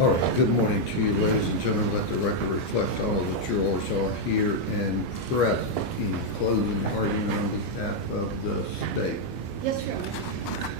All right, good morning to you, ladies and gentlemen. Let the record reflect all that yours are here and present in closing argument on behalf of the state. Yes, Your Honor.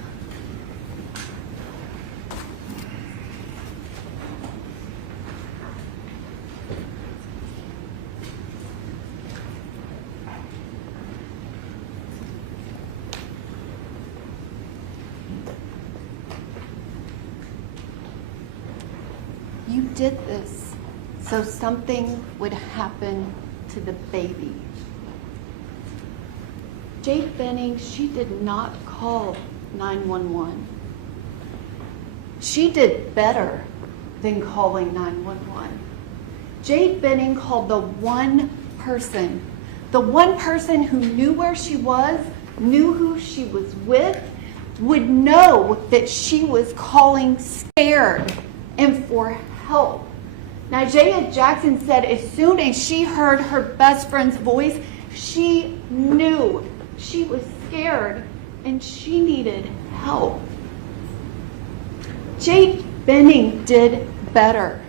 You did this so something would happen to the baby. Jade Benning, she did not call 911. She did better than calling 911. Jade Benning called the one person who knew where she was, knew who she was with, would know that she was calling scared and for help. Najah Jackson said as soon as she heard her best friend's voice, she knew she was scared and she needed help. Jade Benning did better.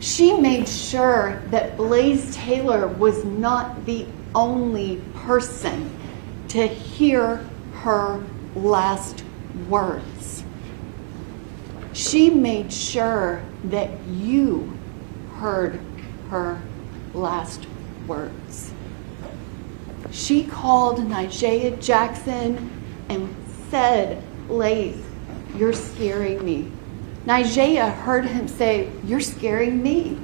She made sure that Blaise Taylor was not the only person to hear her last words. She made sure that you heard her last words. She called Najah Jackson and said, "Blaise, you're scaring me." Najah heard him say, "You're scaring me.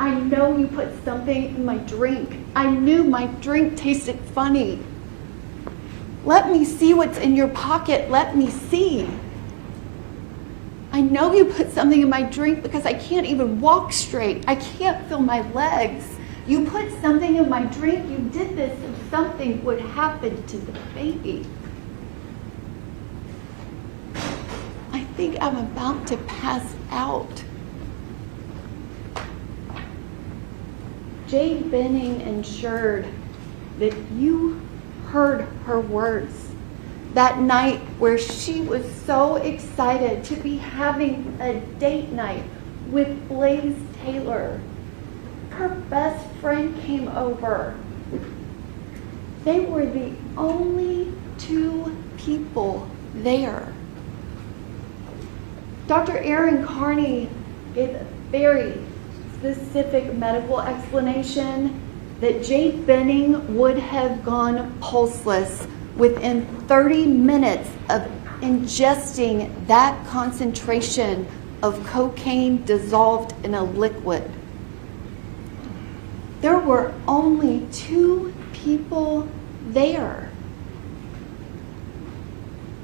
I know you put something in my drink. I knew my drink tasted funny. Let me see what's in your pocket. Let me see. I know you put something in my drink because I can't even walk straight. I can't feel my legs. You put something in my drink. You did this so something would happen to the baby." I think I'm about to pass out. Jade Benning ensured that you heard her words that night where she was so excited to be having a date night with Blaise Taylor. Her best friend came over. They were the only two people there. Dr. Aaron Carney gave a very specific medical explanation that Jade Benning would have gone pulseless within 30 minutes of ingesting that concentration of cocaine dissolved in a liquid. There were only two people there.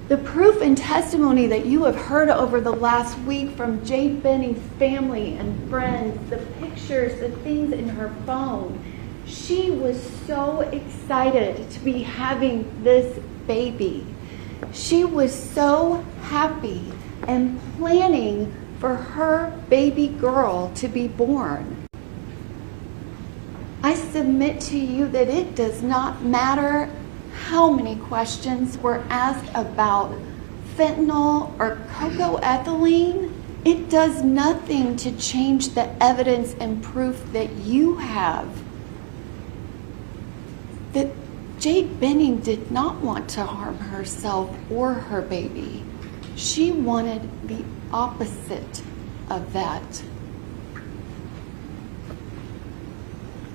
The proof and testimony that you have heard over the last week from Jade Benning's family and friends, the pictures, the things in her phone, she was so excited to be having this baby. She was so happy and planning for her baby girl to be born. I submit to you that it does not matter how many questions were asked about fentanyl or cocoethylene. It does nothing to change the evidence and proof that you have that Jade Benning did not want to harm herself or her baby. She wanted the opposite of that.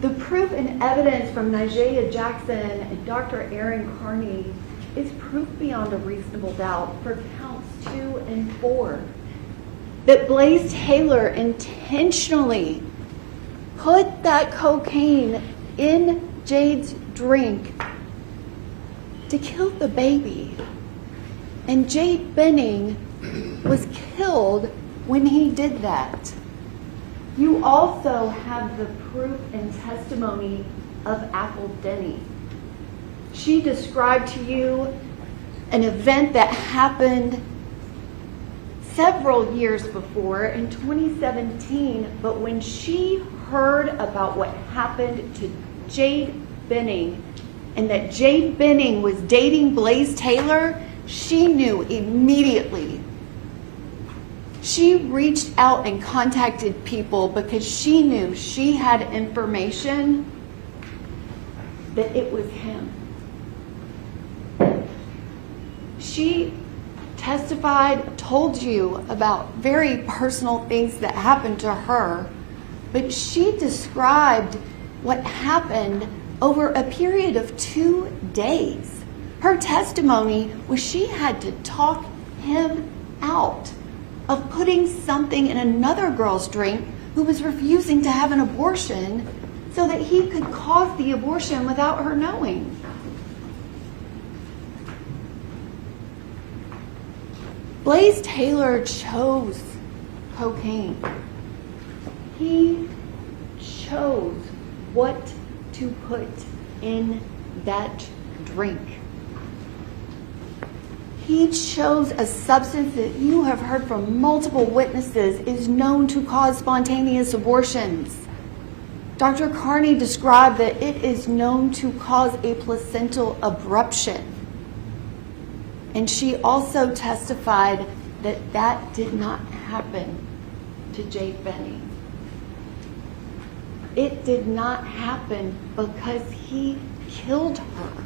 The proof and evidence from Najah Jackson and Dr. Aaron Carney is proof beyond a reasonable doubt for counts 2 and 4 that Blaise Taylor intentionally put that cocaine in Jade's drink to kill the baby. And Jade Benning was killed when he did that. You also have the proof and testimony of Apple Denny. She described to you an event that happened several years before in 2017, but when she heard about what happened to Jade Benning and that Jade Benning was dating Blaise Taylor, she knew immediately She reached out and contacted people because she knew she had information that it was him. She testified, told you about very personal things that happened to her, but she described what happened over a period of 2 days. Her testimony was she had to talk him out of putting something in another girl's drink who was refusing to have an abortion so that he could cause the abortion without her knowing. Blaise Taylor chose cocaine. He chose what to put in that drink. He chose a substance that you have heard from multiple witnesses is known to cause spontaneous abortions. Dr. Carney described that it is known to cause a placental abruption. And she also testified that that did not happen to Jade Benning. It did not happen because he killed her.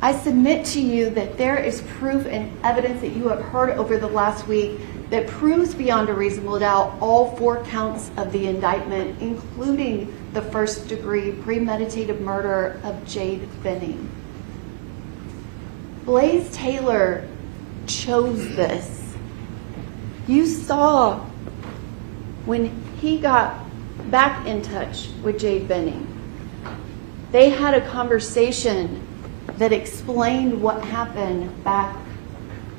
I submit to you that there is proof and evidence that you have heard over the last week that proves beyond a reasonable doubt all 4 counts of the indictment, including the first-degree premeditated murder of Jade Benning. Blaise Taylor chose this. You saw when he got back in touch with Jade Benning, they had a conversation that explained what happened back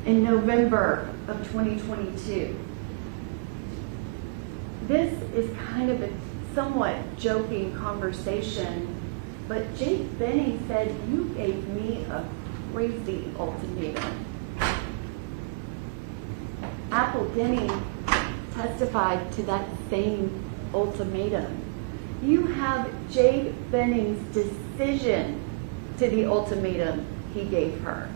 in November of 2022. This is kind of a somewhat joking conversation, but Jade Benning said, "You gave me a crazy ultimatum." Apple Denny testified to that same ultimatum. You have Jade Benning's decision to the ultimatum he gave her.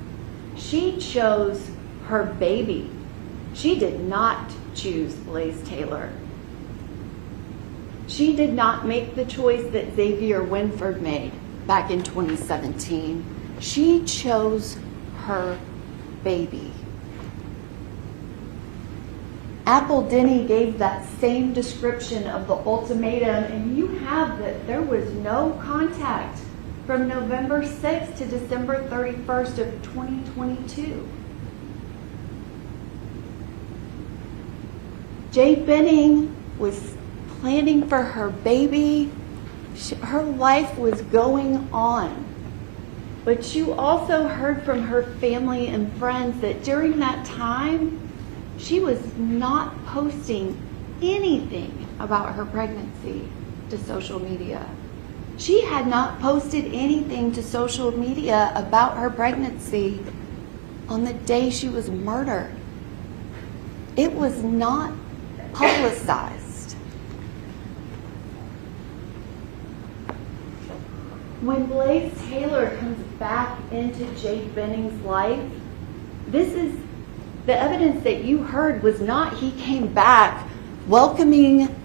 She chose her baby. She did not choose Blaise Taylor. She did not make the choice that Xavier Winford made back in 2017. She chose her baby. Apple Denny gave that same description of the ultimatum, and you have that there was no contact from November 6th to December 31st of 2022. Jade Benning was planning for her baby. Her life was going on. But you also heard from her family and friends that during that time, she was not posting anything about her pregnancy to social media. She had not posted anything to social media about her pregnancy on the day she was murdered. It was not publicized. When Blaise Taylor comes back into Jade Benning's life, this is the evidence that you heard was not he came back welcoming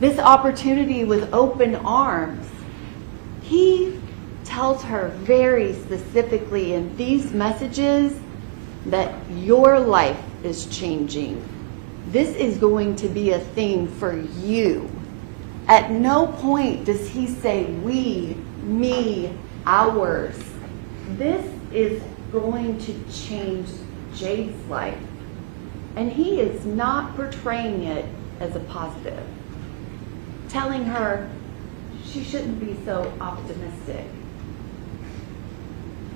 this opportunity with open arms. He tells her very specifically in these messages that your life is changing. This is going to be a thing for you. At no point does he say we, me, ours. This is going to change Jade's life. And he is not portraying it as a positive, telling her she shouldn't be so optimistic.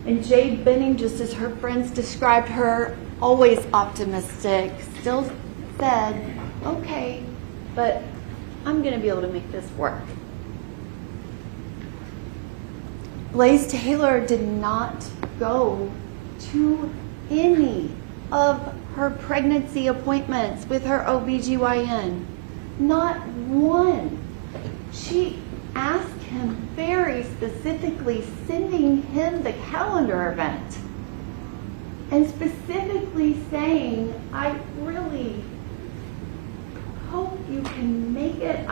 And Jade Benning, just as her friends described her, always optimistic, still said, okay, but I'm going to be able to make this work. Blaise Taylor did not go to any of her pregnancy appointments with her OBGYN. Not one. She asked him very specifically, sending him the calendar event, and specifically saying, I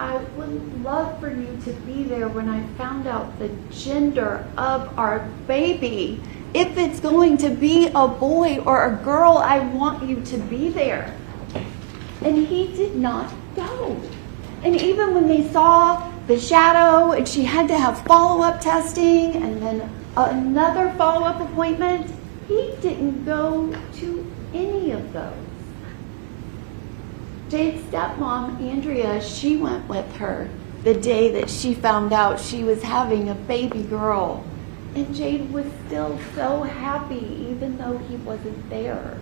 I would love for you to be there when I found out the gender of our baby. If it's going to be a boy or a girl, I want you to be there. And he did not go. And even when they saw the shadow and she had to have follow-up testing and then another follow-up appointment, he didn't go to any of those. Jade's stepmom, Andrea, she went with her the day that she found out she was having a baby girl. And Jade was still so happy even though he wasn't there.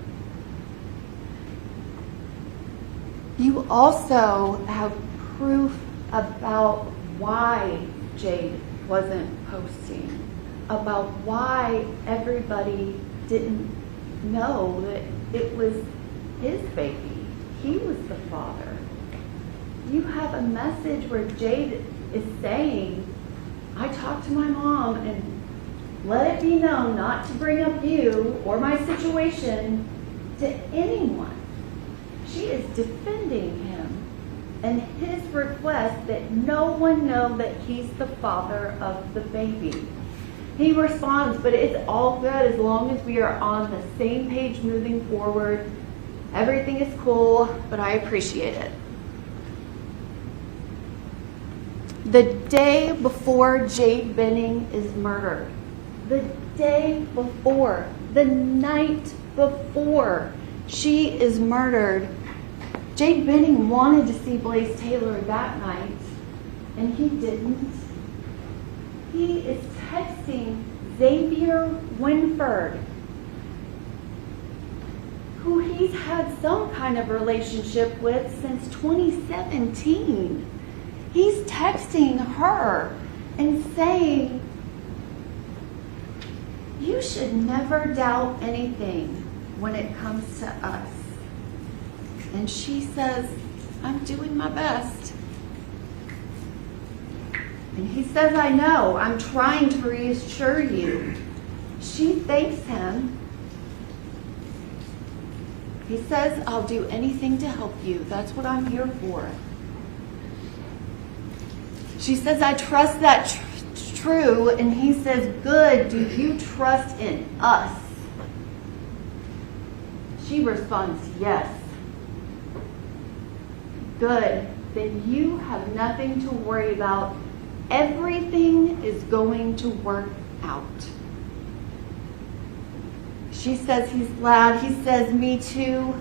You also have proof about why Jade wasn't posting, about why everybody didn't know that it was his baby. He was the father. You have a message where Jade is saying, I talked to my mom and let it be known not to bring up you or my situation to anyone. She is defending him and his request that no one know that he's the father of the baby. He responds, but it's all good as long as we are on the same page moving forward. Everything is cool, but I appreciate it. The day before Jade Benning is murdered, the day before, the night before she is murdered, Jade Benning wanted to see Blaise Taylor that night, and he didn't. He is texting Xavier Winford, who he's had some kind of relationship with since 2017. He's texting her and saying, you should never doubt anything when it comes to us. And she says, I'm doing my best. And he says, I know, I'm trying to reassure you. She thanks him. He says, I'll do anything to help you. That's what I'm here for. She says, I trust that's true. And he says, good. Do you trust in us? She responds, yes. Good. Then you have nothing to worry about. Everything is going to work out. She says he's glad. He says, me too.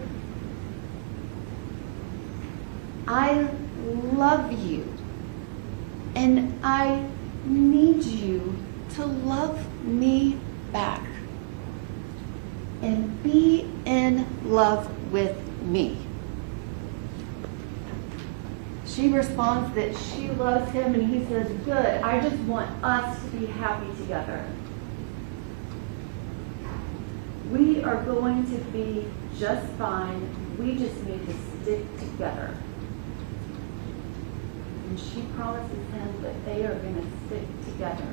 I love you. And I need you to love me back. And be in love with me. She responds that she loves him, and he says, good, I just want us to be happy together. We are going to be just fine. We just need to stick together. And she promises him that they are going to stick together.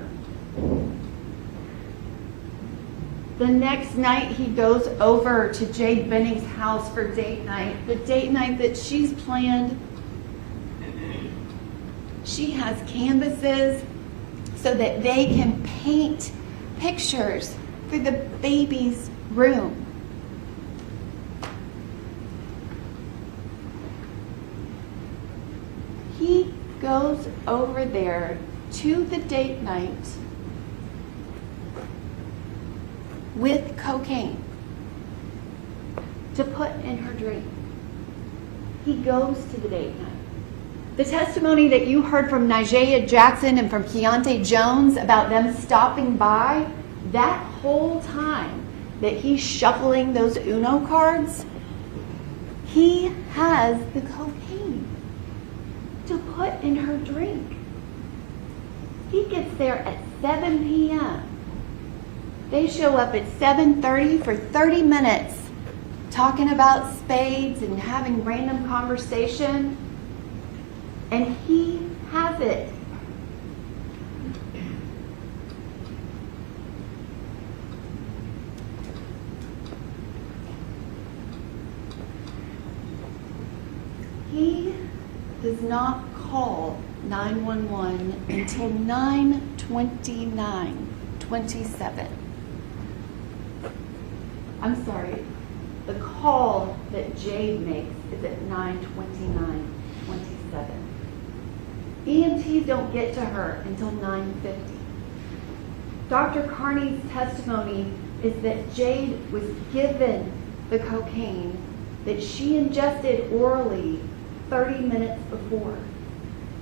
The next night, he goes over to Jade Benning's house for date night. The date night that she's planned. She has canvases so that they can paint pictures for the baby's room. He goes over there to the date night with cocaine to put in her drink. He goes to the date night. The testimony that you heard from Nigella Jackson and from Keontae Jones about them stopping by, that whole time that he's shuffling those Uno cards, he has the cocaine to put in her drink. He gets there at 7 p.m. They show up at 7:30 for 30 minutes talking about spades and having random conversation. And he has it. He does not call 911 until 9:29:27. I'm sorry, the call that Jade makes is at 9:29:27. EMTs don't get to her until 9:50. Dr. Carney's testimony is that Jade was given the cocaine that she ingested orally 30 minutes before.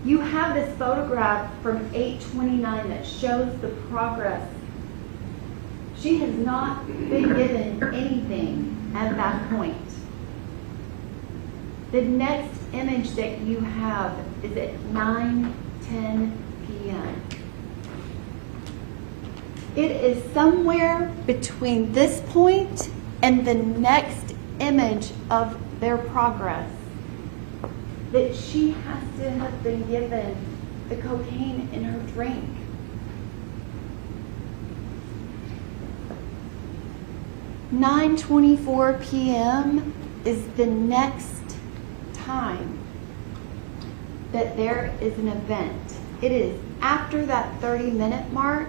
You have this photograph from 8/29 that shows the progress. She has not been given anything at that point. The next image that you have is at 9:10 p.m. It is somewhere between this point and the next image of their progress that she has to have been given the cocaine in her drink. "9:24 p.m. is the next time that there is an event. It is after that 30-minute mark.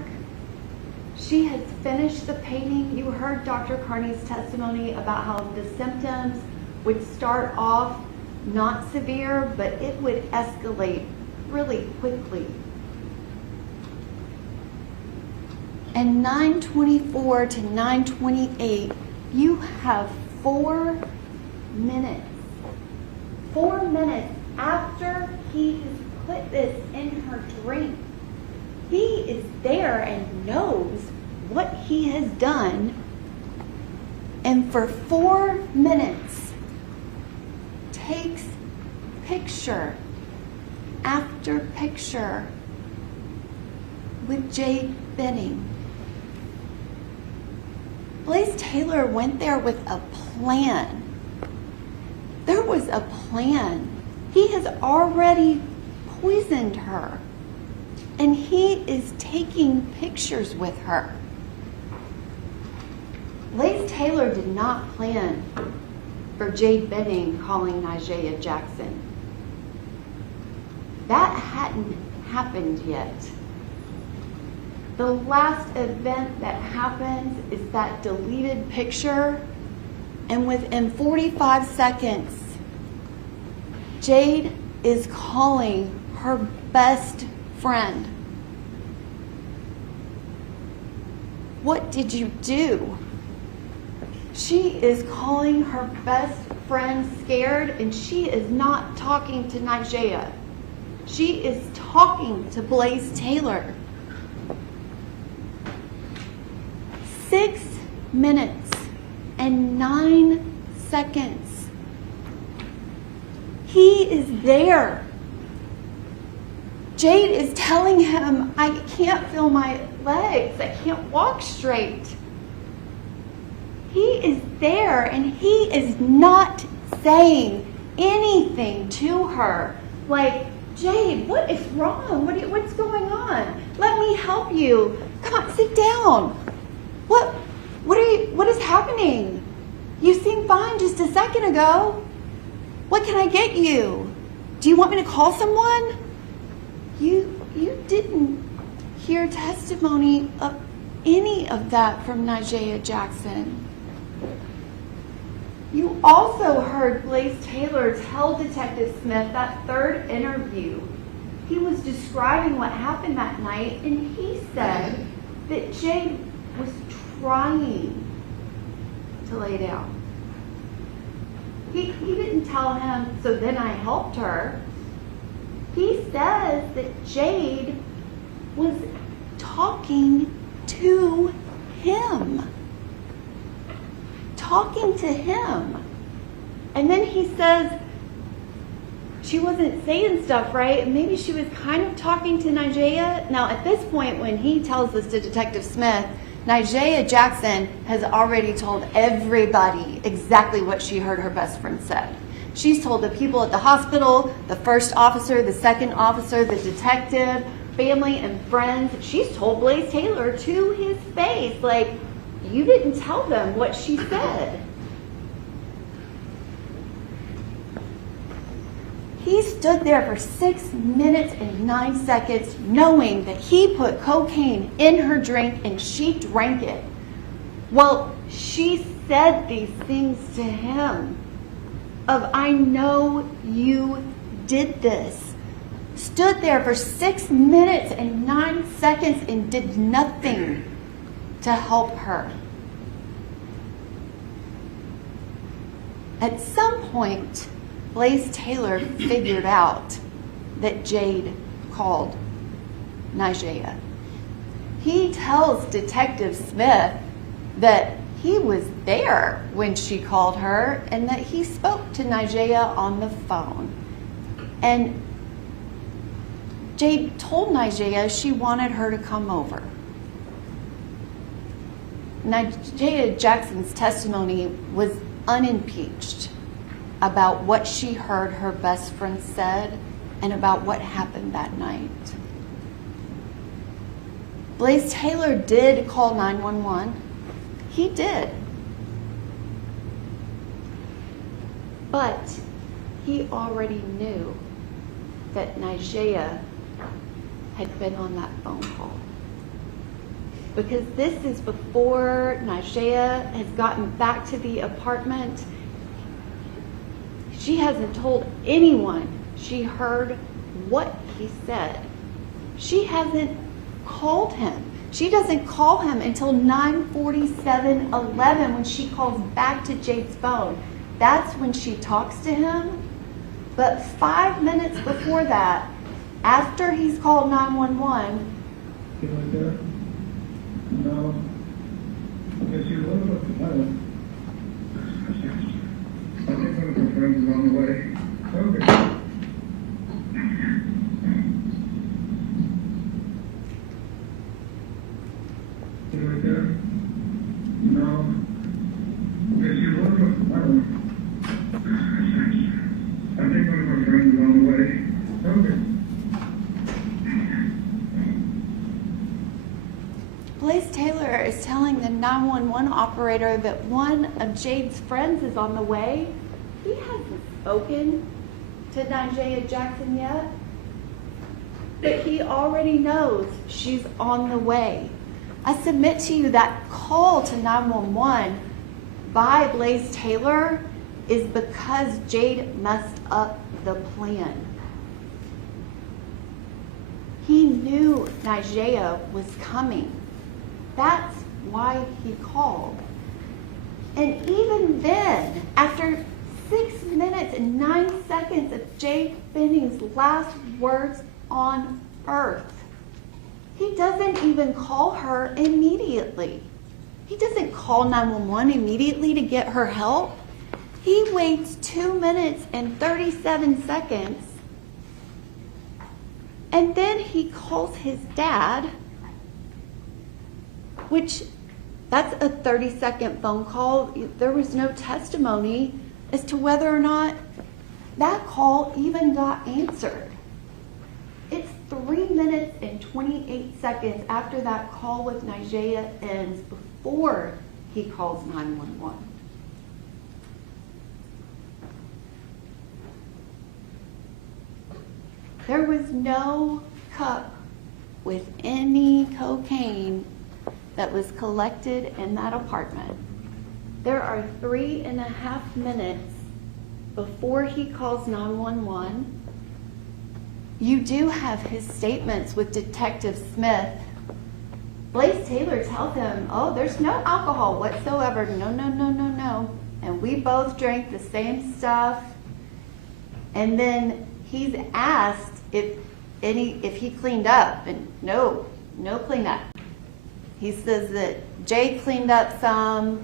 She has finished the painting. You heard Dr. Carney's testimony about how the symptoms would start off not severe, but it would escalate really quickly. And 9:24 to 9:28, you have 4 minutes. 4 minutes after he has put this in her drink. He is there and knows what he has done. And for 4 minutes, takes picture after picture with Jade Benning. Blaise Taylor went there with a plan. There was a plan. He has already poisoned her, and he is taking pictures with her. Blaise Taylor did not plan for Jade Benning calling Nigella Jackson. That hadn't happened yet. The last event that happens is that deleted picture, and within 45 seconds, Jade is calling her best friend. What did you do? She is calling her best friend scared, and she is not talking to Nigella. She is talking to Blaise Taylor. 6 minutes and 9 seconds. He is there. Jade is telling him, I can't feel my legs. I can't walk straight. He is there, and he is not saying anything to her. Like, Jade, what is wrong? What's going on? Let me help you. Come on, sit down. What is happening? You seemed fine just a second ago. What can I get you? Do you want me to call someone? You didn't hear testimony of any of that from Nigella Jackson. You also heard Blaise Taylor tell Detective Smith that third interview. He was describing what happened that night, and he said that Jade was trying to lay down. He didn't tell him, so then I helped her. He says that Jade was talking to him. Talking to him. And then he says she wasn't saying stuff, right? Maybe she was kind of talking to Nigella. Now, at this point, when he tells this to Detective Smith, Nigella Jackson has already told everybody exactly what she heard her best friend said. She's told the people at the hospital, the first officer, the second officer, the detective, family and friends. She's told Blaise Taylor to his face, like, you didn't tell them what she said. He's stood there for 6 minutes and 9 seconds knowing that he put cocaine in her drink and she drank it. Well, she said these things to him of, I know you did this. Stood there for 6 minutes and 9 seconds and did nothing to help her. At some point, Blaise Taylor figured out that Jade called Nigea. He tells Detective Smith that he was there when she called her and that he spoke to Nigea on the phone. And Jade told Nigea she wanted her to come over. Nigea Jackson's testimony was unimpeached about what she heard her best friend said and about what happened that night. Blaise Taylor did call 911. He did. But he already knew that Nigea had been on that phone call. Because this is before Nigea has gotten back to the apartment. She hasn't told anyone she heard what he said. She hasn't called him. She doesn't call him until 9:47:11 when she calls back to Jade's phone. That's when she talks to him. But 5 minutes before that, after he's called 911, no. Yes, you will look at the I think one of her friends is on the way. Okay. You right there? No. Yes, you will look at the I think one of her friends is on the way. Okay. Blaise Taylor is telling the 911 operator that one of Jade's friends is on the way. He hasn't spoken to Nigea Jackson yet, but he already knows she's on the way. I submit to you that call to 911 by Blaise Taylor is because Jade messed up the plan. He knew Nigea was coming. That's why he called. And even then, after 6 minutes and 9 seconds of Jade Benning's last words on earth, he doesn't even call her immediately. He doesn't call 911 immediately to get her help. He waits 2 minutes and 37 seconds, and then he calls his dad, which that's a 30-second phone call. There was no testimony as to whether or not that call even got answered. It's 3 minutes and 28 seconds after that call with Nigea ends before he calls 911. There was no cup with any cocaine that was collected in that apartment. There are 3.5 minutes before he calls 911. You do have his statements with Detective Smith. Blaise Taylor tells him, oh, there's no alcohol whatsoever. No, no, no, no, no. And we both drank the same stuff. And then he's asked if he cleaned up, and no cleanup. He says that Jade cleaned up some.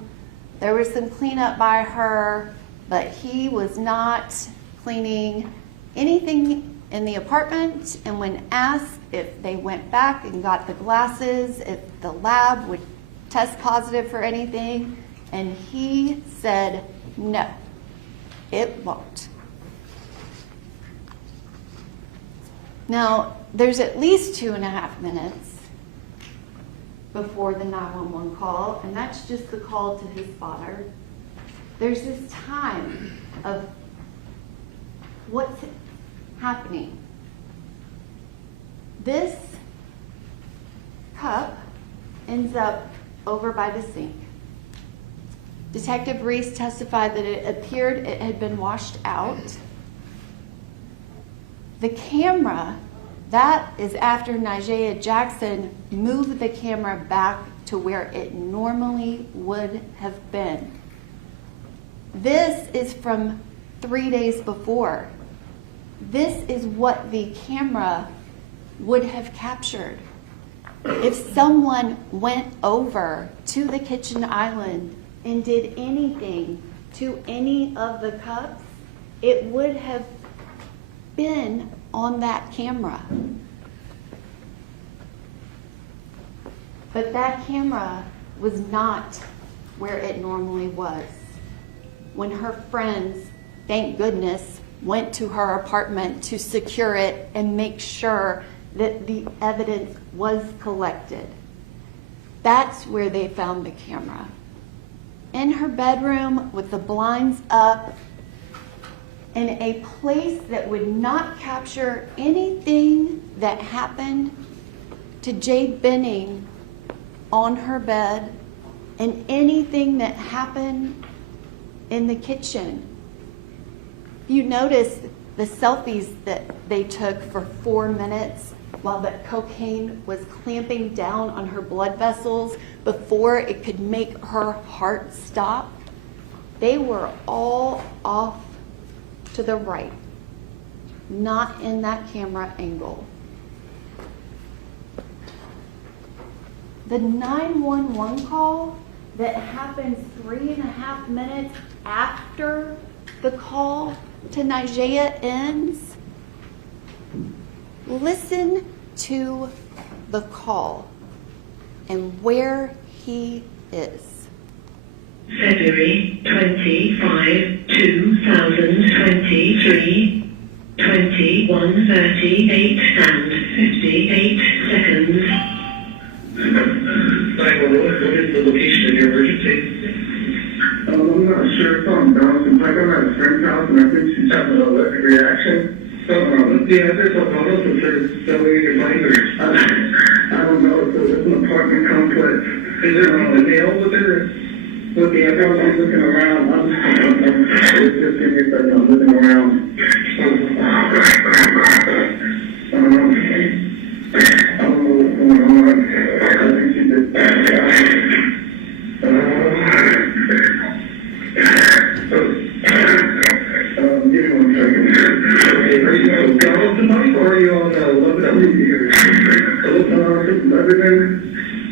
There was some cleanup by her, but he was not cleaning anything in the apartment. And when asked if they went back and got the glasses, if the lab would test positive for anything, and he said, no, it won't. Now, there's at least 2.5 minutes before the 911 call, and that's just the call to his father. There's this time of happening. This cup ends up over by the sink. Detective Reese testified that it appeared it had been washed out. The camera, that is after Nigea Jackson moved the camera back to where it normally would have been. This is from 3 days before. This is what the camera would have captured. If someone went over to the kitchen island and did anything to any of the cups, it would have been on that camera. But that camera was not where it normally was. When her friends, thank goodness, went to her apartment to secure it and make sure that the evidence was collected, that's where they found the camera. In her bedroom with the blinds up, in a place that would not capture anything that happened to Jade Benning on her bed and anything that happened in the kitchen. You notice the selfies that they took for 4 minutes while the cocaine was clamping down on her blood vessels before it could make her heart stop. They were all off to the right, not in that camera angle. The 911 call that happens 3.5 minutes after the call to Nigea ends. Listen to the call and where he is. February 25, 2023, 21:38 and 58 seconds. 911, what is the location of your emergency? I'm not sure. It's on Donaldson Pike. I'm at a friend's house and I think she's having an allergic reaction. What's the address on Donaldson? Is there somewhere you can find her? I don't know. It's an apartment complex. Is there a nail with her? With the address, I'm looking around. It's just give me a second. I'm looking around. I don't know what's going on. I think she just give me 1 second. Okay, are you on Donaldson Pike or are you on Lebanon here? Lebanon?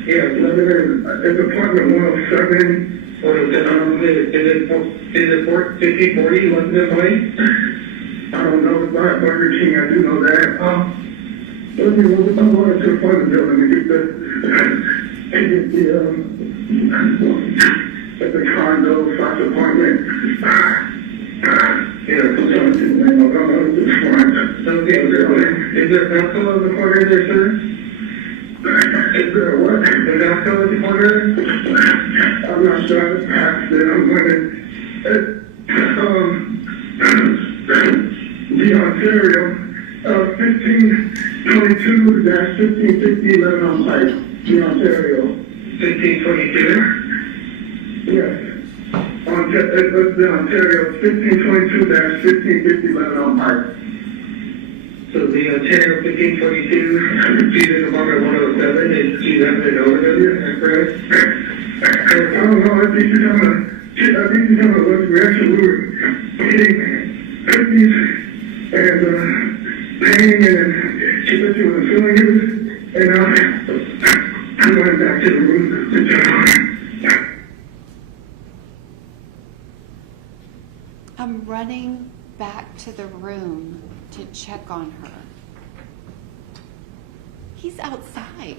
Yeah, Lebanon. It's apartment 107. Is it 1540 Lebanon Pike? I don't know. It's not Burger King. I do know that. I'm going to find the building to get it's a condo / apartment. Yeah, okay, is there alcohol in the corner there, sir? Is there what? Is there alcohol in the corner? I'm not sure. I just passed it. I'm going to, the Ontario, 1522-1550 Lebanon Pike, the Ontario. 1522? Yes. It's the Ontario, 1522-1550 Lebanon Pike. So the Ontario 1522, she's in apartment 107, and she's having an overdose, is that correct? I don't know, I think she's having a allergic reaction. We were eating cookies and pain, and she said she wasn't feeling it, and I went back to the room to check on her. I'm running back to the room to check on her. He's outside.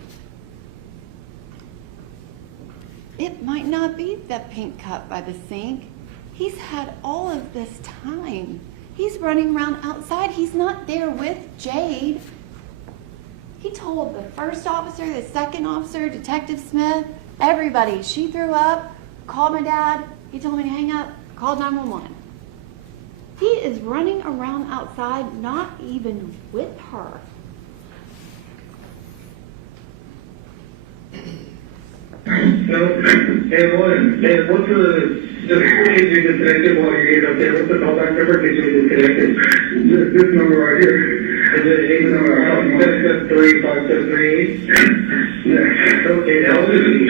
It might not be the pink cup by the sink. He's had all of this time. He's running around outside. He's not there with Jade. He told the first officer, the second officer, Detective Smith, everybody. She threw up, called my dad. He told me to hang up, called 911. He is running around outside, not even with her. No, and what's the case we disconnected while you're getting up there? What's the callback number in case we disconnected? This number right here. Is it 8 number 773 5738? Yeah. Okay, now what is it?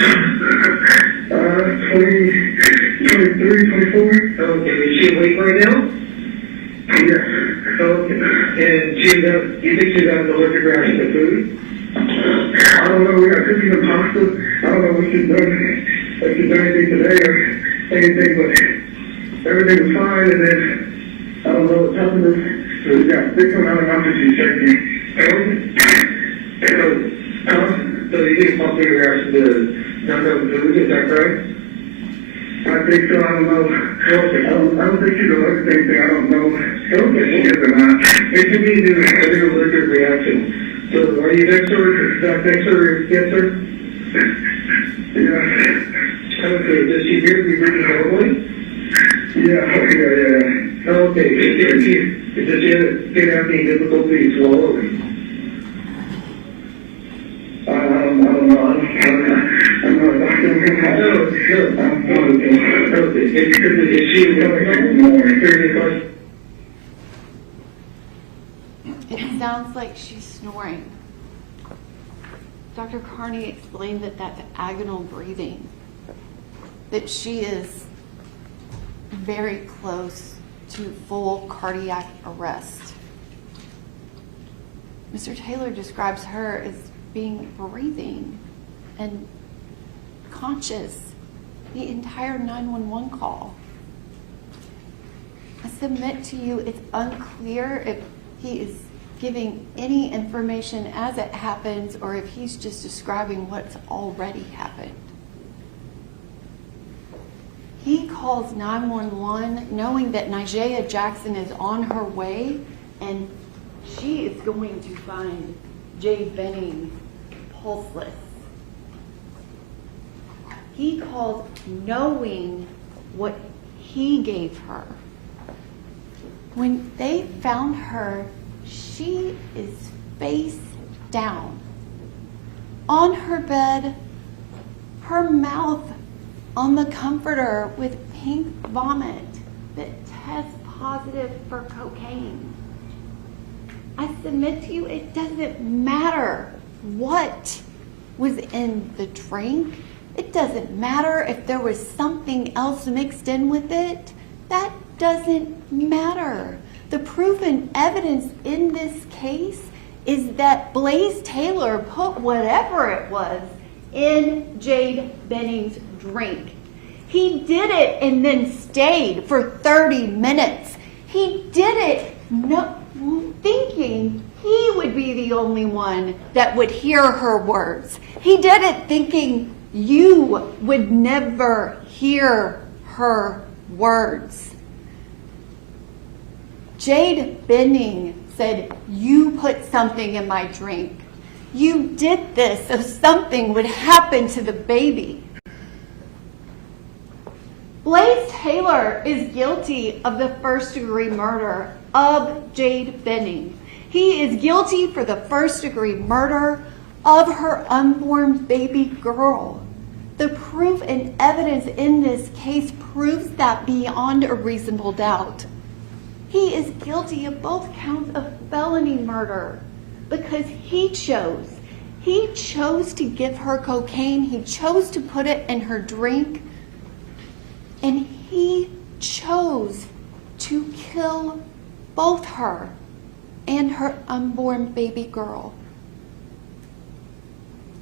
23, 24. Okay, is she awake right now? Yeah. Okay. And you think she's having an allergic reaction to food? I don't know. We got cookies and pasta. I don't know if she's done anything today or anything, but everything was fine. And then I don't know what's happened. So we got big amount of numbers she's checking. So you think possibly a reaction to not knowing food? Is that correct? I think so. I don't know. Okay. I don't think she's allergic to anything. I don't know. Okay. She is or not. It could be an allergic reaction. So are you next door? Is that next door? Yes, sir? Yeah. Okay, does she hear me breathing normally? Yeah. Okay, does she have any difficulty swallowing? I don't know. I'm not a doctor. No. Okay. Is she more? It sounds like she's snoring. Dr. Carney explained that that's agonal breathing, that she is very close to full cardiac arrest. Mr. Taylor describes her as being breathing and conscious the entire 911 call. I submit to you it's unclear if he is giving any information as it happens or if he's just describing what's already happened. He calls 911 knowing that Nigea Jackson is on her way and she is going to find Jade Benning pulseless. He calls knowing what he gave her. When they found her, she is face down on her bed, her mouth on the comforter with pink vomit that tests positive for cocaine. I submit to you, it doesn't matter what was in the drink. It doesn't matter if there was something else mixed in with it. That doesn't matter. The proof and evidence in this case is that Blaise Taylor put whatever it was in Jade Benning's drink. He did it and then stayed for 30 minutes. He did it thinking he would be the only one that would hear her words. He did it thinking you would never hear her words. Jade Benning said, "You put something in my drink. You did this so something would happen to the baby." Blaise Taylor is guilty of the first-degree murder of Jade Benning. He is guilty for the first-degree murder of her unborn baby girl. The proof and evidence in this case proves that beyond a reasonable doubt. He is guilty of both counts of felony murder because he chose to give her cocaine, he chose to put it in her drink, and he chose to kill both her and her unborn baby girl.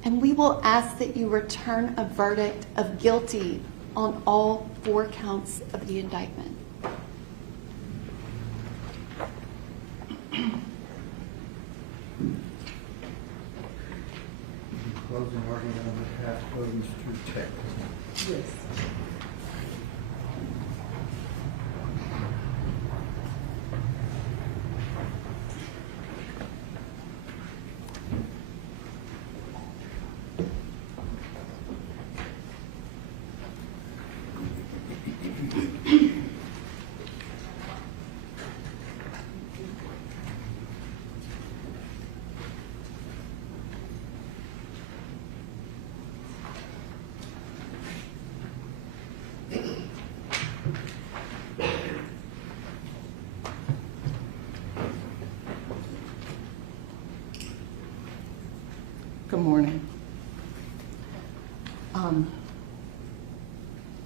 And we will ask that you return a verdict of guilty on all 4 counts of the indictment. Closing argument on behalf of Mr. Taylor. Yes. Good morning.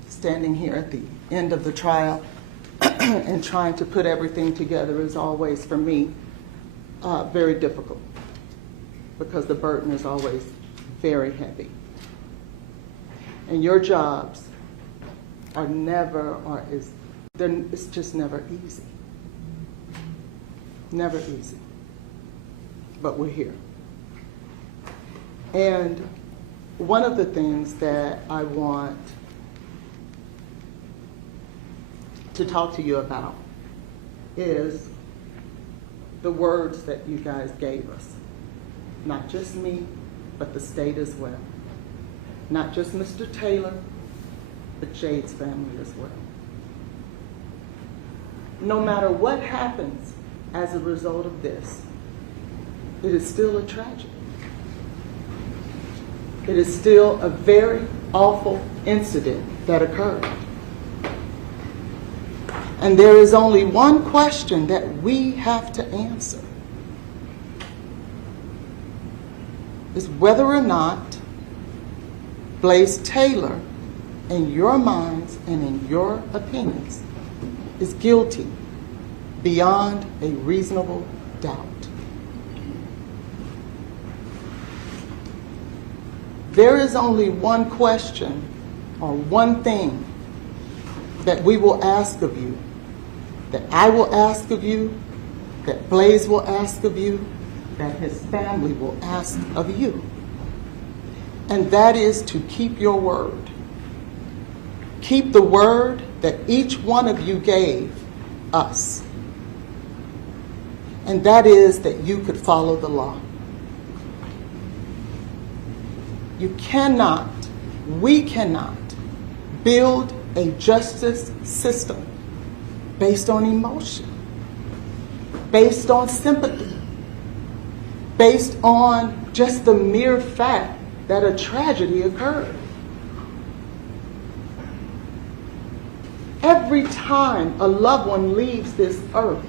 Standing here at the end of the trial and trying to put everything together is always, for me, very difficult because the burden is always very heavy. And your jobs are never, it's just never easy. Never easy. But we're here. And one of the things that I want to talk to you about is the words that you guys gave us. Not just me, but the state as well. Not just Mr. Taylor, but Jade's family as well. No matter what happens as a result of this, it is still a tragedy. It is still a very awful incident that occurred. And there is only one question that we have to answer, is whether or not Blaise Taylor, in your minds and in your opinions, is guilty beyond a reasonable doubt. There is only one question or one thing that we will ask of you, that I will ask of you, that Blaise will ask of you, that his family will ask of you. And that is to keep your word. Keep the word that each one of you gave us. And that is that you could follow the law. You cannot, we cannot build a justice system based on emotion, based on sympathy, based on just the mere fact that a tragedy occurred. Every time a loved one leaves this earth,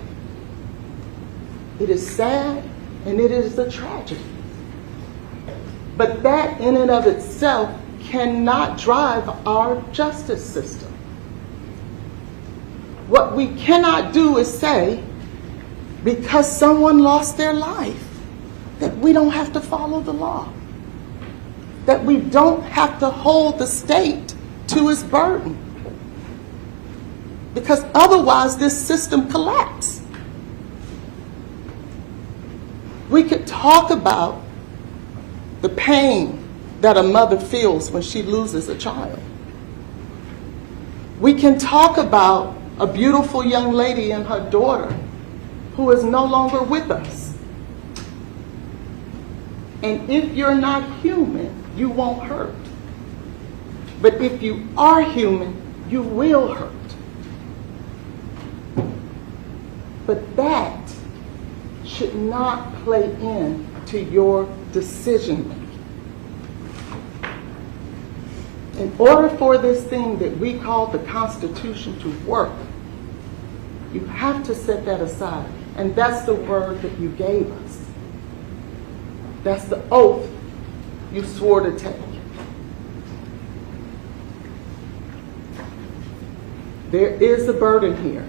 it is sad and it is a tragedy. But that in and of itself cannot drive our justice system. What we cannot do is say, because someone lost their life, that we don't have to follow the law, that we don't have to hold the state to its burden, because otherwise this system collapses. We could talk about the pain that a mother feels when she loses a child. We can talk about a beautiful young lady and her daughter who is no longer with us. And if you're not human, you won't hurt. But if you are human, you will hurt. But that should not play into your decision making. In order for this thing that we call the Constitution to work, you have to set that aside. And that's the word that you gave us. That's the oath you swore to take. There is a burden here.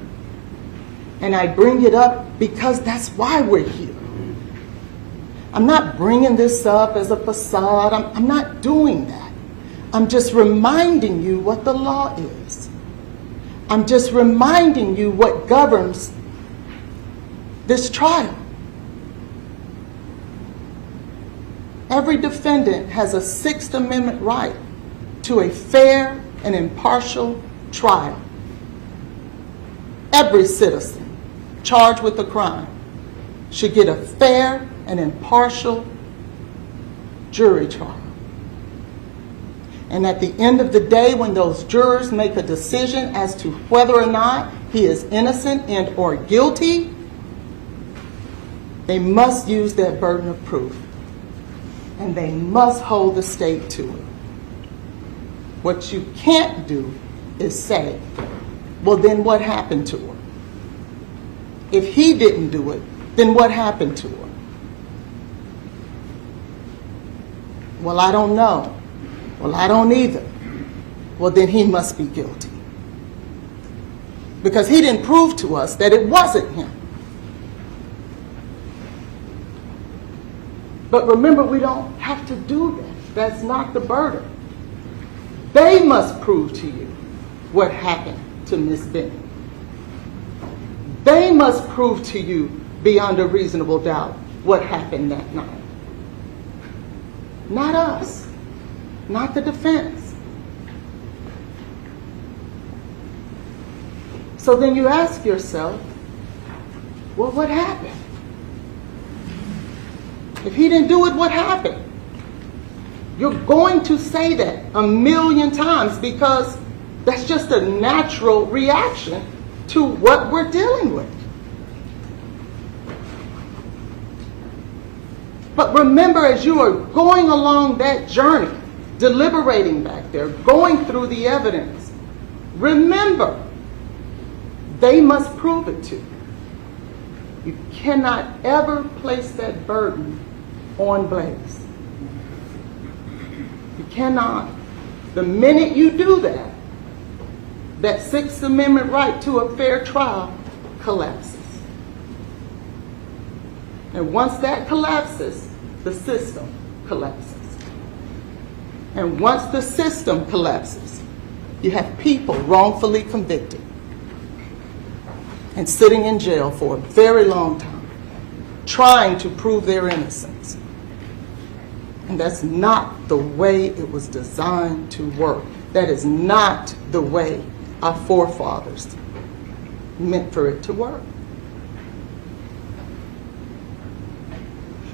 And I bring it up because that's why we're here. I'm not bringing this up as a facade. I'm not doing that. I'm just reminding you what the law is. I'm just reminding you what governs this trial. Every defendant has a Sixth Amendment right to a fair and impartial trial. Every citizen charged with a crime should get a fair and impartial jury trial. And at the end of the day, when those jurors make a decision as to whether or not he is innocent and or guilty, they must use that burden of proof. And they must hold the state to it. What you can't do is say, well, then what happened to her? If he didn't do it, then what happened to her? Well, I don't know. Well, I don't either. Well, then he must be guilty. Because he didn't prove to us that it wasn't him. But remember, we don't have to do that. That's not the burden. They must prove to you what happened to Miss Bennett. They must prove to you beyond a reasonable doubt what happened that night. Not us, not the defense. So then you ask yourself, well, what happened? If he didn't do it, what happened? You're going to say that a million times because that's just a natural reaction to what we're dealing with. But remember, as you are going along that journey, deliberating back there, going through the evidence, remember, they must prove it to you. You cannot ever place that burden on Blaise. You cannot. The minute you do that, that Sixth Amendment right to a fair trial collapses. And once that collapses, the system collapses. And once the system collapses, you have people wrongfully convicted and sitting in jail for a very long time, trying to prove their innocence. And that's not the way it was designed to work. That is not the way our forefathers meant for it to work.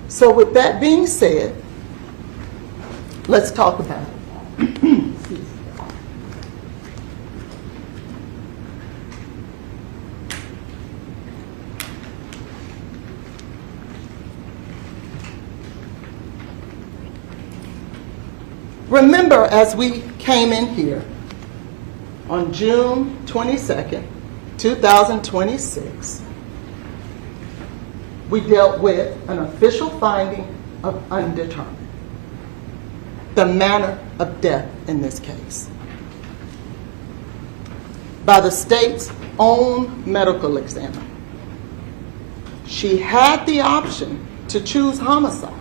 So with that being said, let's talk about it. Remember, as we came in here on June 22nd, 2026, we dealt with an official finding of undetermined, the manner of death in this case, by the state's own medical examiner. She had the option to choose homicide.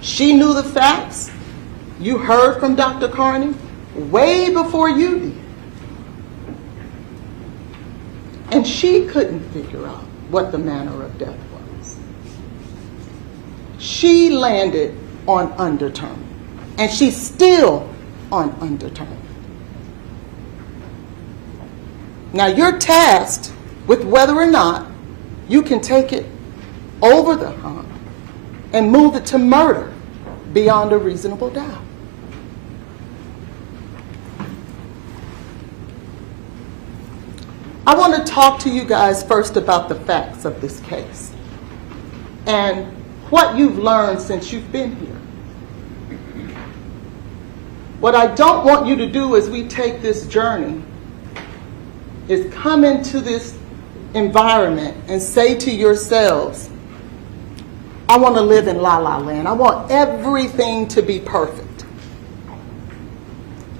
She knew the facts. You heard from Dr. Carney way before you did. And she couldn't figure out what the manner of death was. She landed on undetermined, and she's still on undetermined. Now you're tasked with whether or not you can take it over the hump and move it to murder beyond a reasonable doubt. I want to talk to you guys first about the facts of this case and what you've learned since you've been here. What I don't want you to do as we take this journey is come into this environment and say to yourselves, I want to live in La La Land. I want everything to be perfect.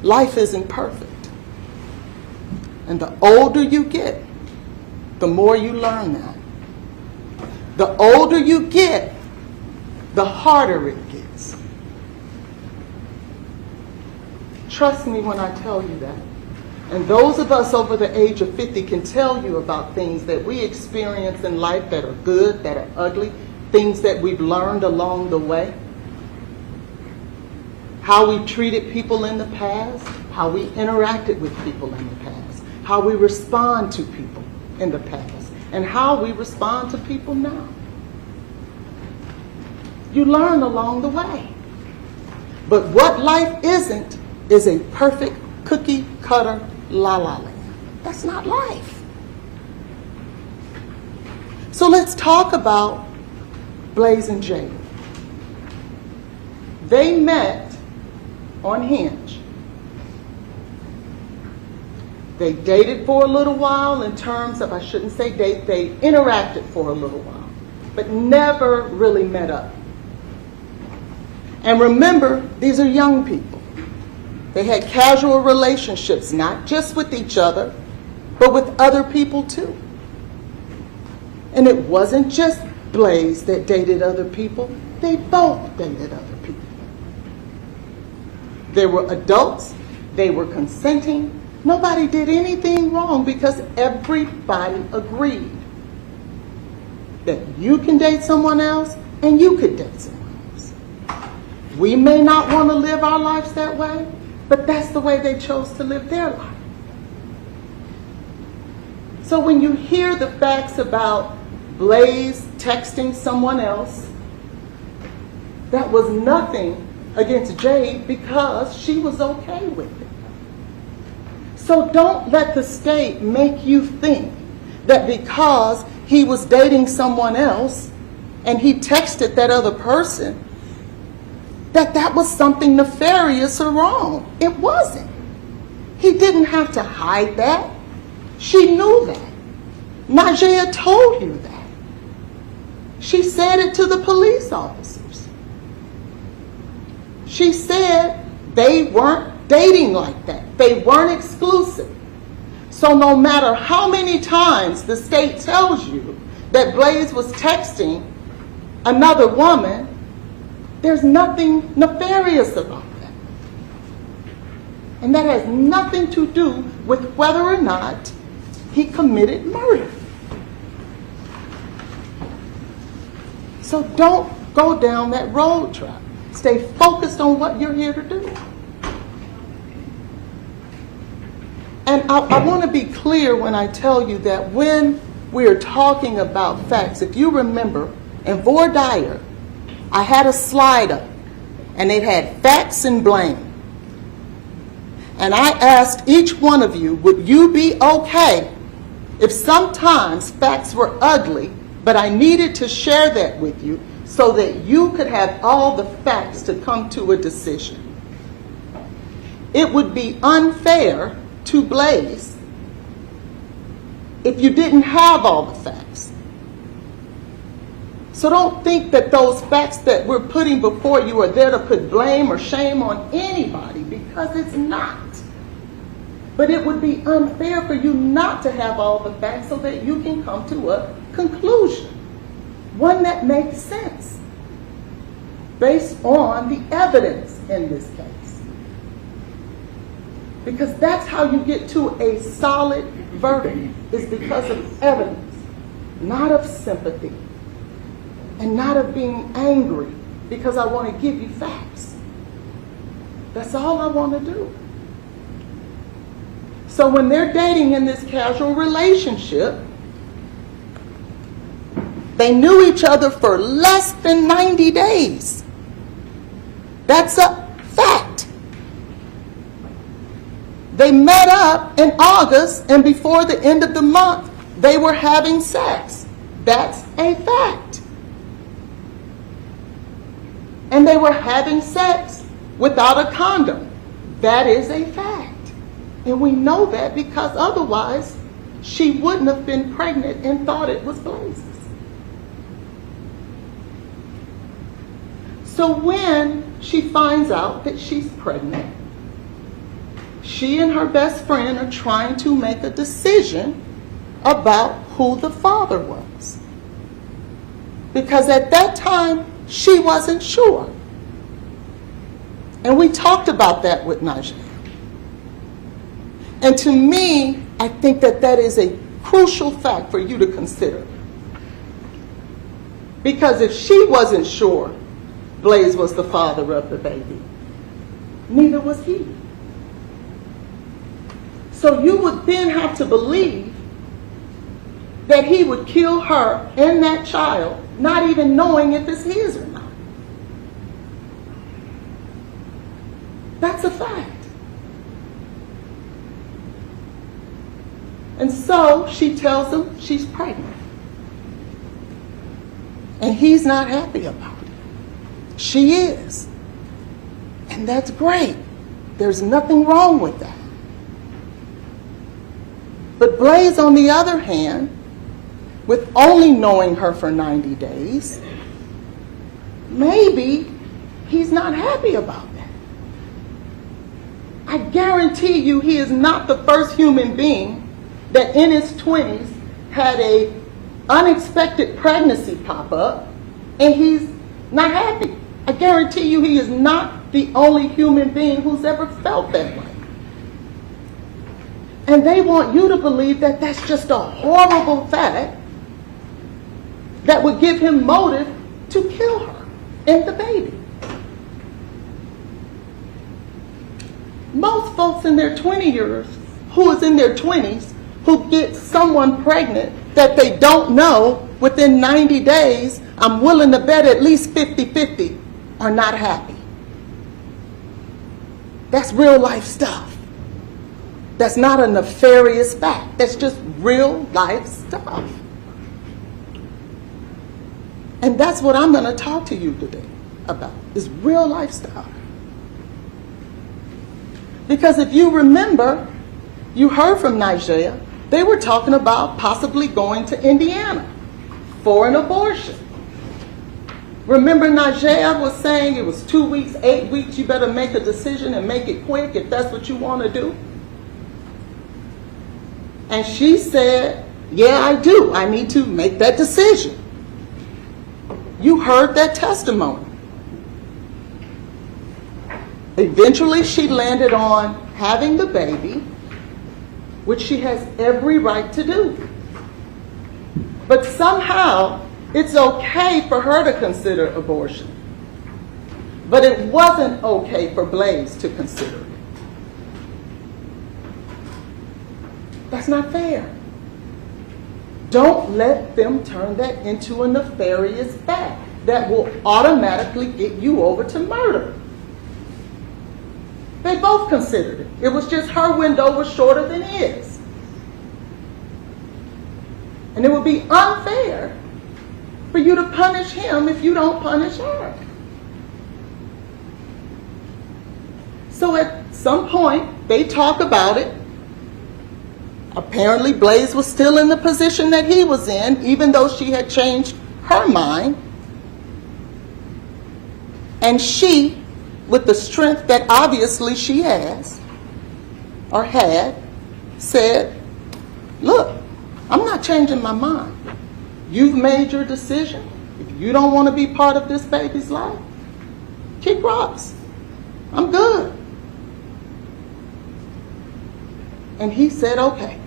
Life isn't perfect. And the older you get, the more you learn that. The older you get, the harder it gets. Trust me when I tell you that. And those of us over the age of 50 can tell you about things that we experience in life that are good, that are ugly, things that we've learned along the way. How we treated people in the past, how we interacted with people in the past, how we respond to people in the past, and how we respond to people now. You learn along the way. But what life isn't is a perfect cookie cutter La La Land. That's not life. So let's talk about Blaise and Jada. They met on Hinge. They dated for a little while in terms of, I shouldn't say date, they interacted for a little while, but never really met up. And remember, these are young people. They had casual relationships, not just with each other, but with other people too. And it wasn't just Blaise that dated other people. They both dated other people. They were adults. They were consenting. Nobody did anything wrong because everybody agreed that you can date someone else and you could date someone else. We may not want to live our lives that way, but that's the way they chose to live their life. So when you hear the facts about Blaise texting someone else, that was nothing against Jade because she was okay with it. So don't let the state make you think that because he was dating someone else and he texted that other person, that was something nefarious or wrong. It wasn't. He didn't have to hide that. She knew that. Najee told you that. She said it to the police officers. She said they weren't dating like that. They weren't exclusive. So no matter how many times the state tells you that Blaise was texting another woman, there's nothing nefarious about that. And that has nothing to do with whether or not he committed murder. So don't go down that road trap. Stay focused on what you're here to do. And I want to be clear when I tell you that when we're talking about facts, if you remember, in voir dire, I had a slide up, and it had facts and blame. And I asked each one of you, would you be okay if sometimes facts were ugly, but I needed to share that with you so that you could have all the facts to come to a decision? It would be unfair to Blaise if you didn't have all the facts. So don't think that those facts that we're putting before you are there to put blame or shame on anybody, because it's not. But it would be unfair for you not to have all the facts so that you can come to a conclusion, one that makes sense based on the evidence in this case. Because that's how you get to a solid verdict, is because of evidence, not of sympathy, and not of being angry because I want to give you facts. That's all I want to do. So when they're dating in this casual relationship, they knew each other for less than 90 days. That's a fact. They met up in August, and before the end of the month, they were having sex. That's a fact. And they were having sex without a condom. That is a fact. And we know that because otherwise she wouldn't have been pregnant and thought it was Blaise's. So when she finds out that she's pregnant, she and her best friend are trying to make a decision about who the father was. Because at that time, she wasn't sure. And we talked about that with Najee. And to me, I think that that is a crucial fact for you to consider. Because if she wasn't sure Blaise was the father of the baby, neither was he. So you would then have to believe that he would kill her and that child, not even knowing if it's his or not. That's a fact. And so she tells him she's pregnant. And he's not happy about it. She is. And that's great. There's nothing wrong with that. But Blaise, on the other hand, with only knowing her for 90 days, maybe he's not happy about that. I guarantee you he is not the first human being that in his 20s had a unexpected pregnancy pop up and he's not happy. I guarantee you he is not the only human being who's ever felt that way. And they want you to believe that that's just a horrible fact that would give him motive to kill her and the baby. Most folks in their 20 years, who is in their 20s, who get someone pregnant that they don't know within 90 days, I'm willing to bet at least 50-50, are not happy. That's real life stuff. That's not a nefarious fact. That's just real life stuff. And that's what I'm going to talk to you today about, is real life stuff. Because if you remember, you heard from Nigeria, they were talking about possibly going to Indiana for an abortion. Remember, Nigeria was saying it was 2 weeks, 8 weeks, you better make a decision and make it quick if that's what you want to do. And she said, yeah, I do. I need to make that decision. You heard that testimony. Eventually, she landed on having the baby, which she has every right to do. But somehow, it's okay for her to consider abortion. But it wasn't okay for Blaise to consider it. That's not fair. Don't let them turn that into a nefarious fact that will automatically get you over to murder. They both considered it. It was just her window was shorter than his. And it would be unfair for you to punish him if you don't punish her. So at some point, they talk about it. Apparently, Blaise was still in the position that he was in, even though she had changed her mind. And she, with the strength that obviously she has, or had, said, look, I'm not changing my mind. You've made your decision. If you don't want to be part of this baby's life, kick rocks. I'm good. And he said, okay.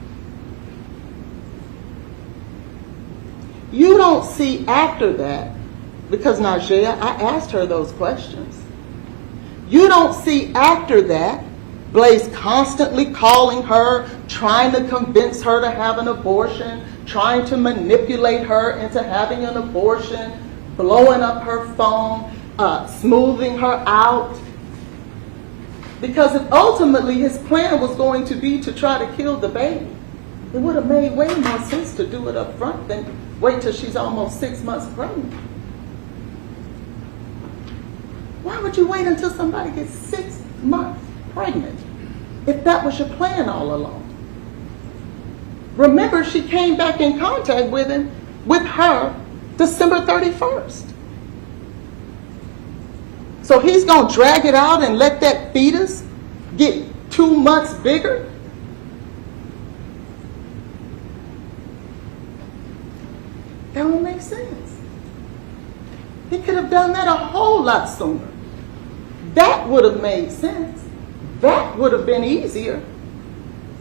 You don't see after that, because Najee, I asked her those questions. You don't see after that Blaise constantly calling her, trying to convince her to have an abortion, trying to manipulate her into having an abortion, blowing up her phone, smoothing her out. Because if ultimately his plan was going to be to try to kill the baby, it would have made way more sense to do it up front than wait till she's almost 6 months pregnant. Why would you wait until somebody gets 6 months pregnant if that was your plan all along? Remember, she came back in contact with her December 31st. So he's going to drag it out and let that fetus get 2 months bigger? That don't make sense. He could have done that a whole lot sooner. That would have made sense. That would have been easier.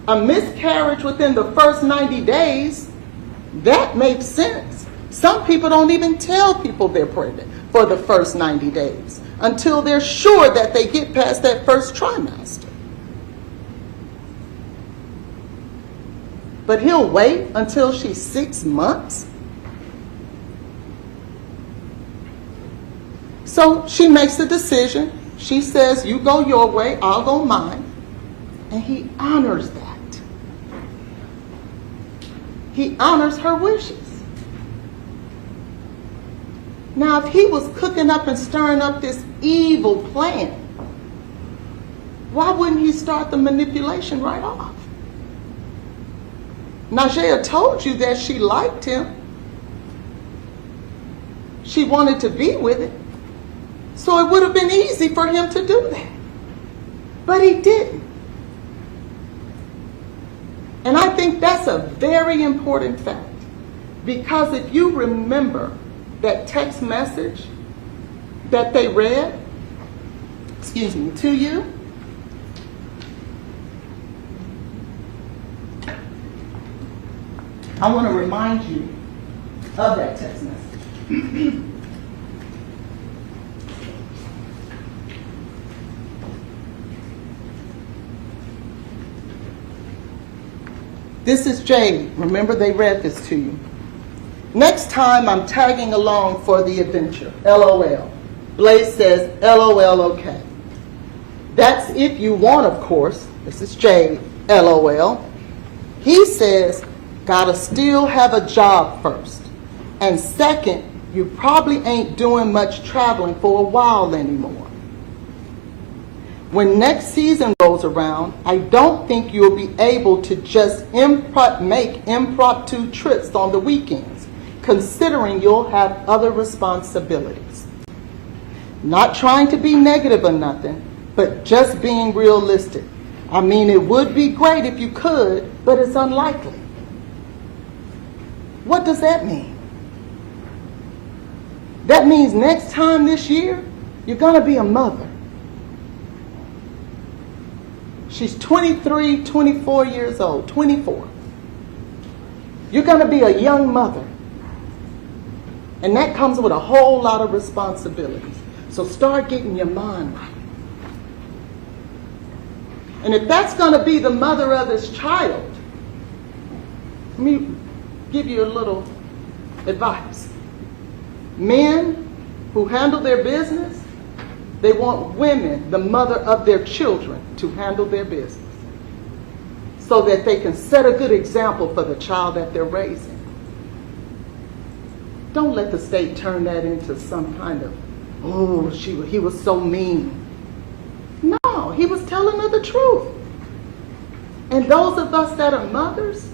A miscarriage within the first 90 days, that makes sense. Some people don't even tell people they're pregnant for the first 90 days until they're sure that they get past that first trimester. But he'll wait until she's 6 months? So she makes a decision. She says, you go your way, I'll go mine. And he honors that. He honors her wishes. Now, if he was cooking up and stirring up this evil plan, why wouldn't he start the manipulation right off? Najee told you that she liked him. She wanted to be with him. So it would have been easy for him to do that. But he didn't. And I think that's a very important fact. Because if you remember that text message that they read, to you, I want to remind you of that text message. This is Jade. Remember, they read this to you. Next time I'm tagging along for the adventure. LOL. Blaise says, LOL, okay. That's if you want, of course. This is Jade. LOL. He says, gotta still have a job first. And second, you probably ain't doing much traveling for a while anymore. When next season rolls around, I don't think you'll be able to just make impromptu trips on the weekends, considering you'll have other responsibilities. Not trying to be negative or nothing, but just being realistic. I mean, it would be great if you could, but it's unlikely. What does that mean? That means next time this year, you're going to be a mother. She's 23, 24 years old, 24. You're going to be a young mother. And that comes with a whole lot of responsibilities. So start getting your mind right. And if that's going to be the mother of this child, let me give you a little advice. Men who handle their business, they want women, the mother of their children, to handle their business so that they can set a good example for the child that they're raising. Don't let the state turn that into some kind of, oh, he was so mean. No, he was telling her the truth. And those of us that are mothers,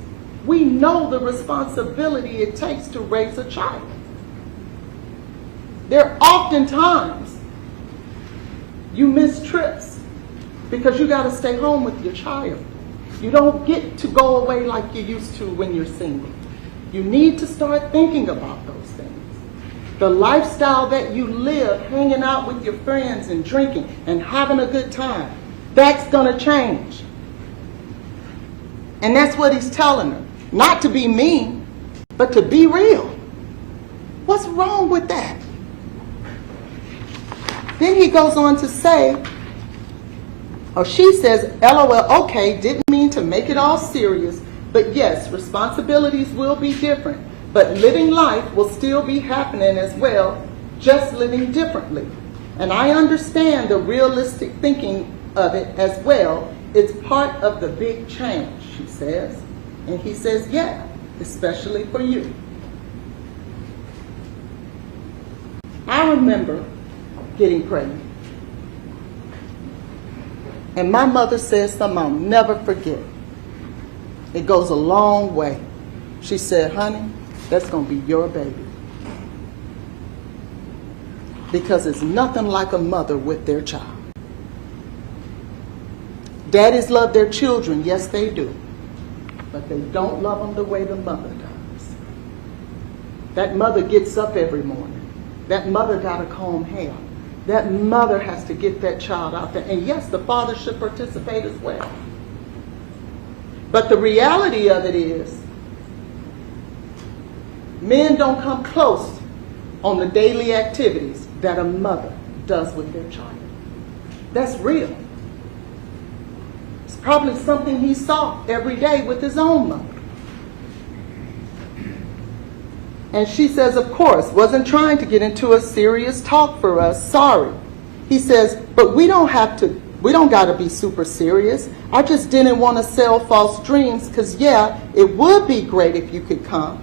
we know the responsibility it takes to raise a child. There are often times you miss trips because you got to stay home with your child. You don't get to go away like you used to when you're single. You need to start thinking about those things. The lifestyle that you live, hanging out with your friends and drinking and having a good time, that's going to change. And that's what he's telling her. Not to be mean, but to be real. What's wrong with that? Then he goes on to say, or she says, LOL, okay, didn't mean to make it all serious, but yes, responsibilities will be different, but living life will still be happening as well, just living differently. And I understand the realistic thinking of it as well. It's part of the big change, she says. And he says, yeah, especially for you. I remember getting pregnant. And my mother said something I'll never forget. It goes a long way. She said, honey, that's going to be your baby. Because it's nothing like a mother with their child. Daddies love their children, yes they do. But they don't love them the way the mother does. That mother gets up every morning. That mother got to comb hair. That mother has to get that child out there. And yes, the father should participate as well. But the reality of it is, men don't come close on the daily activities that a mother does with their child. That's real. It's probably something he saw every day with his own mother. And she says, of course, wasn't trying to get into a serious talk for us, sorry. He says, but we don't got to be super serious. I just didn't want to sell false dreams because, yeah, it would be great if you could come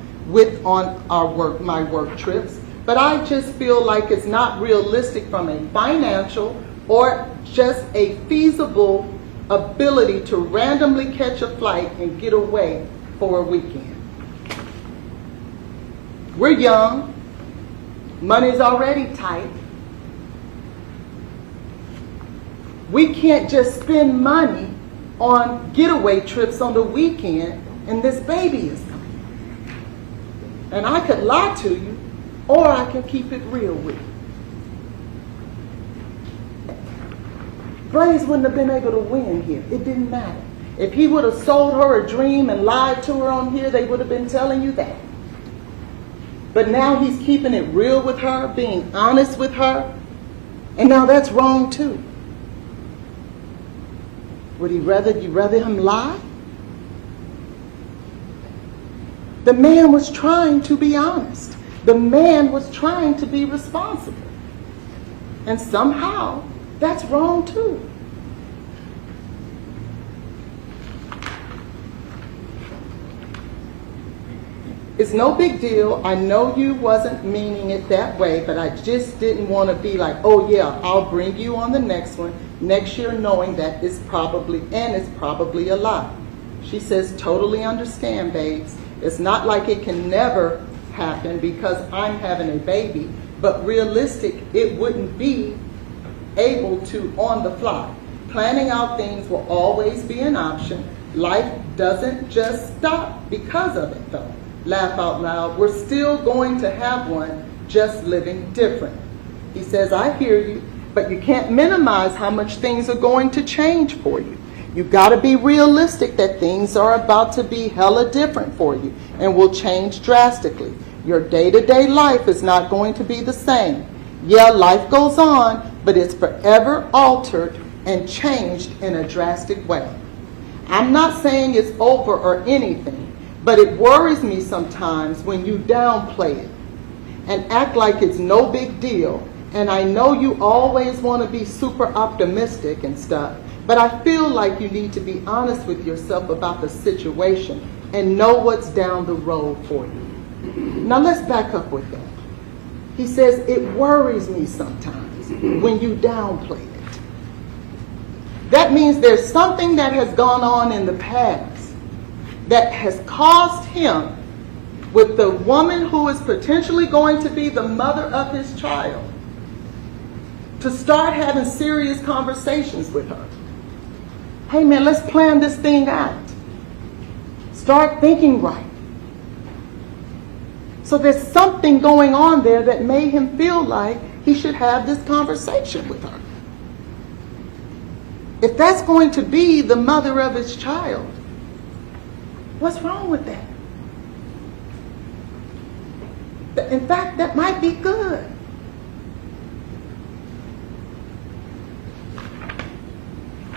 on my work trips. But I just feel like it's not realistic from a financial or just a feasible ability to randomly catch a flight and get away for a weekend. We're young. Money's already tight. We can't just spend money on getaway trips on the weekend and this baby is coming. And I could lie to you, or I can keep it real with you. Blaise wouldn't have been able to win here. It didn't matter. If he would have sold her a dream and lied to her on here, they would have been telling you that. But now he's keeping it real with her, being honest with her, and now that's wrong too. Would you rather him lie? The man was trying to be honest. The man was trying to be responsible. And somehow, that's wrong too. It's no big deal. I know you wasn't meaning it that way, but I just didn't want to be like, oh yeah, I'll bring you on the next one, next year, knowing that it's probably a lie. She says, totally understand, babes. It's not like it can never happen because I'm having a baby, but realistic, it wouldn't be able to on the fly. Planning out things will always be an option. Life doesn't just stop because of it though. Laugh out loud. We're still going to have one, just living different. He says, I hear you, but you can't minimize how much things are going to change for you. You've got to be realistic that things are about to be hella different for you and will change drastically. Your day-to-day life is not going to be the same. Yeah, life goes on, but it's forever altered and changed in a drastic way. I'm not saying it's over or anything, but it worries me sometimes when you downplay it and act like it's no big deal. And I know you always want to be super optimistic and stuff, but I feel like you need to be honest with yourself about the situation and know what's down the road for you. Now let's back up with that. He says, it worries me sometimes when you downplay it. That means there's something that has gone on in the past that has caused him, with the woman who is potentially going to be the mother of his child, to start having serious conversations with her. Hey man, let's plan this thing out. Start thinking right. So there's something going on there that made him feel like he should have this conversation with her. If that's going to be the mother of his child, what's wrong with that? In fact, that might be good.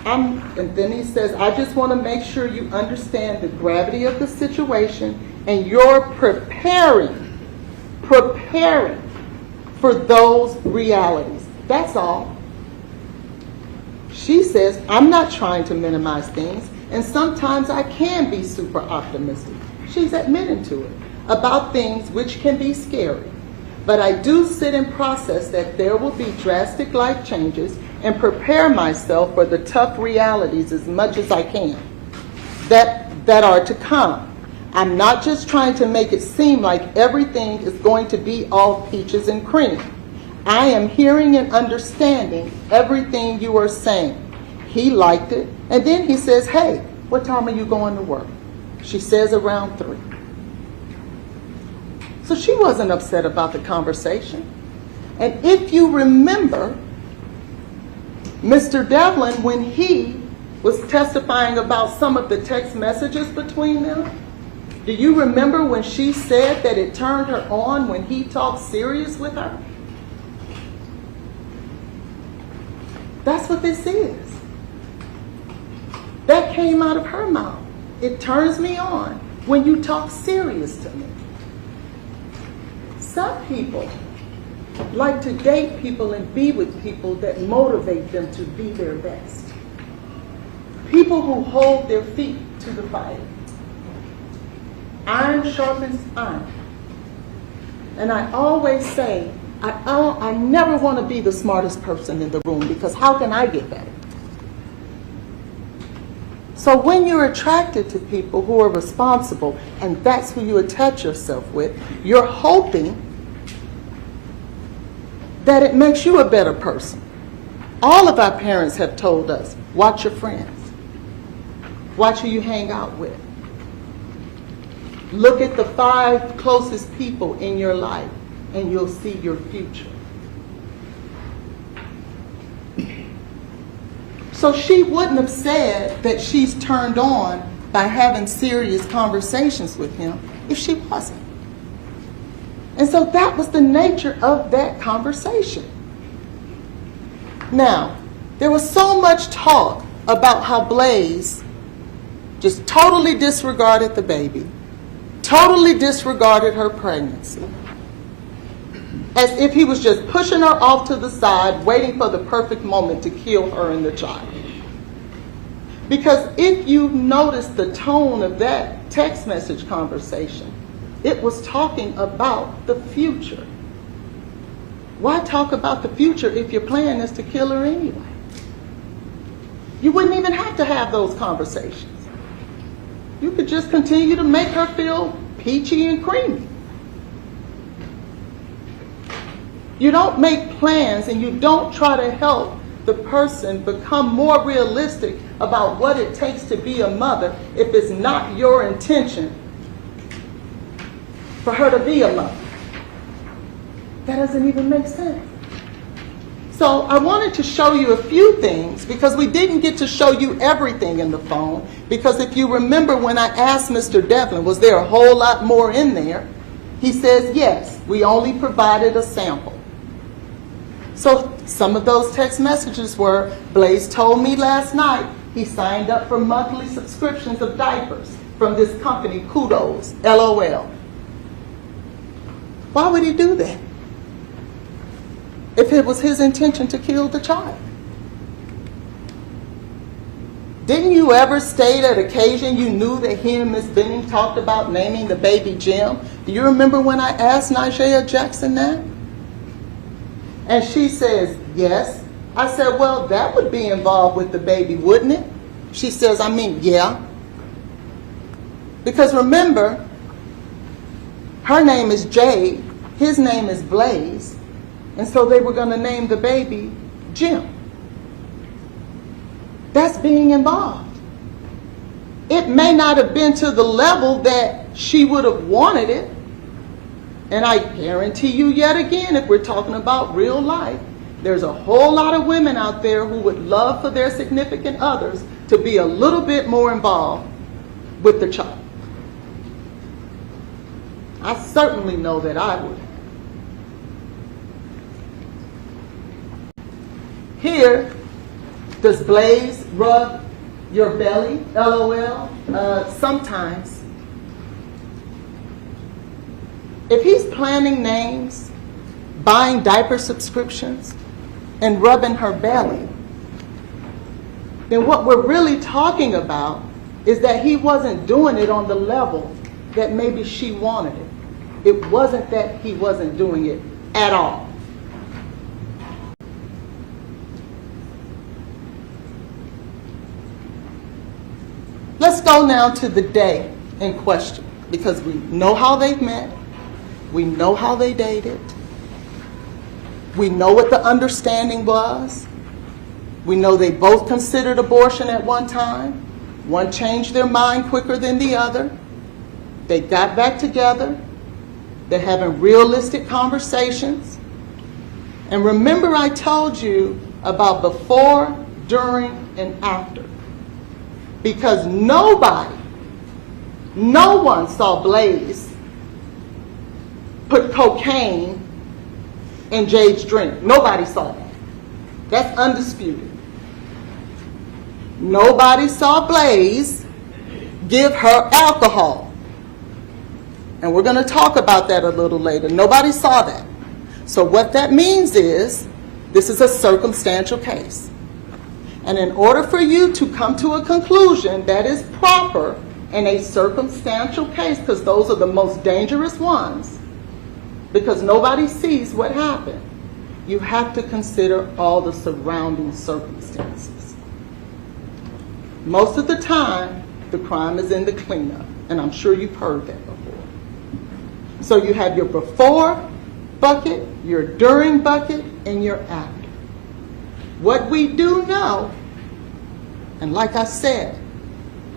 And then he says, I just want to make sure you understand the gravity of the situation and you're preparing for those realities. That's all. She says, I'm not trying to minimize things, and sometimes I can be super optimistic. She's admitting to it about things which can be scary. But I do sit and process that there will be drastic life changes and prepare myself for the tough realities as much as I can that are to come. I'm not just trying to make it seem like everything is going to be all peaches and cream. I am hearing and understanding everything you are saying. He liked it. And then he says, hey, what time are you going to work? She says around 3. So she wasn't upset about the conversation. And if you remember, Mr. Devlin, when he was testifying about some of the text messages between them, do you remember when she said that it turned her on when he talked serious with her? That's what this is. That came out of her mouth. It turns me on when you talk serious to me. Some people like to date people and be with people that motivate them to be their best. People who hold their feet to the fire. Iron sharpens iron. And I always say, I never want to be the smartest person in the room because how can I get better? So when you're attracted to people who are responsible and that's who you attach yourself with, you're hoping that it makes you a better person. All of our parents have told us, watch your friends. Watch who you hang out with. Look at the 5 closest people in your life, and you'll see your future. So she wouldn't have said that she's turned on by having serious conversations with him if she wasn't. And so that was the nature of that conversation. Now, there was so much talk about how Blaise just totally disregarded the baby, totally disregarded her pregnancy, as if he was just pushing her off to the side, waiting for the perfect moment to kill her and the child. Because if you notice the tone of that text message conversation, it was talking about the future. Why talk about the future if your plan is to kill her anyway? You wouldn't even have to have those conversations. You could just continue to make her feel peachy and creamy. You don't make plans and you don't try to help the person become more realistic about what it takes to be a mother if it's not your intention for her to be a mother. That doesn't even make sense. So I wanted to show you a few things because we didn't get to show you everything in the phone, because if you remember when I asked Mr. Devlin, was there a whole lot more in there? He says, yes, we only provided a sample. So some of those text messages were, Blaise told me last night he signed up for monthly subscriptions of diapers from this company, Kudos, LOL. Why would he do that if it was his intention to kill the child? Didn't you ever state at occasion you knew that he and Miss Benning talked about naming the baby Jim? Do you remember when I asked Nigella Jackson that? And she says, yes. I said, well, that would be involved with the baby, wouldn't it? She says, yeah. Because remember, her name is Jade, his name is Blaise, and so they were going to name the baby Jim. That's being involved. It may not have been to the level that she would have wanted it, and I guarantee you yet again, if we're talking about real life, there's a whole lot of women out there who would love for their significant others to be a little bit more involved with the child. I certainly know that I would. Here, does Blaise rub your belly? LOL. Sometimes. If he's planning names, buying diaper subscriptions, and rubbing her belly, then what we're really talking about is that he wasn't doing it on the level that maybe she wanted it. It wasn't that he wasn't doing it at all. Let's go now to the day in question, because we know how they've met, we know how they dated, we know what the understanding was, we know they both considered abortion at one time, one changed their mind quicker than the other, they got back together, they're having realistic conversations, and remember I told you about before, during, and after. Because no one saw Blaise put cocaine in Jade's drink. Nobody saw that. That's undisputed. Nobody saw Blaise give her alcohol. And we're going to talk about that a little later. Nobody saw that. So what that means is this is a circumstantial case. And in order for you to come to a conclusion that is proper in a circumstantial case, because those are the most dangerous ones, because nobody sees what happened, you have to consider all the surrounding circumstances. Most of the time, the crime is in the cleanup, and I'm sure you've heard that before. So you have your before bucket, your during bucket, and your after. What we do know, and like I said,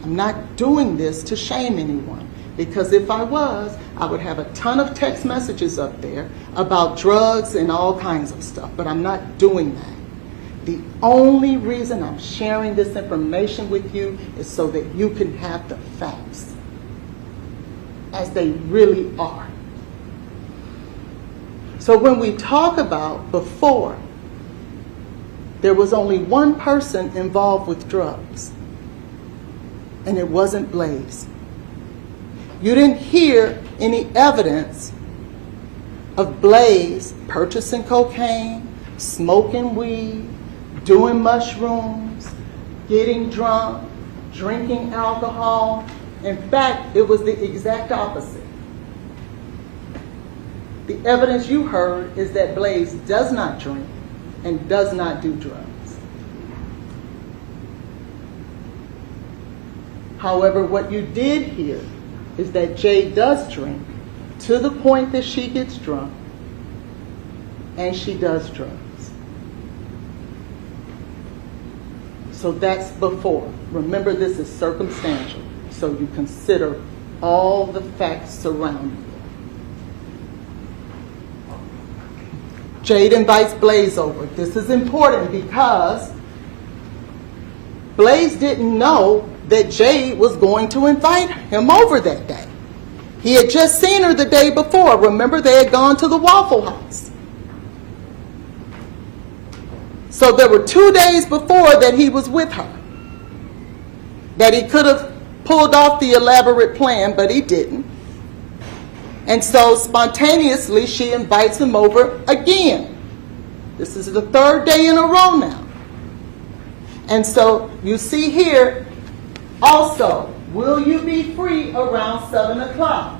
I'm not doing this to shame anyone, because if I was, I would have a ton of text messages up there about drugs and all kinds of stuff, but I'm not doing that. The only reason I'm sharing this information with you is so that you can have the facts as they really are. So when we talk about before, there was only one person involved with drugs, and it wasn't Blaise. You didn't hear any evidence of Blaise purchasing cocaine, smoking weed, doing mushrooms, getting drunk, drinking alcohol. In fact, it was the exact opposite. The evidence you heard is that Blaise does not drink and does not do drugs. However, what you did hear is that Jay does drink to the point that she gets drunk, and she does drugs. So that's before. Remember, this is circumstantial, so you consider all the facts surrounding it. Jade invites Blaise over. This is important because Blaise didn't know that Jade was going to invite him over that day. He had just seen her the day before. Remember, they had gone to the Waffle House. So there were 2 days before that he was with her, that he could have pulled off the elaborate plan, but he didn't. And so spontaneously, she invites him over again. This is the 3rd day in a row now. And so you see here, also, will you be free around 7 o'clock?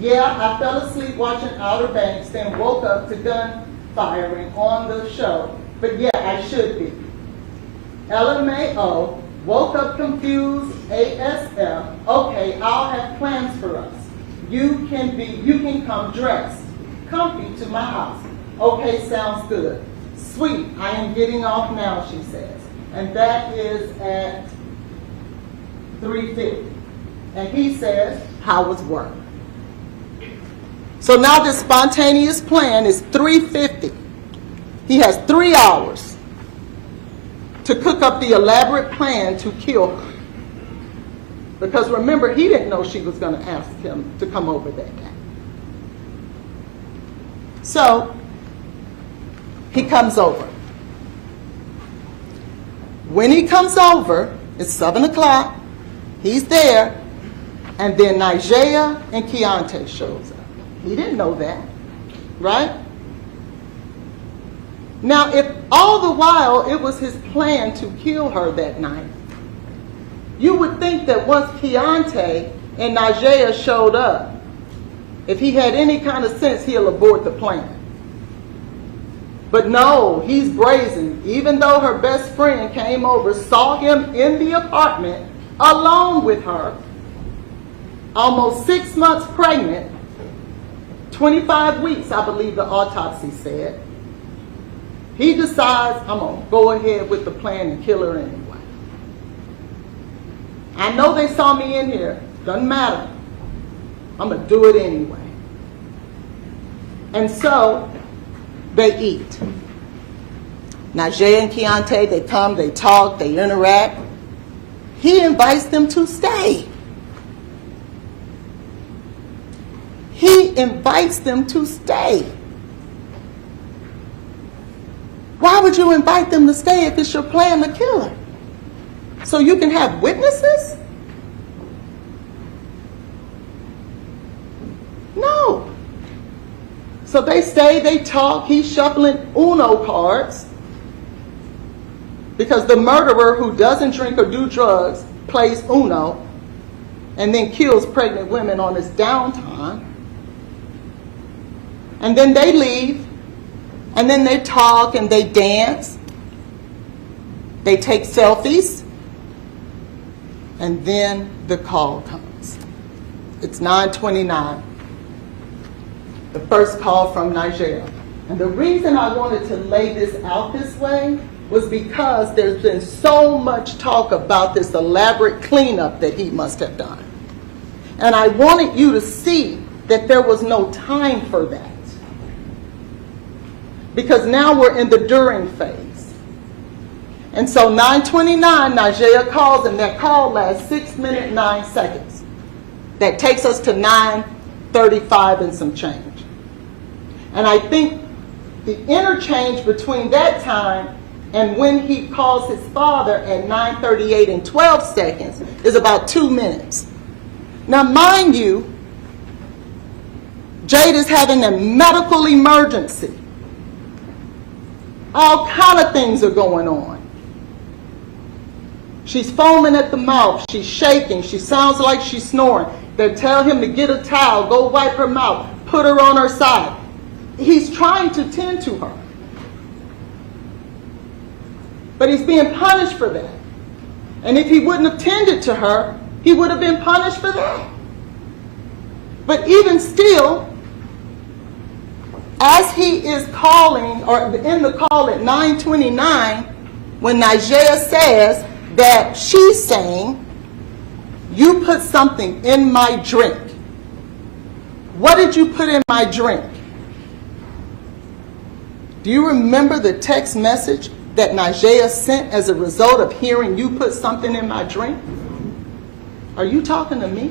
Yeah, I fell asleep watching Outer Banks, then woke up to gun firing on the show. But yeah, I should be. LMAO, woke up confused, ASF. Okay, I'll have plans for us. You can come dressed, comfy to my house. Okay, sounds good. Sweet, I am getting off now, she says. And that is at 3:50. And he says, how was work? So now this spontaneous plan is 3:50. He has 3 hours to cook up the elaborate plan to kill her. Because remember, he didn't know she was going to ask him to come over that day. So he comes over. When he comes over, it's 7 o'clock. He's there. And then Nigea and Keontae shows up. He didn't know that, right? Now, if all the while it was his plan to kill her that night, you would think that once Keontae and Nigea showed up, if he had any kind of sense, he'll abort the plan. But no, he's brazen. Even though her best friend came over, saw him in the apartment alone with her, almost 6 months pregnant, 25 weeks, I believe the autopsy said, he decides, I'm going to go ahead with the plan and kill her anyway. I know they saw me in here. Doesn't matter. I'm going to do it anyway. And so they eat. Nigea and Keontae, they come, they talk, they interact. He invites them to stay. He invites them to stay. Why would you invite them to stay if it's your plan to kill her? So you can have witnesses? No. So they stay, they talk, he's shuffling Uno cards because the murderer who doesn't drink or do drugs plays Uno and then kills pregnant women on his downtime. And then they leave, and then they talk and they dance. They take selfies. And then the call comes. It's 9:29. The first call from Nigea. And the reason I wanted to lay this out this way was because there's been so much talk about this elaborate cleanup that he must have done. And I wanted you to see that there was no time for that. Because now we're in the during phase. And so 9:29, Najee calls, and that call lasts 6 minutes, 9 seconds. That takes us to 9:35 and some change. And I think the interchange between that time and when he calls his father at 9:38 and 12 seconds is about 2 minutes. Now, mind you, Jade is having a medical emergency. All kind of things are going on. She's foaming at the mouth. She's shaking. She sounds like she's snoring. They tell him to get a towel, go wipe her mouth, put her on her side. He's trying to tend to her. But he's being punished for that. And if he wouldn't have tended to her, he would have been punished for that. But even still, as he is calling, or in the call at 9:29, when Najee says that she's saying, "You put something in my drink." What did you put in my drink? Do you remember the text message that Najee sent as a result of hearing "you put something in my drink"? Are you talking to me?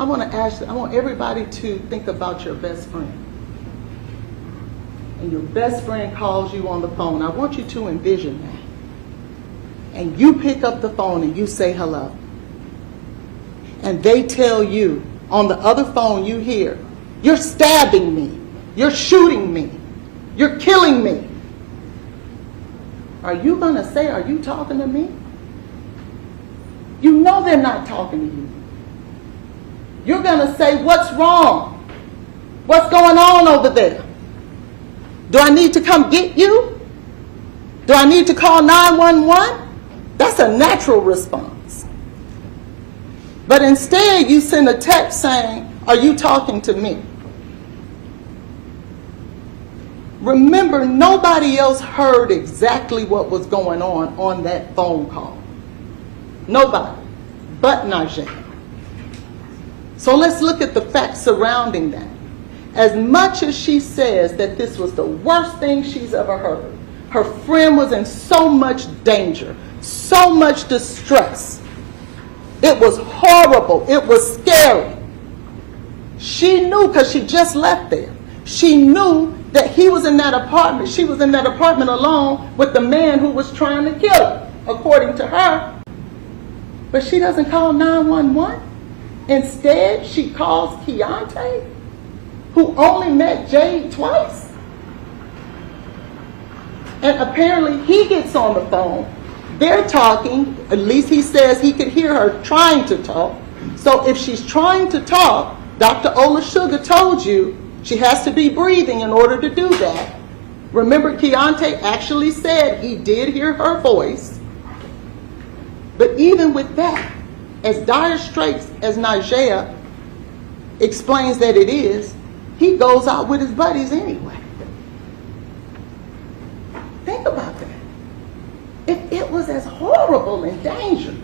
I want everybody to think about your best friend. And your best friend calls you on the phone. I want you to envision that. And you pick up the phone and you say hello. And they tell you, on the other phone you hear, "You're stabbing me. You're shooting me. You're killing me." Are you going to say, "Are you talking to me?" You know they're not talking to you. You're going to say, "What's wrong? What's going on over there? Do I need to come get you? Do I need to call 911? That's a natural response. But instead, you send a text saying, "Are you talking to me?" Remember, nobody else heard exactly what was going on that phone call. Nobody but Najee. So let's look at the facts surrounding that. As much as she says that this was the worst thing she's ever heard, her friend was in so much danger, so much distress. It was horrible. It was scary. She knew, because she just left there, she knew that he was in that apartment. She was in that apartment alone with the man who was trying to kill her, according to her. But she doesn't call 911. Instead, she calls Keontae, who only met Jade twice. And apparently he gets on the phone. They're talking. At least he says he could hear her trying to talk. So if she's trying to talk, Dr. Ola Sugar told you she has to be breathing in order to do that. Remember, Keontae actually said he did hear her voice. But even with that, as dire straits as Najee explains that it is, he goes out with his buddies anyway. Think about that. If it was as horrible and dangerous,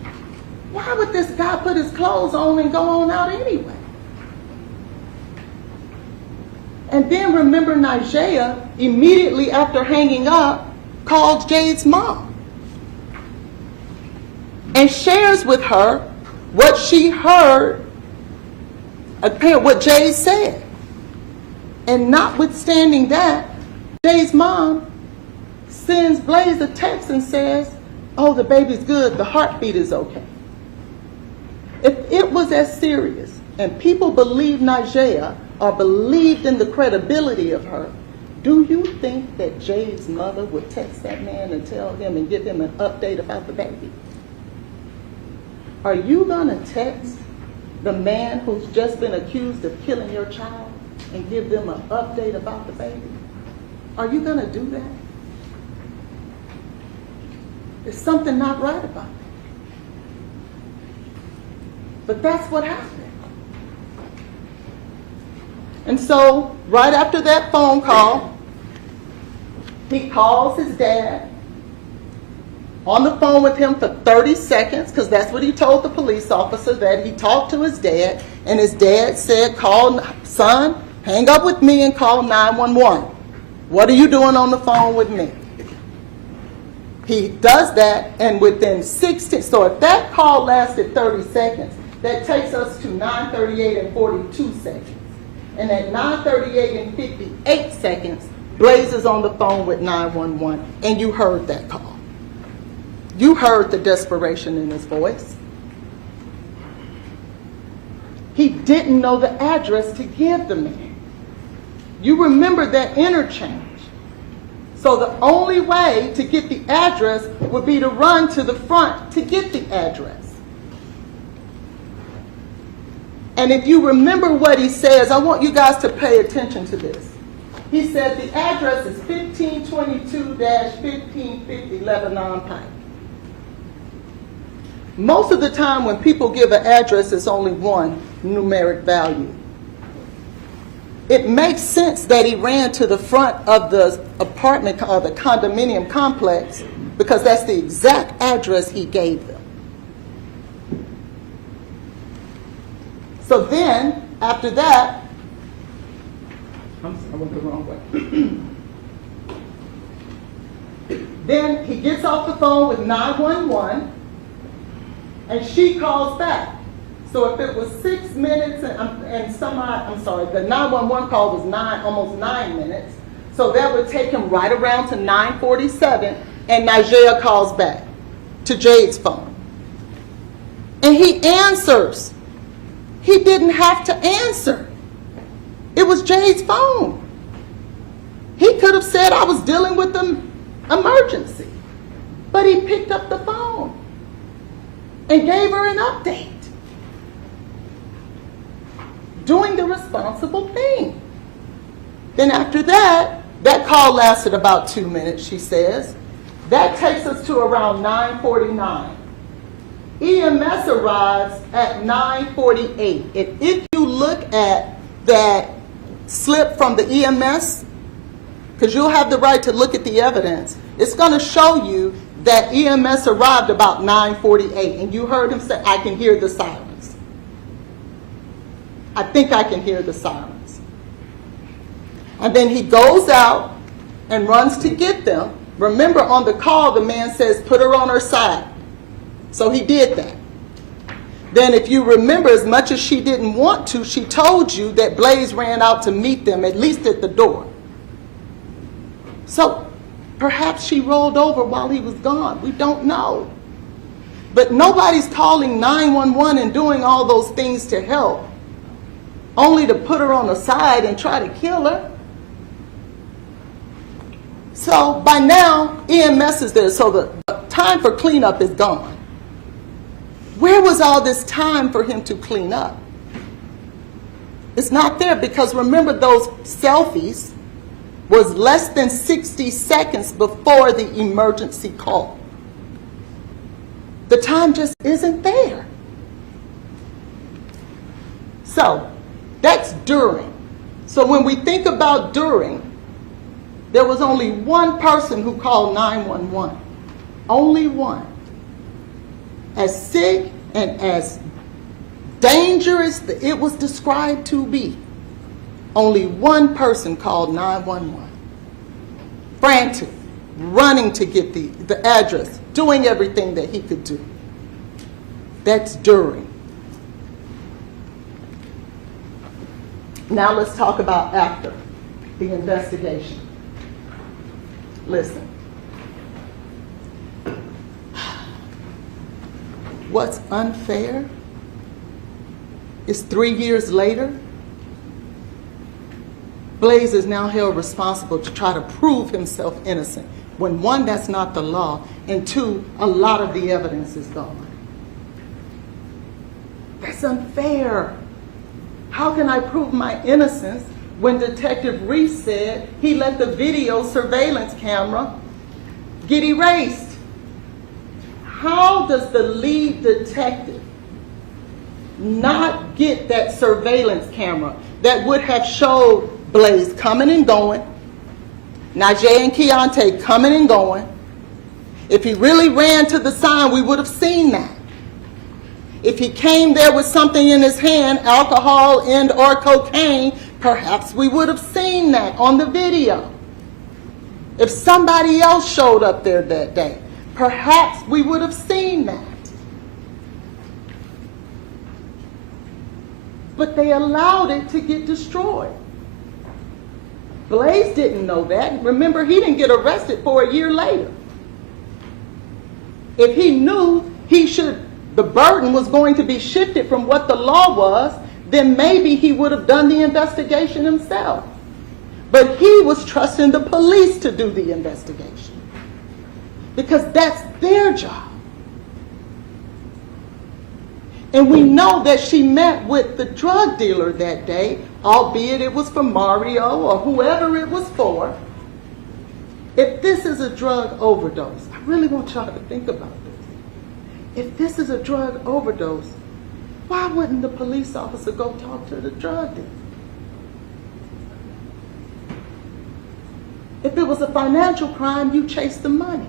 why would this guy put his clothes on and go on out anyway? And then remember, Najee, immediately after hanging up, called Jade's mom and shares with her what she heard, what Jade said. And notwithstanding that, Jade's mom sends Blaise a text and says, "Oh, the baby's good, the heartbeat is okay." If it was as serious and people believed Najee or believed in the credibility of her, do you think that Jade's mother would text that man and tell him and give him an update about the baby? Are you going to text the man who's just been accused of killing your child and give them an update about the baby? Are you going to do that? There's something not right about it. But that's what happened. And so, right after that phone call, He calls his dad, on the phone with him for 30 seconds, because that's what he told the police officer, that he talked to his dad, and his dad said, call, son, hang up with me and call 911. What are you doing on the phone with me? He does that, and within 16, so if that call lasted 30 seconds, that takes us to 9:38 and 42 seconds. And at 9:38 and 58 seconds, Blaise is on the phone with 911, and you heard that call. You heard the desperation in his voice. He didn't know the address to give the man. You remember that interchange. So the only way to get the address would be to run to the front to get the address. And if you remember what he says, I want you guys to pay attention to this. He said the address is 1522-1550 Lebanon Pike. Most of the time when people give an address, it's only one numeric value. It makes sense that he ran to the front of the apartment or the condominium complex because that's the exact address he gave them. So then, after that, I went the wrong way. Then he gets off the phone with 911, and she calls back. So if it was 6 minutes and some, I'm sorry, the 911 call was almost 9 minutes. So that would take him right around to 9:47, and Nigeria calls back to Jade's phone. And he answers. He didn't have to answer. It was Jade's phone. He could have said, I was dealing with an emergency. But he picked up the phone and gave her an update, doing the responsible thing. Then after that, that call lasted about 2 minutes, she says. That takes us to around 9:49. EMS arrives at 9:48. And if you look at that slip from the EMS, because you'll have the right to look at the evidence, it's going to show you that EMS arrived about 9:48. And you heard him say, I can hear the sirens. I think I can hear the sirens. And then he goes out and runs to get them. Remember, on the call, the man says, put her on her side. So he did that. Then if you remember, as much as she didn't want to, she told you that Blaise ran out to meet them, at least at the door. So perhaps she rolled over while he was gone. We don't know. But nobody's calling 911 and doing all those things to help, only to put her on the side and try to kill her. So by now, EMS is there, so the time for cleanup is gone. Where was all this time for him to clean up? It's not there, because remember, those selfies was less than 60 seconds before the emergency call. The time just isn't there. So that's during. So when we think about during, there was only one person who called 911. Only one. As sick and as dangerous as it was described to be, only one person called 911. Frantic, running to get the address, doing everything that he could do. That's during. Now let's talk about after the investigation. Listen. What's unfair is 3 years later, Blaise is now held responsible to try to prove himself innocent, when one, that's not the law, and two, a lot of the evidence is gone. That's unfair. How can I prove my innocence when Detective Reese said he let the video surveillance camera get erased? How does the lead detective not get that surveillance camera that would have showed Blaise coming and going, Najee and Keontae coming and going. If he really ran to the sign, we would have seen that. If he came there with something in his hand, alcohol and or cocaine, perhaps we would have seen that on the video. If somebody else showed up there that day, perhaps we would have seen that. But they allowed it to get destroyed. Blaise didn't know that. Remember, he didn't get arrested for a year later. If he knew the burden was going to be shifted from what the law was, then maybe he would have done the investigation himself. But he was trusting the police to do the investigation because that's their job. And we know that she met with the drug dealer that day, albeit it was for Mario or whoever it was for. If this is a drug overdose, I really want y'all to think about this. If this is a drug overdose, why wouldn't the police officer go talk to the drug dealer? If it was a financial crime, you chase the money.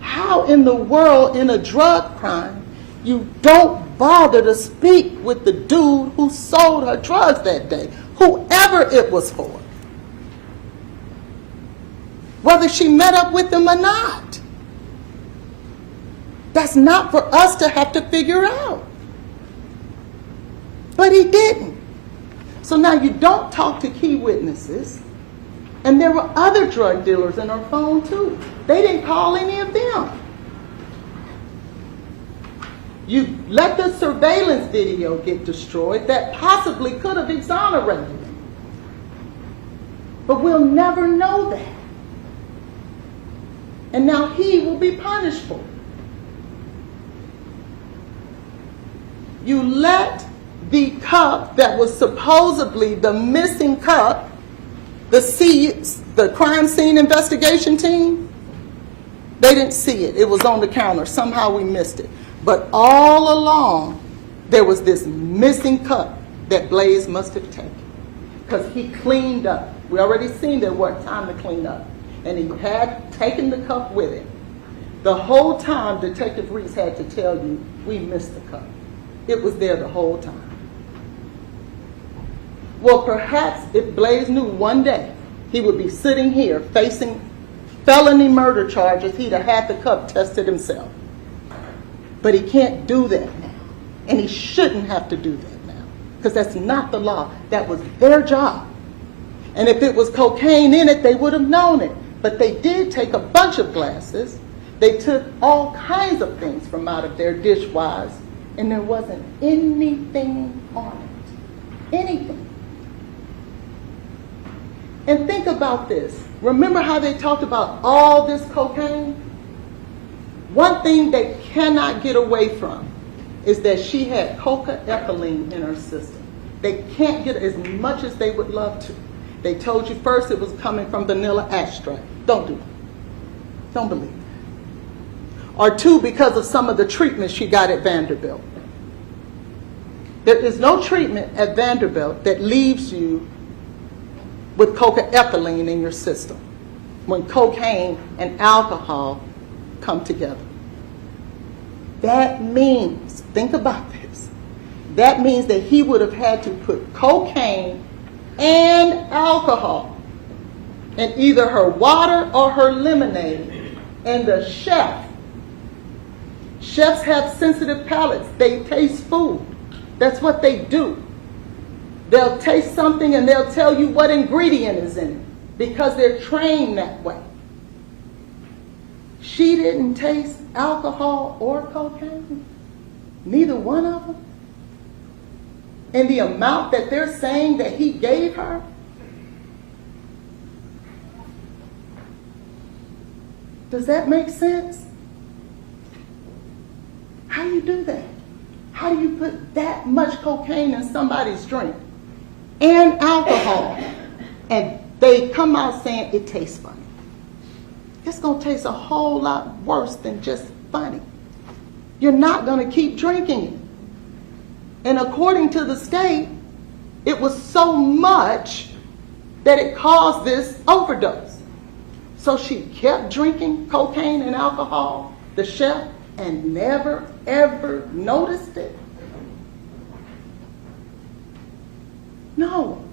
How in the world, in a drug crime, you don't bother to speak with the dude who sold her drugs that day, whoever it was for, whether she met up with him or not? That's not for us to have to figure out. But he didn't. So now you don't talk to key witnesses. And there were other drug dealers in her phone too. They didn't call any of them. You let the surveillance video get destroyed that possibly could have exonerated him. But we'll never know that. And now he will be punished for it. You let the cup that was supposedly the missing cup, the crime scene investigation team, they didn't see it. It was on the counter. Somehow we missed it. But all along, there was this missing cup that Blaise must have taken because he cleaned up. We already seen there wasn't time to clean up. And he had taken the cup with him. The whole time, Detective Reese had to tell you, we missed the cup. It was there the whole time. Well, perhaps if Blaise knew one day he would be sitting here facing felony murder charges, he'd have had the cup tested himself. But he can't do that now. And he shouldn't have to do that now. Because that's not the law. That was their job. And if it was cocaine in it, they would have known it. But they did take a bunch of glasses. They took all kinds of things from out of their dishwise. And there wasn't anything on it. Anything. And think about this. Remember how they talked about all this cocaine? One thing they cannot get away from is that she had cocaethylene in her system. They can't get as much as they would love to. They told you first it was coming from vanilla extract. Don't do it. Don't believe it. Or two, because of some of the treatment she got at Vanderbilt. There is no treatment at Vanderbilt that leaves you with cocaethylene in your system when cocaine and alcohol come together. That means, think about this, that means that he would have had to put cocaine and alcohol in either her water or her lemonade. And the chefs have sensitive palates. They taste food. That's what they do. They'll taste something and they'll tell you what ingredient is in it because they're trained that way. She didn't taste alcohol or cocaine. Neither one of them. And the amount that they're saying that he gave her. Does that make sense? How do you do that? How do you put that much cocaine in somebody's drink and alcohol? And they come out saying it tastes funny. It's going to taste a whole lot worse than just funny. You're not going to keep drinking it. And according to the state, it was so much that it caused this overdose. So she kept drinking cocaine and alcohol, the chef, and never, ever noticed it? No.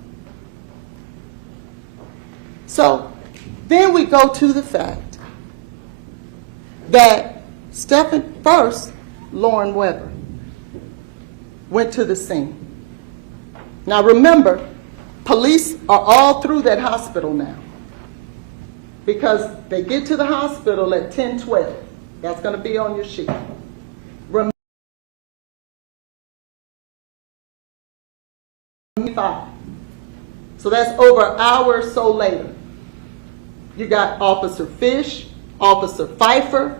So then we go to the fact that Lauren Weber went to the scene. Now remember, police are all through that hospital now, because they get to the hospital at 10:12. That's going to be on your sheet. Remember, 5. So that's over an hour or so later. You got Officer Fish, Officer Pfeiffer,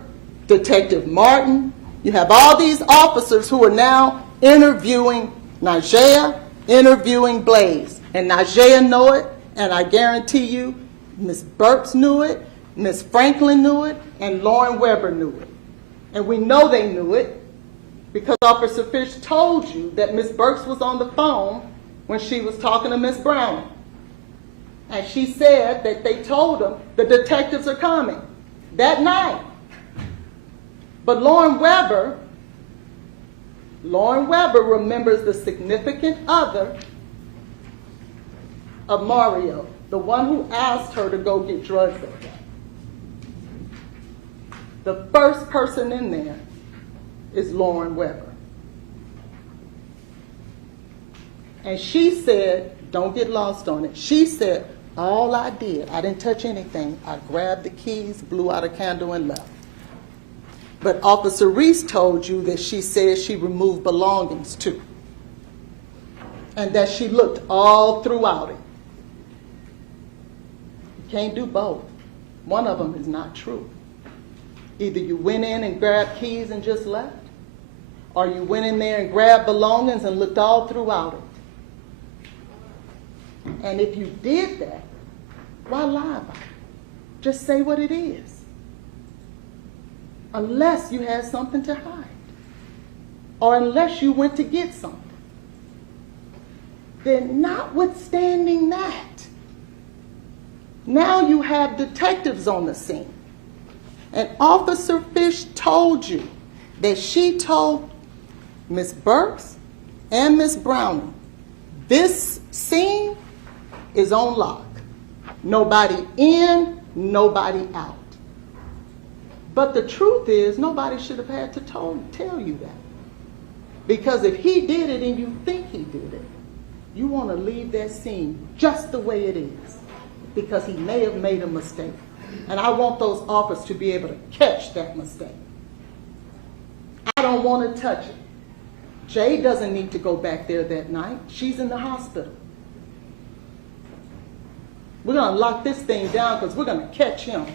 Detective Martin. You have all these officers who are now interviewing Najee, interviewing Blaise. And Najee knew it, and I guarantee you, Ms. Burks knew it, Ms. Franklin knew it, and Lauren Weber knew it. And we know they knew it because Officer Fish told you that Ms. Burks was on the phone when she was talking to Ms. Browning. And she said that they told them the detectives are coming that night. But Lauren Weber remembers the significant other of Mario, the one who asked her to go get drugs that day. The first person in there is Lauren Weber. And she said, don't get lost on it, she said, all I did, I didn't touch anything. I grabbed the keys, blew out a candle, and left. But Officer Reese told you that she said she removed belongings too, and that she looked all throughout it. You can't do both. One of them is not true. Either you went in and grabbed keys and just left, or you went in there and grabbed belongings and looked all throughout it. And if you did that, why lie about it? Just say what it is. Unless you had something to hide, or unless you went to get something. Then notwithstanding that, now you have detectives on the scene. And Officer Fish told you that she told Ms. Burks and Ms. Browning, this scene is on lock. Nobody in, nobody out. But the truth is, nobody should have had to tell you that. Because if he did it and you think he did it, you want to leave that scene just the way it is. Because he may have made a mistake. And I want those officers to be able to catch that mistake. I don't want to touch it. Jay doesn't need to go back there that night. She's in the hospital. We're going to lock this thing down because we're going to catch him.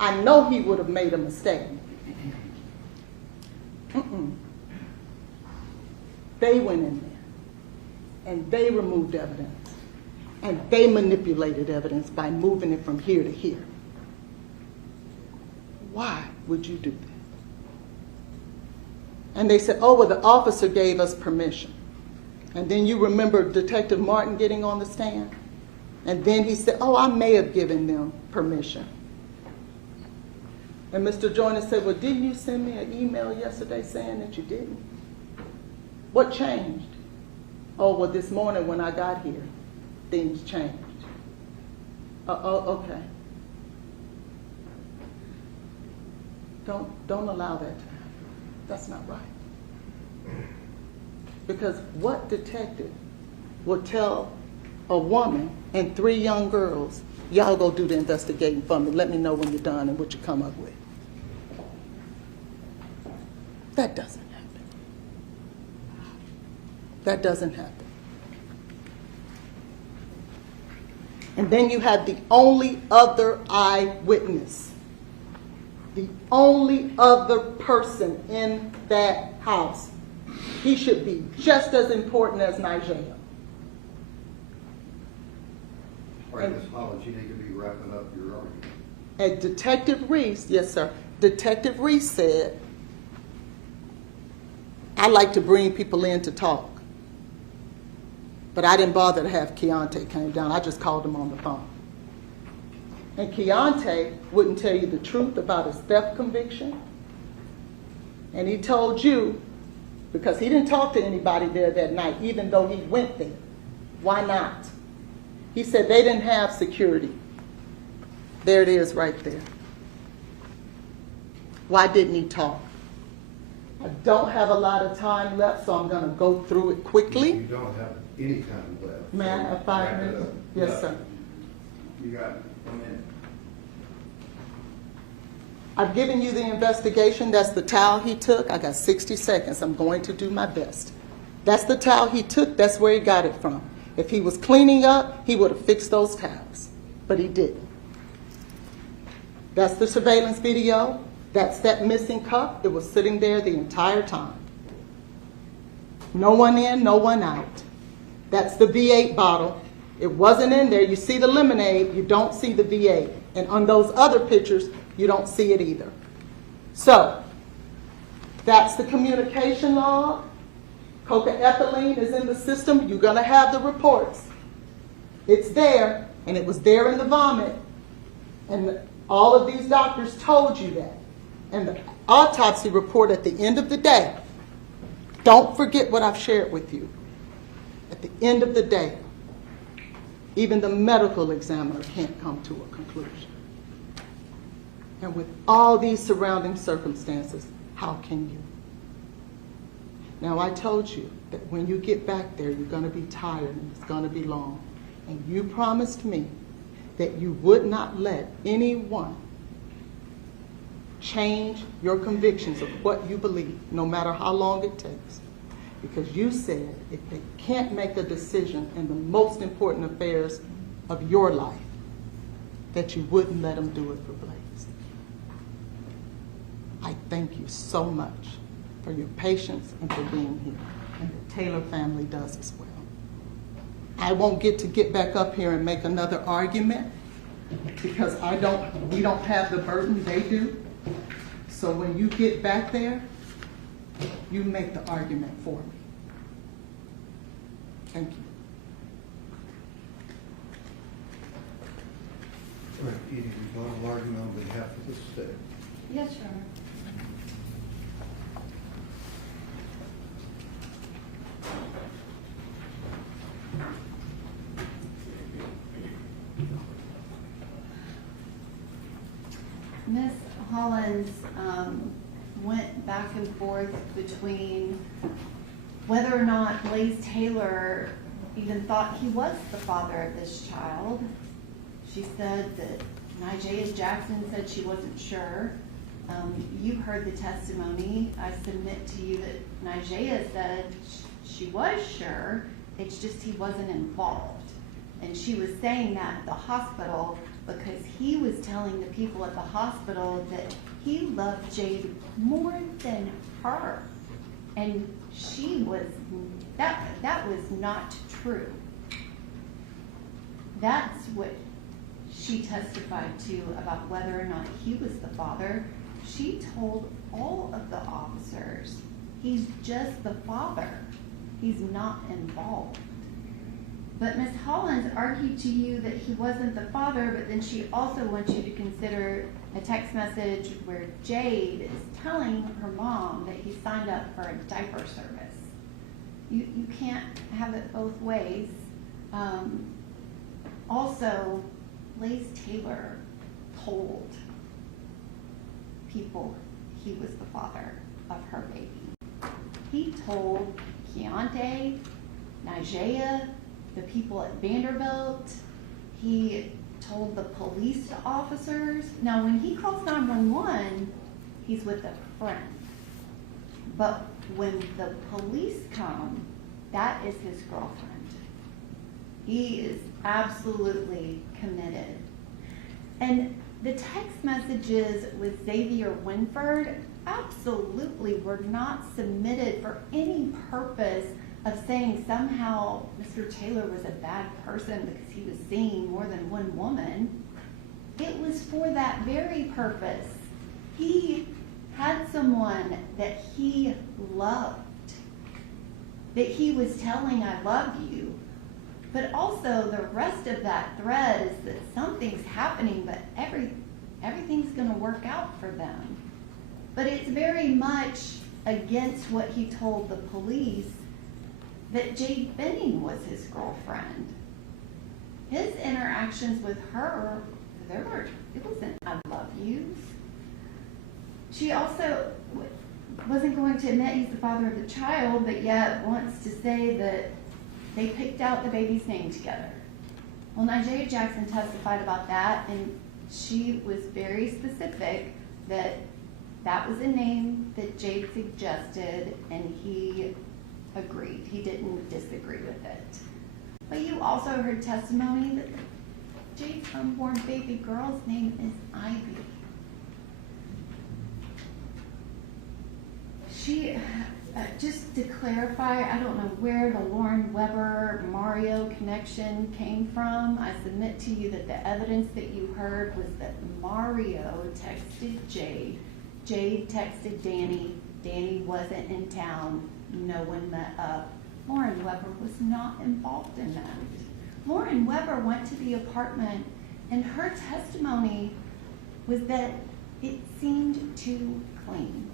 I know he would have made a mistake. They went in there and they removed evidence. And they manipulated evidence by moving it from here to here. Why would you do that? And they said, oh, well, the officer gave us permission. And then you remember Detective Martin getting on the stand? And then he said, oh, I may have given them permission. And Mr. Joyner said, well, didn't you send me an email yesterday saying that you didn't? What changed? Oh, well, this morning when I got here, things changed. Okay. Don't allow that to happen. That's not right. Because what detective will tell a woman and 3 young girls, y'all go do the investigating for me, let me know when you're done and what you come up with? That doesn't happen. That doesn't happen. And then you have the only other eyewitness, the only other person in that house. He should be just as important as Najee. All right, Ms. Hollis, you need to be wrapping up your argument. And Detective Reese, yes, sir. Detective Reese said, I like to bring people in to talk. But I didn't bother to have Keontae came down. I just called him on the phone. And Keontae wouldn't tell you the truth about his theft conviction. And he told you, because he didn't talk to anybody there that night, even though he went there. Why not? He said they didn't have security. There it is right there. Why didn't he talk? I don't have a lot of time left, so I'm going to go through it quickly. You don't have any time left. May I have 5 minutes? Yes, sir. You got 1 minute. I've given you the investigation. That's the towel he took. I got 60 seconds. I'm going to do my best. That's the towel he took. That's where he got it from. If he was cleaning up, he would have fixed those towels, but he didn't. That's the surveillance video. That's that missing cup. It was sitting there the entire time. No one in, no one out. That's the V8 bottle. It wasn't in there. You see the lemonade, you don't see the V8. And on those other pictures, you don't see it either. So, that's the communication log. Cocaethylene is in the system. You're going to have the reports. It's there, and it was there in the vomit. And all of these doctors told you that. And the autopsy report at the end of the day, don't forget what I've shared with you. At the end of the day, even the medical examiner can't come to a conclusion. And with all these surrounding circumstances, how can you? Now, I told you that when you get back there, you're going to be tired and it's going to be long. And you promised me that you would not let anyone change your convictions of what you believe, no matter how long it takes. Because you said if they can't make a decision in the most important affairs of your life, that you wouldn't let them do it for Blaise. I thank you so much for your patience and for being here. And the Taylor family does as well. I won't get back up here and make another argument because we don't have the burden, they do. So when you get back there, you make the argument for me. Thank you. All right, Edie, rebuttal argument on behalf of the state. Yes, Your Honor. Ms. Hollins went back and forth between whether or not Blaise Taylor even thought he was the father of this child. She said that Nigella Jackson said she wasn't sure. You heard the testimony. I submit to you that Nigella said she was sure, it's just he wasn't involved. And she was saying that at the hospital because he was telling the people at the hospital that he loved Jade more than her. And she was, that was not true. That's what she testified to about whether or not he was the father. She told all of the officers, he's just the father. He's not involved. But Ms. Hollins argued to you that he wasn't the father, but then she also wants you to consider a text message where Jade is telling her mom that he signed up for a diaper service. You can't have it both ways. Also, Blaise Taylor told people he was the father of her baby. He told Keontae, Nigella, the people at Vanderbilt. He told the police officers. Now, when he calls 911, he's with a friend. But when the police come, that is his girlfriend. He is absolutely committed. And the text messages with Xavier Winford absolutely were not submitted for any purpose of saying somehow Mr. Taylor was a bad person because he was seeing more than one woman. It was for that very purpose. He had someone that he loved, that he was telling, I love you, But also the rest of that thread is that something's happening, but everything's going to work out for them. But it's very much against what he told the police, that Jade Benning was his girlfriend. His interactions with her, it wasn't "I love yous." She also wasn't going to admit he's the father of the child, but yet wants to say that they picked out the baby's name together. Well, Nigeria Jackson testified about that, and she was very specific that that was a name that Jade suggested, and he agreed. He didn't disagree with it. But you also heard testimony that Jade's unborn baby girl's name is Ivy. She, just to clarify, I don't know where the Lauren Weber Mario connection came from. I submit to you that the evidence that you heard was that Mario texted Jade. Jade texted Danny. Danny wasn't in town. No one met up. Lauren Weber was not involved in that. Lauren Weber went to the apartment, and her testimony was that it seemed too clean.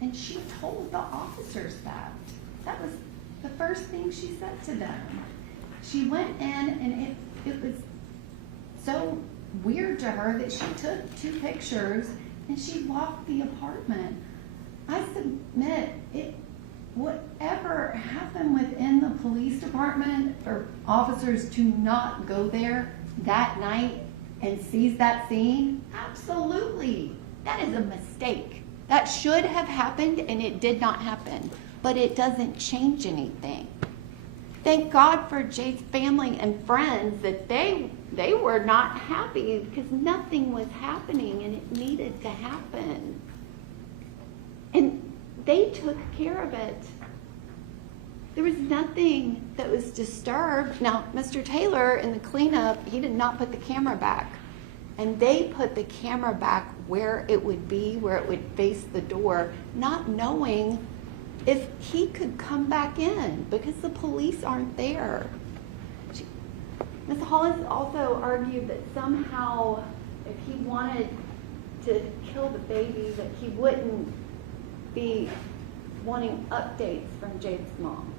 And she told the officers that. That was the first thing she said to them. She went in, and it was so weird to her that she took 2 pictures and she walked the apartment. I submit whatever happened within the police department for officers to not go there that night and seize that scene, absolutely. That is a mistake. That should have happened, and it did not happen. But it doesn't change anything. Thank God for Jade's family and friends that they were not happy because nothing was happening and it needed to happen. And they took care of it. There was nothing that was disturbed. Now, Mr. Taylor in the cleanup, he did not put the camera back. And they put the camera back where it would be, where it would face the door, not knowing if he could come back in because the police aren't there. Ms. Hollins also argued that somehow if he wanted to kill the baby, that he wouldn't be wanting updates from Jade's mom.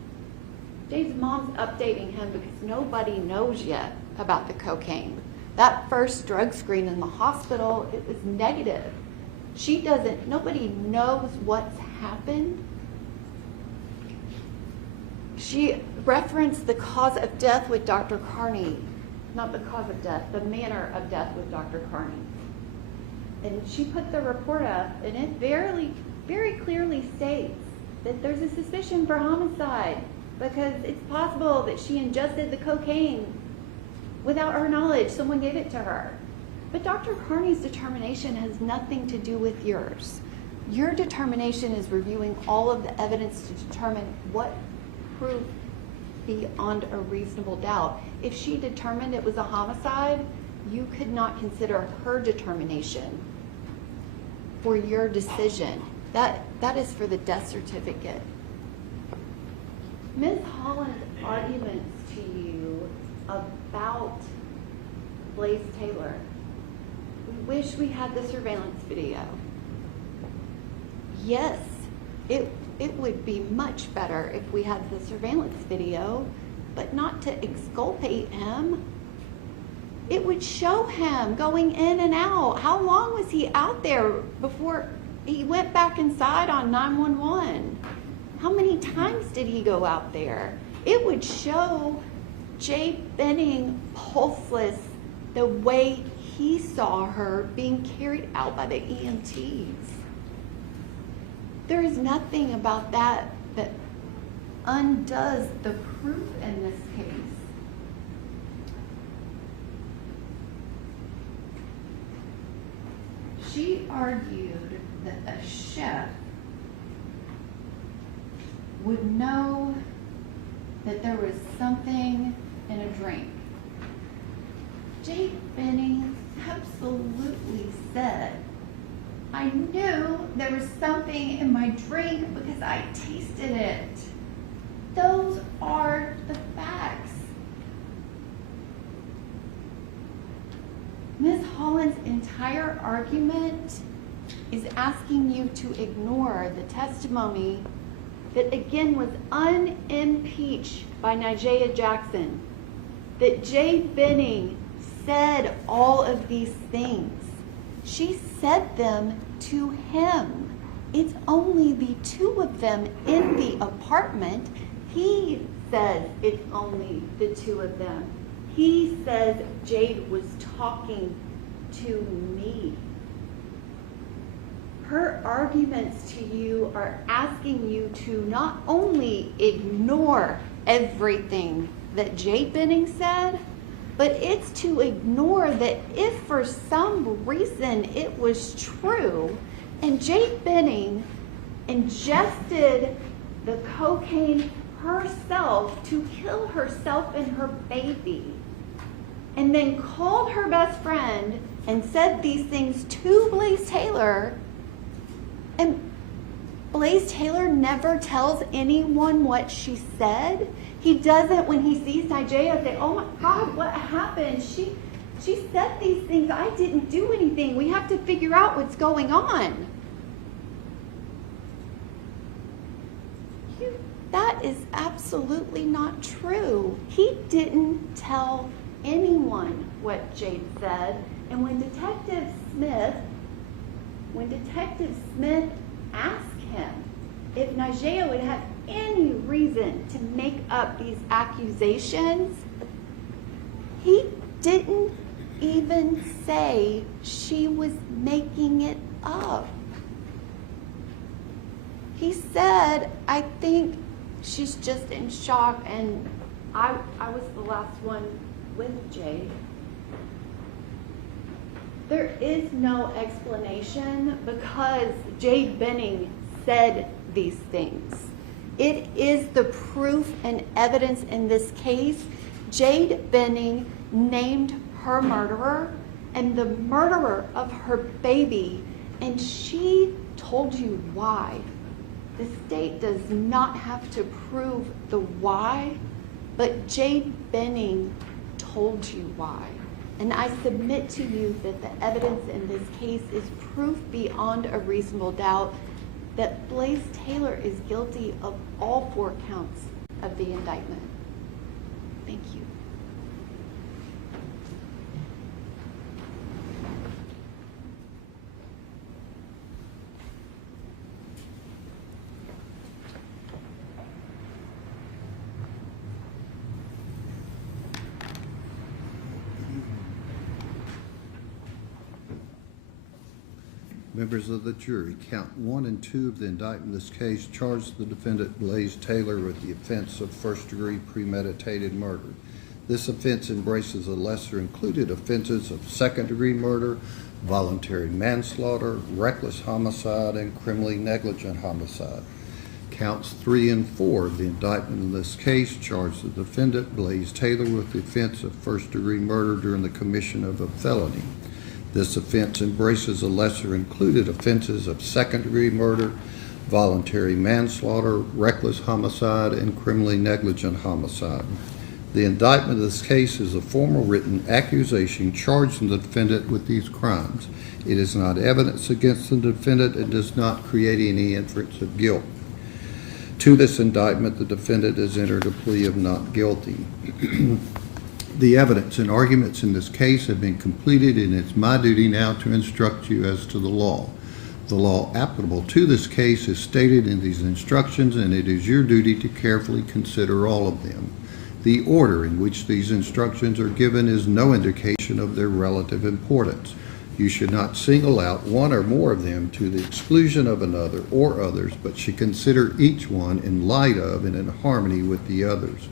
Jade's mom's updating him because nobody knows yet about the cocaine. That first drug screen in the hospital, it was negative. Nobody knows what's happened. She referenced the cause of death with Dr. Carney. Not the cause of death, the manner of death with Dr. Carney. And she put the report up, and it very clearly states that there's a suspicion for homicide because it's possible that she ingested the cocaine without her knowledge. Someone gave it to her. But Dr. Carney's determination has nothing to do with yours. Your determination is reviewing all of the evidence to determine what proof beyond a reasonable doubt. If she determined it was a homicide, you could not consider her determination for your decision. That is for the death certificate. Ms. Holland's arguments to you about Blaise Taylor. We wish we had the surveillance video. Yes, it would be much better if we had the surveillance video, but not to exculpate him. It would show him going in and out. How long was he out there before he went back inside on 911? How many times did he go out there? It would show Jade Benning pulseless the way he saw her being carried out by the EMTs. There is nothing about that that undoes the proof in this case. She argued that a chef would know that there was something in a drink. Jade Benning absolutely said, I knew there was something in my drink because I tasted it. Those are the facts. Colin's entire argument is asking you to ignore the testimony that again was unimpeached by Nigella Jackson, that Jade Benning said all of these things. She said them to him. It's only the two of them in the apartment. He says it's only the two of them. He says Jade was talking to me. Her arguments to you are asking you to not only ignore everything that Jade Benning said, but it's to ignore that if for some reason it was true and Jade Benning ingested the cocaine herself to kill herself and her baby, and then called her best friend and said these things to Blaise Taylor, and Blaise Taylor never tells anyone what she said. He doesn't, when he sees Nigella, say, oh my God, what happened? She said these things. I didn't do anything. We have to figure out what's going on. That is absolutely not true. He didn't tell anyone what Jade said. And when Detective Smith asked him if Nigella would have any reason to make up these accusations, he didn't even say she was making it up. He said, I think she's just in shock, and I was the last one with Jade. There is no explanation because Jade Benning said these things. It is the proof and evidence in this case. Jade Benning named her murderer and the murderer of her baby, and she told you why. The state does not have to prove the why, but Jade Benning told you why. And I submit to you that the evidence in this case is proof beyond a reasonable doubt that Blaise Taylor is guilty of all 4 counts of the indictment. Thank you. Members of the jury, count 1 and 2 of the indictment in this case charge the defendant Blaise Taylor with the offense of first-degree premeditated murder. This offense embraces the lesser included offenses of second-degree murder, voluntary manslaughter, reckless homicide, and criminally negligent homicide. Counts 3 and 4 of the indictment in this case charge the defendant Blaise Taylor with the offense of first-degree murder during the commission of a felony. This offense embraces the lesser included offenses of second-degree murder, voluntary manslaughter, reckless homicide, and criminally negligent homicide. The indictment of this case is a formal written accusation charging the defendant with these crimes. It is not evidence against the defendant and does not create any inference of guilt. To this indictment, the defendant has entered a plea of not guilty. The evidence and arguments in this case have been completed, and it's my duty now to instruct you as to the law. The law applicable to this case is stated in these instructions, and it is your duty to carefully consider all of them. The order in which these instructions are given is no indication of their relative importance. You should not single out one or more of them to the exclusion of another or others, but should consider each one in light of and in harmony with the others.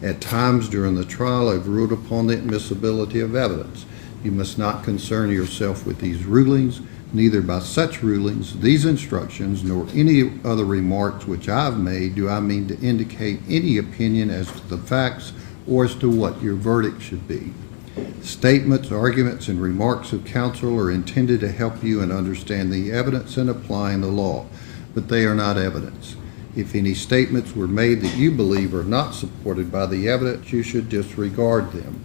At times during the trial, I've ruled upon the admissibility of evidence. You must not concern yourself with these rulings. Neither by such rulings, these instructions, nor any other remarks which I've made do I mean to indicate any opinion as to the facts or as to what your verdict should be. Statements, arguments, and remarks of counsel are intended to help you in understanding the evidence and applying the law, but they are not evidence. If any statements were made that you believe are not supported by the evidence, you should disregard them.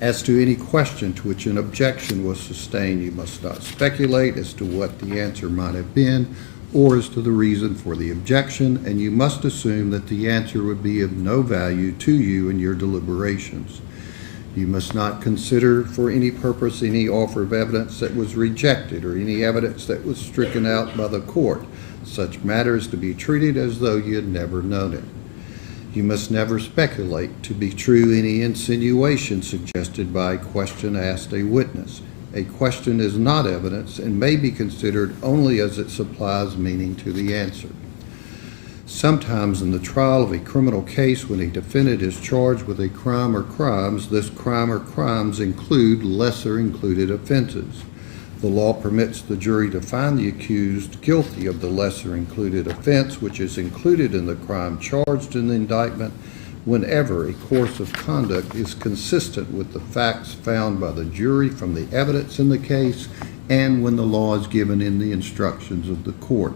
As to any question to which an objection was sustained, you must not speculate as to what the answer might have been or as to the reason for the objection, and you must assume that the answer would be of no value to you in your deliberations. You must not consider for any purpose any offer of evidence that was rejected or any evidence that was stricken out by the court. Such matters to be treated as though you had never known it. You must never speculate to be true any insinuation suggested by a question asked a witness. A question is not evidence and may be considered only as it supplies meaning to the answer. Sometimes in the trial of a criminal case, when a defendant is charged with a crime or crimes, this crime or crimes include lesser included offenses. The law permits the jury to find the accused guilty of the lesser included offense, which is included in the crime charged in the indictment, whenever a course of conduct is consistent with the facts found by the jury from the evidence in the case and when the law is given in the instructions of the court.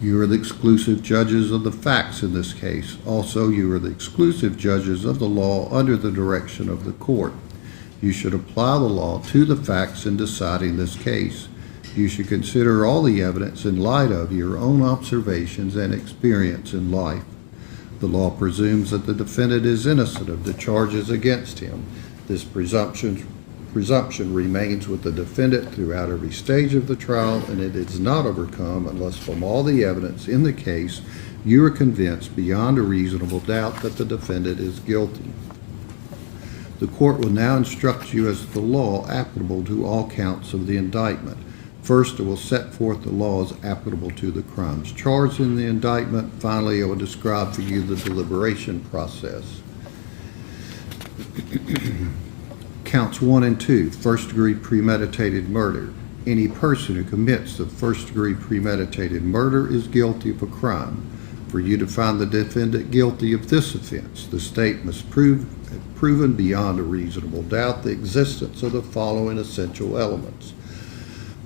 You are the exclusive judges of the facts in this case. Also, you are the exclusive judges of the law under the direction of the court. You should apply the law to the facts in deciding this case. You should consider all the evidence in light of your own observations and experience in life. The law presumes that the defendant is innocent of the charges against him. This presumption remains with the defendant throughout every stage of the trial, and it is not overcome unless from all the evidence in the case you are convinced beyond a reasonable doubt that the defendant is guilty. The court will now instruct you as to the law applicable to all counts of the indictment. First, it will set forth the laws applicable to the crimes charged in the indictment. Finally, it will describe for you the deliberation process. Counts 1 and 2, first-degree premeditated murder. Any person who commits the first-degree premeditated murder is guilty of a crime. For you to find the defendant guilty of this offense, the state must have proven beyond a reasonable doubt the existence of the following essential elements.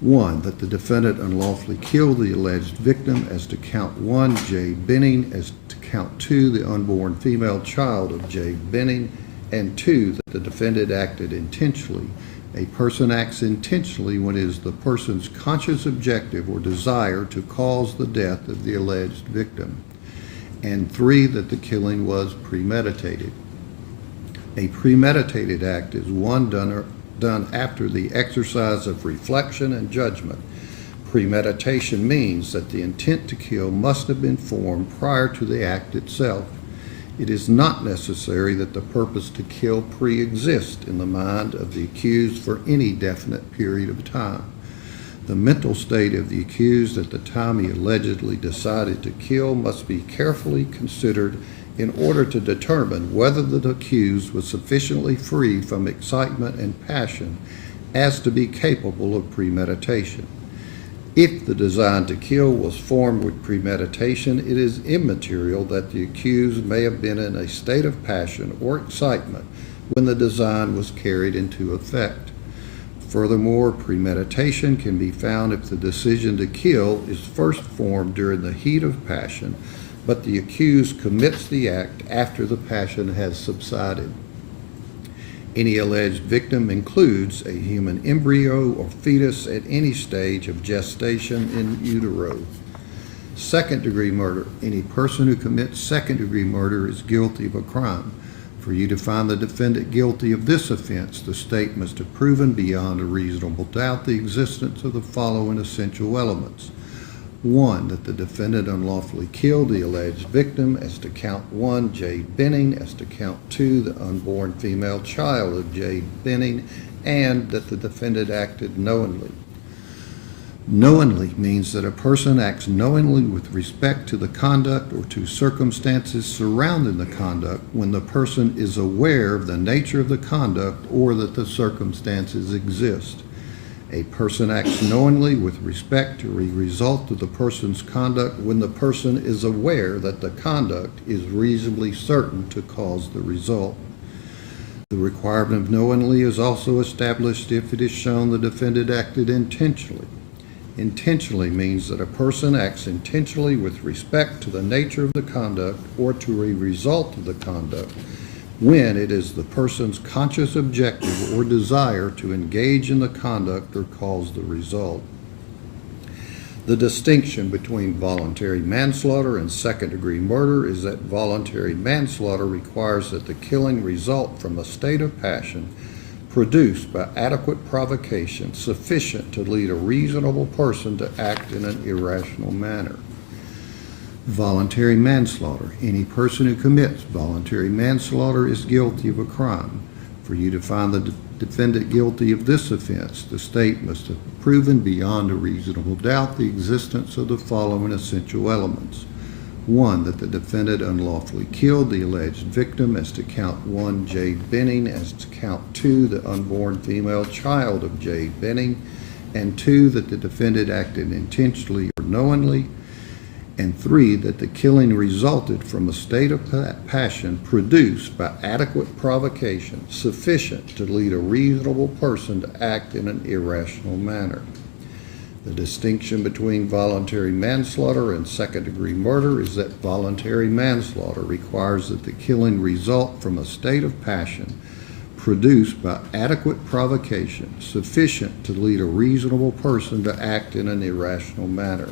1, that the defendant unlawfully killed the alleged victim as to count 1, J. Benning, as to count 2, the unborn female child of J. Benning, and 2, that the defendant acted intentionally. A person acts intentionally when it is the person's conscious objective or desire to cause the death of the alleged victim. And 3, that the killing was premeditated. A premeditated act is one done after the exercise of reflection and judgment. Premeditation means that the intent to kill must have been formed prior to the act itself. It is not necessary that the purpose to kill pre-exist in the mind of the accused for any definite period of time. The mental state of the accused at the time he allegedly decided to kill must be carefully considered in order to determine whether the accused was sufficiently free from excitement and passion as to be capable of premeditation. If the design to kill was formed with premeditation, it is immaterial that the accused may have been in a state of passion or excitement when the design was carried into effect. Furthermore, premeditation can be found if the decision to kill is first formed during the heat of passion, but the accused commits the act after the passion has subsided. Any alleged victim includes a human embryo or fetus at any stage of gestation in utero. Second-degree murder. Any person who commits second-degree murder is guilty of a crime. For you to find the defendant guilty of this offense, the state must have proven beyond a reasonable doubt the existence of the following essential elements. 1, that the defendant unlawfully killed the alleged victim as to count 1, J. Benning, as to count 2, the unborn female child of J. Benning, and that the defendant acted knowingly. Knowingly means that a person acts knowingly with respect to the conduct or to circumstances surrounding the conduct when the person is aware of the nature of the conduct or that the circumstances exist. A person acts knowingly with respect to a result of the person's conduct when the person is aware that the conduct is reasonably certain to cause the result. The requirement of knowingly is also established if it is shown the defendant acted intentionally. Intentionally means that a person acts intentionally with respect to the nature of the conduct or to a result of the conduct when it is the person's conscious objective or desire to engage in the conduct or cause the result. The distinction between voluntary manslaughter and second-degree murder is that voluntary manslaughter requires that the killing result from a state of passion produced by adequate provocation sufficient to lead a reasonable person to act in an irrational manner. Voluntary manslaughter. Any person who commits voluntary manslaughter is guilty of a crime. For you to find the defendant guilty of this offense, the state must have proven beyond a reasonable doubt the existence of the following essential elements. 1, that the defendant unlawfully killed the alleged victim as to count 1, Jade Benning, as to count 2, the unborn female child of Jade Benning, and 2, that the defendant acted intentionally or knowingly, and 3, that the killing resulted from a state of passion produced by adequate provocation sufficient to lead a reasonable person to act in an irrational manner. The distinction between voluntary manslaughter and second-degree murder is that voluntary manslaughter requires that the killing result from a state of passion produced by adequate provocation sufficient to lead a reasonable person to act in an irrational manner.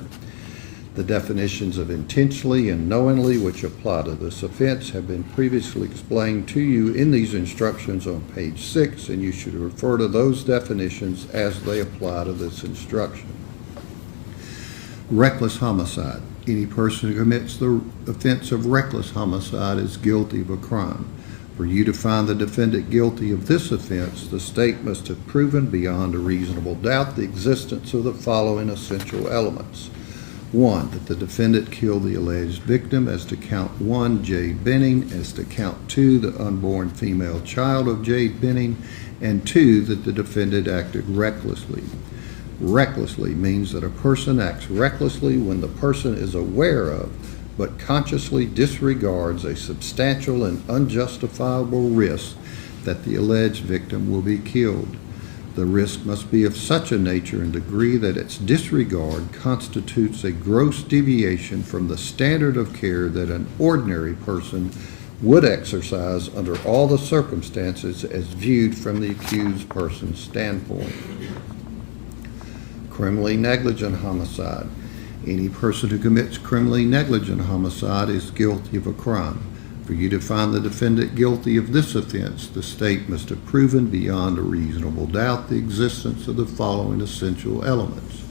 The definitions of intentionally and knowingly which apply to this offense have been previously explained to you in these instructions on page 6, and you should refer to those definitions as they apply to this instruction. Reckless homicide. Any person who commits the offense of reckless homicide is guilty of a crime. For you to find the defendant guilty of this offense, the state must have proven beyond a reasonable doubt the existence of the following essential elements. 1, that the defendant killed the alleged victim as to count 1, Jade Benning, as to count 2, the unborn female child of Jade Benning, and 2, that the defendant acted recklessly. Recklessly means that a person acts recklessly when the person is aware of but consciously disregards a substantial and unjustifiable risk that the alleged victim will be killed. The risk must be of such a nature and degree that its disregard constitutes a gross deviation from the standard of care that an ordinary person would exercise under all the circumstances as viewed from the accused person's standpoint. Criminally negligent homicide. Any person who commits criminally negligent homicide is guilty of a crime. For you to find the defendant guilty of this offense, the state must have proven beyond a reasonable doubt the existence of the following essential elements.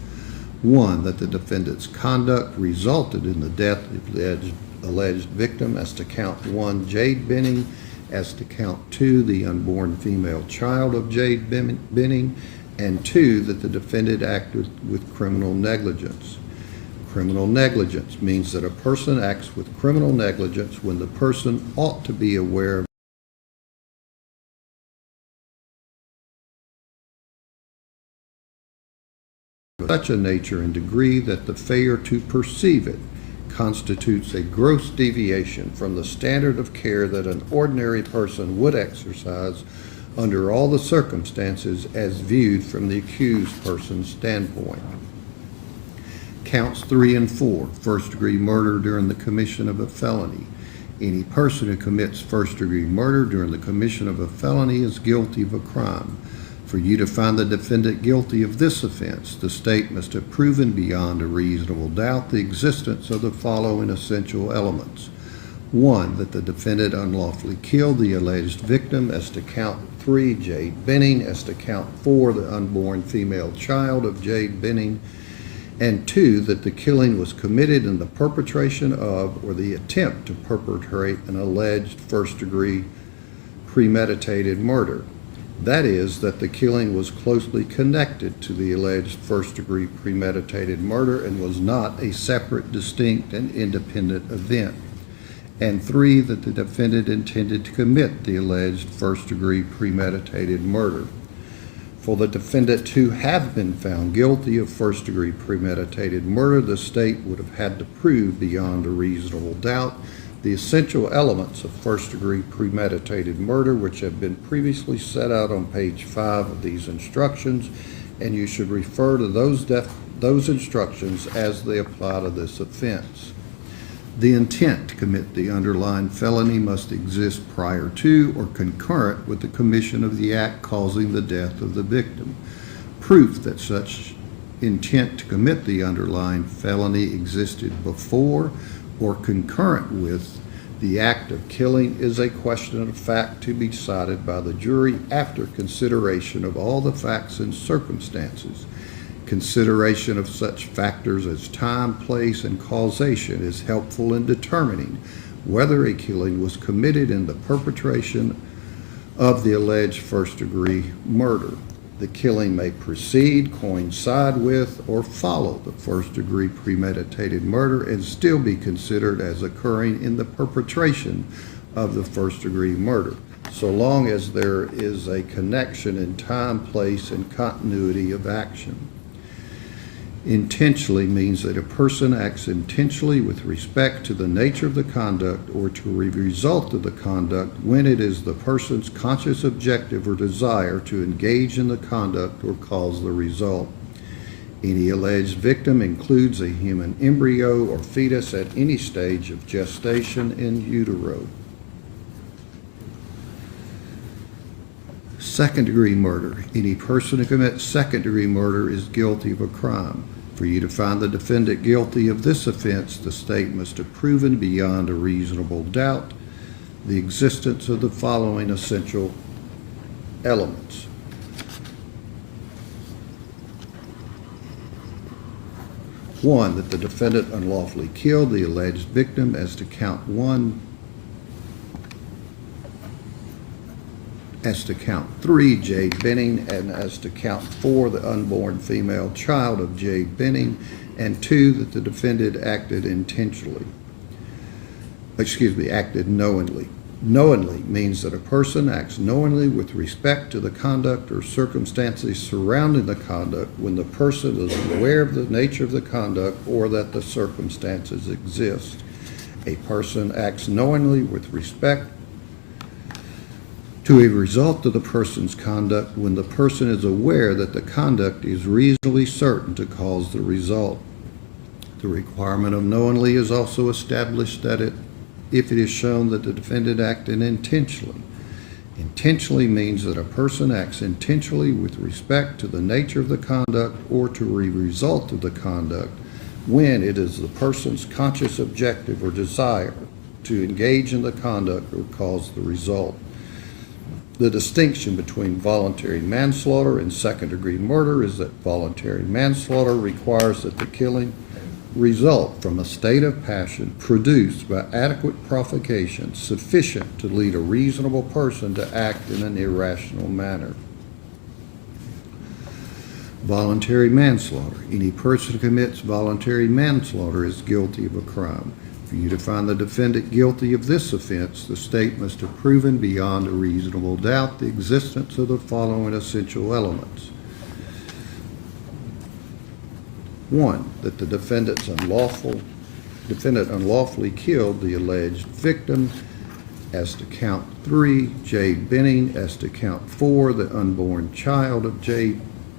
1, that the defendant's conduct resulted in the death of the alleged victim as to count 1, Jade Benning, as to count 2, the unborn female child of Jade Benning, and 2, that the defendant acted with criminal negligence. Criminal negligence means that a person acts with criminal negligence when the person ought to be aware of such a nature and degree that the failure to perceive it constitutes a gross deviation from the standard of care that an ordinary person would exercise under all the circumstances as viewed from the accused person's standpoint. Counts 3 and 4, first-degree murder during the commission of a felony. Any person who commits first-degree murder during the commission of a felony is guilty of a crime. For you to find the defendant guilty of this offense, the state must have proven beyond a reasonable doubt the existence of the following essential elements. 1, that the defendant unlawfully killed the alleged victim as to count 3, Jade Benning, as to count 4, the unborn female child of Jade Benning, and 2, that the killing was committed in the perpetration of or the attempt to perpetrate an alleged first-degree premeditated murder. That is, that the killing was closely connected to the alleged first-degree premeditated murder and was not a separate, distinct, and independent event. And 3, that the defendant intended to commit the alleged first-degree premeditated murder. For the defendant to have been found guilty of first-degree premeditated murder, the state would have had to prove beyond a reasonable doubt the essential elements of first-degree premeditated murder, which have been previously set out on page 5 of these instructions, and you should refer to those instructions as they apply to this offense. The intent to commit the underlying felony must exist prior to or concurrent with the commission of the act causing the death of the victim. Proof that such intent to commit the underlying felony existed before or concurrent with the act of killing is a question of fact to be decided by the jury after consideration of all the facts and circumstances. Consideration of such factors as time, place, and causation is helpful in determining whether a killing was committed in the perpetration of the alleged first-degree murder. The killing may precede, coincide with, or follow the first-degree premeditated murder and still be considered as occurring in the perpetration of the first-degree murder, so long as there is a connection in time, place, and continuity of action. Intentionally means that a person acts intentionally with respect to the nature of the conduct or to the result of the conduct when it is the person's conscious objective or desire to engage in the conduct or cause the result. Any alleged victim includes a human embryo or fetus at any stage of gestation in utero. Second-degree murder. Any person who commits second-degree murder is guilty of a crime. For you to find the defendant guilty of this offense, the state must have proven beyond a reasonable doubt the existence of the following essential elements. One, that the defendant unlawfully killed the alleged victim as to count one. As to count 3, Jade Benning, and as to count 4, the unborn female child of Jade Benning, and 2, that the defendant acted knowingly. Knowingly means that a person acts knowingly with respect to the conduct or circumstances surrounding the conduct when the person is aware of the nature of the conduct or that the circumstances exist. A person acts knowingly with respect to a result of the person's conduct when the person is aware that the conduct is reasonably certain to cause the result. The requirement of knowingly is also established that if it is shown that the defendant acted intentionally. Intentionally means that a person acts intentionally with respect to the nature of the conduct or to a result of the conduct when it is the person's conscious objective or desire to engage in the conduct or cause the result. The distinction between voluntary manslaughter and second-degree murder is that voluntary manslaughter requires that the killing result from a state of passion produced by adequate provocation sufficient to lead a reasonable person to act in an irrational manner. Voluntary manslaughter. Any person who commits voluntary manslaughter is guilty of a crime. For you to find the defendant guilty of this offense, the state must have proven beyond a reasonable doubt the existence of the following essential elements. 1, that the defendant unlawfully killed the alleged victim as to count 3, Jade Benning, as to count 4, the unborn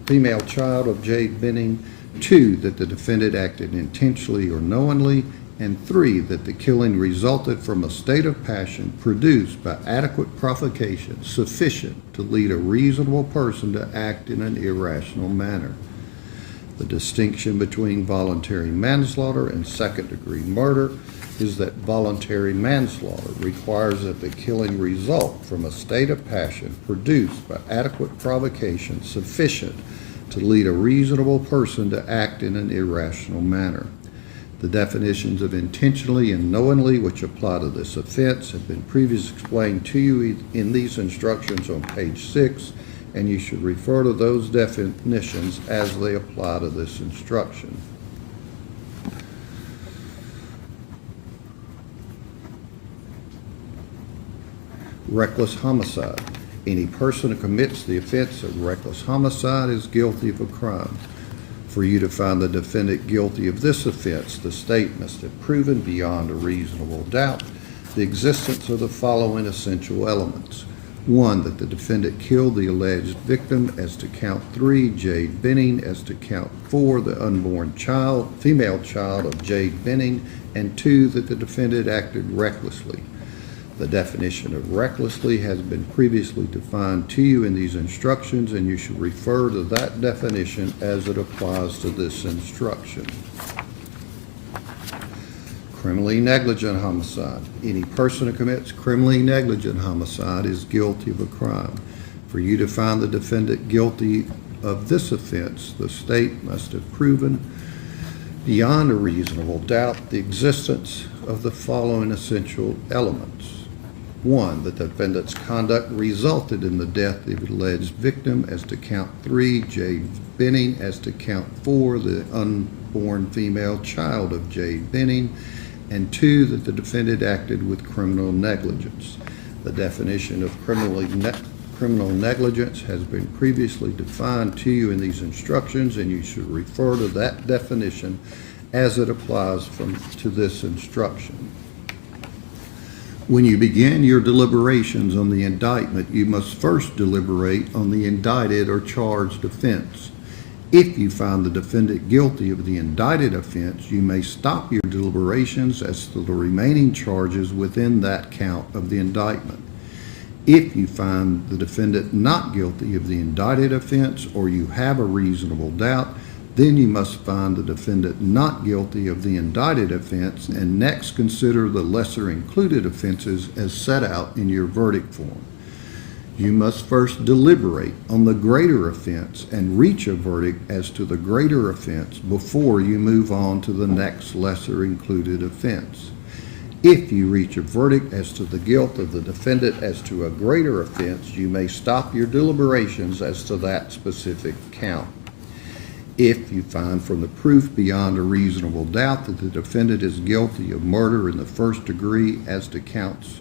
female child of Jade Benning, 2, that the defendant acted intentionally or knowingly, and 3, that the killing resulted from a state of passion produced by adequate provocation sufficient to lead a reasonable person to act in an irrational manner. The distinction between voluntary manslaughter and second-degree murder is that voluntary manslaughter requires that the killing result from a state of passion produced by adequate provocation sufficient to lead a reasonable person to act in an irrational manner. The definitions of intentionally and knowingly which apply to this offense have been previously explained to you in these instructions on page 6, and you should refer to those definitions as they apply to this instruction. Reckless homicide. Any person who commits the offense of reckless homicide is guilty of a crime. For you to find the defendant guilty of this offense, the state must have proven beyond a reasonable doubt the existence of the following essential elements. 1, that the defendant killed the alleged victim as to count 3, Jade Benning, as to count 4, the unborn child, female child of Jade Benning, and 2, that the defendant acted recklessly. The definition of recklessly has been previously defined to you in these instructions, and you should refer to that definition as it applies to this instruction. Criminally negligent homicide. Any person who commits criminally negligent homicide is guilty of a crime. For you to find the defendant guilty of this offense, the state must have proven beyond a reasonable doubt the existence of the following essential elements. 1, that the defendant's conduct resulted in the death of the alleged victim as to count 3, Jade Benning, as to count 4, the unborn female child of Jade Benning, and 2, that the defendant acted with criminal negligence. The definition of criminal negligence has been previously defined to you in these instructions, and you should refer to that definition as it applies to this instruction. When you begin your deliberations on the indictment, you must first deliberate on the indicted or charged offense. If you find the defendant guilty of the indicted offense, you may stop your deliberations as to the remaining charges within that count of the indictment. If you find the defendant not guilty of the indicted offense, or you have a reasonable doubt, then you must find the defendant not guilty of the indicted offense and next consider the lesser included offenses as set out in your verdict form. You must first deliberate on the greater offense and reach a verdict as to the greater offense before you move on to the next lesser included offense. If you reach a verdict as to the guilt of the defendant as to a greater offense, you may stop your deliberations as to that specific count. If you find from the proof beyond a reasonable doubt that the defendant is guilty of murder in the first degree as to counts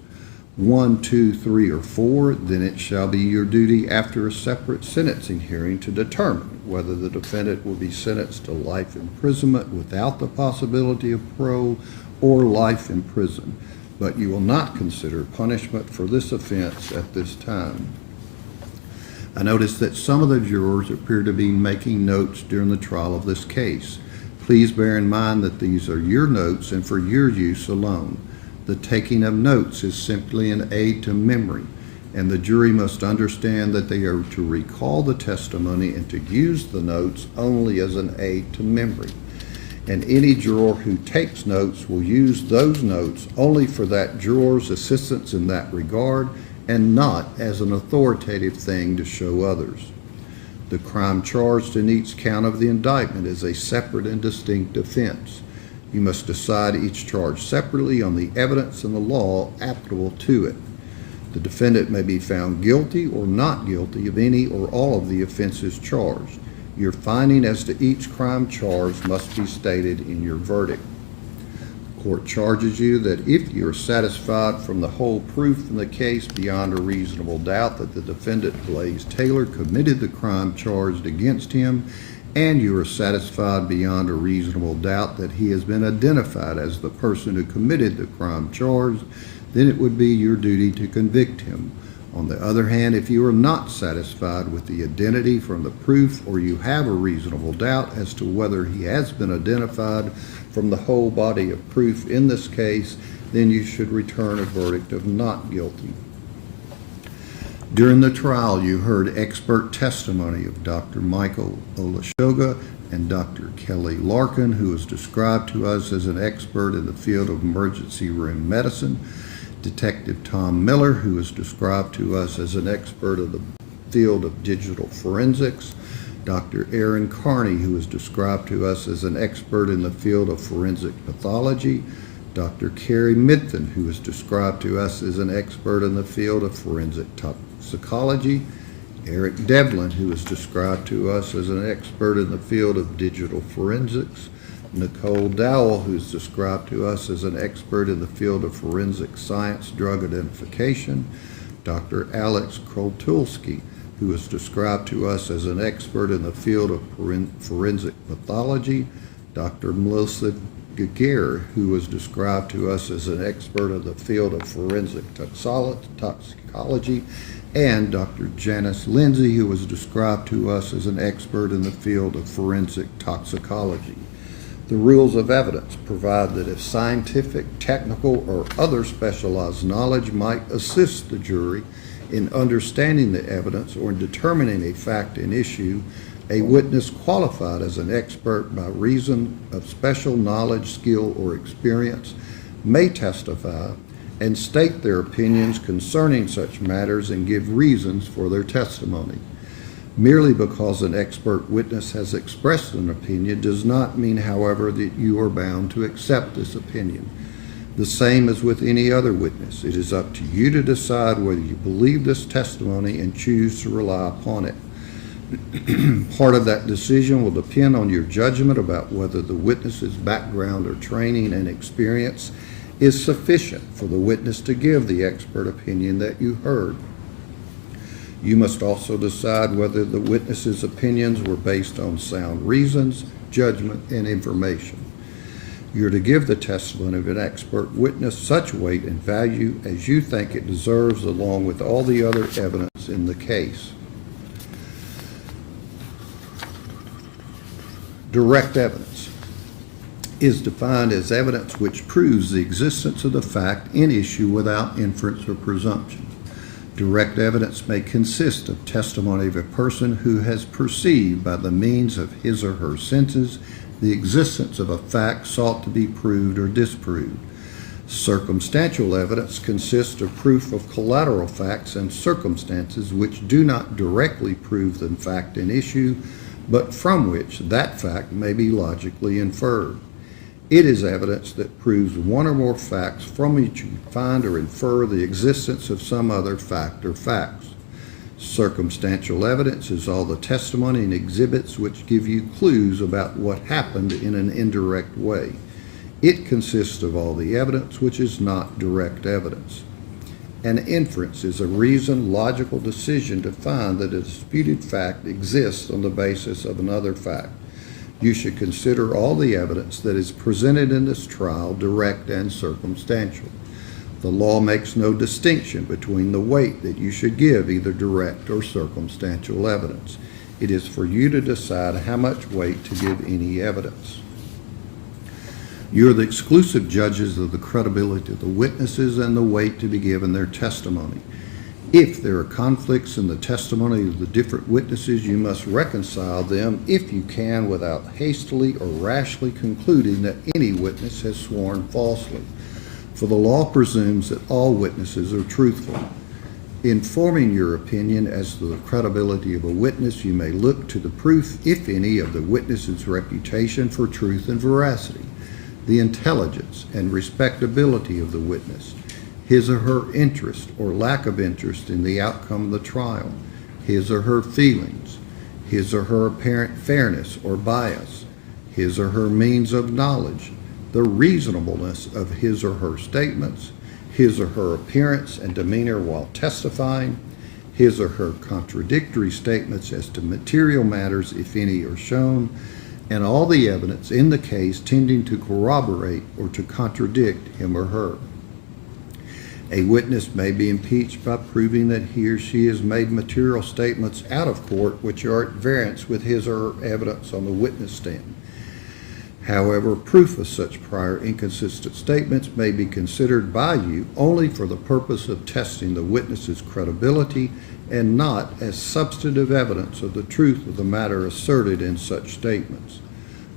1, 2, 3, or 4, then it shall be your duty after a separate sentencing hearing to determine whether the defendant will be sentenced to life imprisonment without the possibility of parole or life in prison, but you will not consider punishment for this offense at this time. I notice that some of the jurors appear to be making notes during the trial of this case. Please bear in mind that these are your notes and for your use alone. The taking of notes is simply an aid to memory, and the jury must understand that they are to recall the testimony and to use the notes only as an aid to memory. And any juror who takes notes will use those notes only for that juror's assistance in that regard, and not as an authoritative thing to show others. The crime charged in each count of the indictment is a separate and distinct offense. You must decide each charge separately on the evidence and the law applicable to it. The defendant may be found guilty or not guilty of any or all of the offenses charged. Your finding as to each crime charged must be stated in your verdict. The court charges you that if you are satisfied from the whole proof in the case beyond a reasonable doubt that the defendant, Blaise Taylor, committed the crime charged against him, and you are satisfied beyond a reasonable doubt that he has been identified as the person who committed the crime charged, then it would be your duty to convict him. On the other hand, if you are not satisfied with the identity from the proof, or you have a reasonable doubt as to whether he has been identified from the whole body of proof in this case, then you should return a verdict of not guilty. During the trial, you heard expert testimony of Dr. Michael Olashoga and Dr. Kelly Larkin, who is described to us as an expert in the field of emergency room medicine, Detective Tom Miller, who is described to us as an expert in the field of digital forensics, Dr. Aaron Carney, who is described to us as an expert in the field of forensic pathology, Dr. Carrie Midthen, who is described to us as an expert in the field of forensic toxicology, Eric Devlin, who is described to us as an expert in the field of digital forensics, Nicole Dowell, who is described to us as an expert in the field of forensic science drug identification, Dr. Alex Krotulski, who is described to us as an expert in the field of forensic pathology, Dr. Melissa Geiger, who was described to us as an expert in the field of forensic toxicology, and Dr. Janice Lindsay, who was described to us as an expert in the field of forensic toxicology. The rules of evidence provide that if scientific, technical, or other specialized knowledge might assist the jury in understanding the evidence or in determining a fact and issue, a witness qualified as an expert by reason of special knowledge, skill, or experience may testify and state their opinions concerning such matters and give reasons for their testimony. Merely because an expert witness has expressed an opinion does not mean, however, that you are bound to accept this opinion. The same as with any other witness. It is up to you to decide whether you believe this testimony and choose to rely upon it. Part of that decision will depend on your judgment about whether the witness's background or training and experience is sufficient for the witness to give the expert opinion that you heard. You must also decide whether the witness's opinions were based on sound reasons, judgment, and information. You are to give the testimony of an expert witness such weight and value as you think it deserves, along with all the other evidence in the case. Direct evidence is defined as evidence which proves the existence of the fact in issue without inference or presumption. Direct evidence may consist of testimony of a person who has perceived by the means of his or her senses the existence of a fact sought to be proved or disproved. Circumstantial evidence consists of proof of collateral facts and circumstances which do not directly prove the fact in issue, but from which that fact may be logically inferred. It is evidence that proves one or more facts from which you find or infer the existence of some other fact or facts. Circumstantial evidence is all the testimony and exhibits which give you clues about what happened in an indirect way. It consists of all the evidence which is not direct evidence. An inference is a reasoned, logical decision to find that a disputed fact exists on the basis of another fact. You should consider all the evidence that is presented in this trial direct and circumstantial. The law makes no distinction between the weight that you should give either direct or circumstantial evidence. It is for you to decide how much weight to give any evidence. You are the exclusive judges of the credibility of the witnesses and the weight to be given their testimony. If there are conflicts in the testimony of the different witnesses, you must reconcile them if you can without hastily or rashly concluding that any witness has sworn falsely. For the law presumes that all witnesses are truthful. In forming your opinion as to the credibility of a witness, you may look to the proof, if any, of the witness's reputation for truth and veracity, the intelligence and respectability of the witness, his or her interest or lack of interest in the outcome of the trial, his or her feelings, his or her apparent fairness or bias, his or her means of knowledge, the reasonableness of his or her statements, his or her appearance and demeanor while testifying, his or her contradictory statements as to material matters, if any, are shown, and all the evidence in the case tending to corroborate or to contradict him or her. A witness may be impeached by proving that he or she has made material statements out of court which are at variance with his or her evidence on the witness stand. However, proof of such prior inconsistent statements may be considered by you only for the purpose of testing the witness's credibility and not as substantive evidence of the truth of the matter asserted in such statements.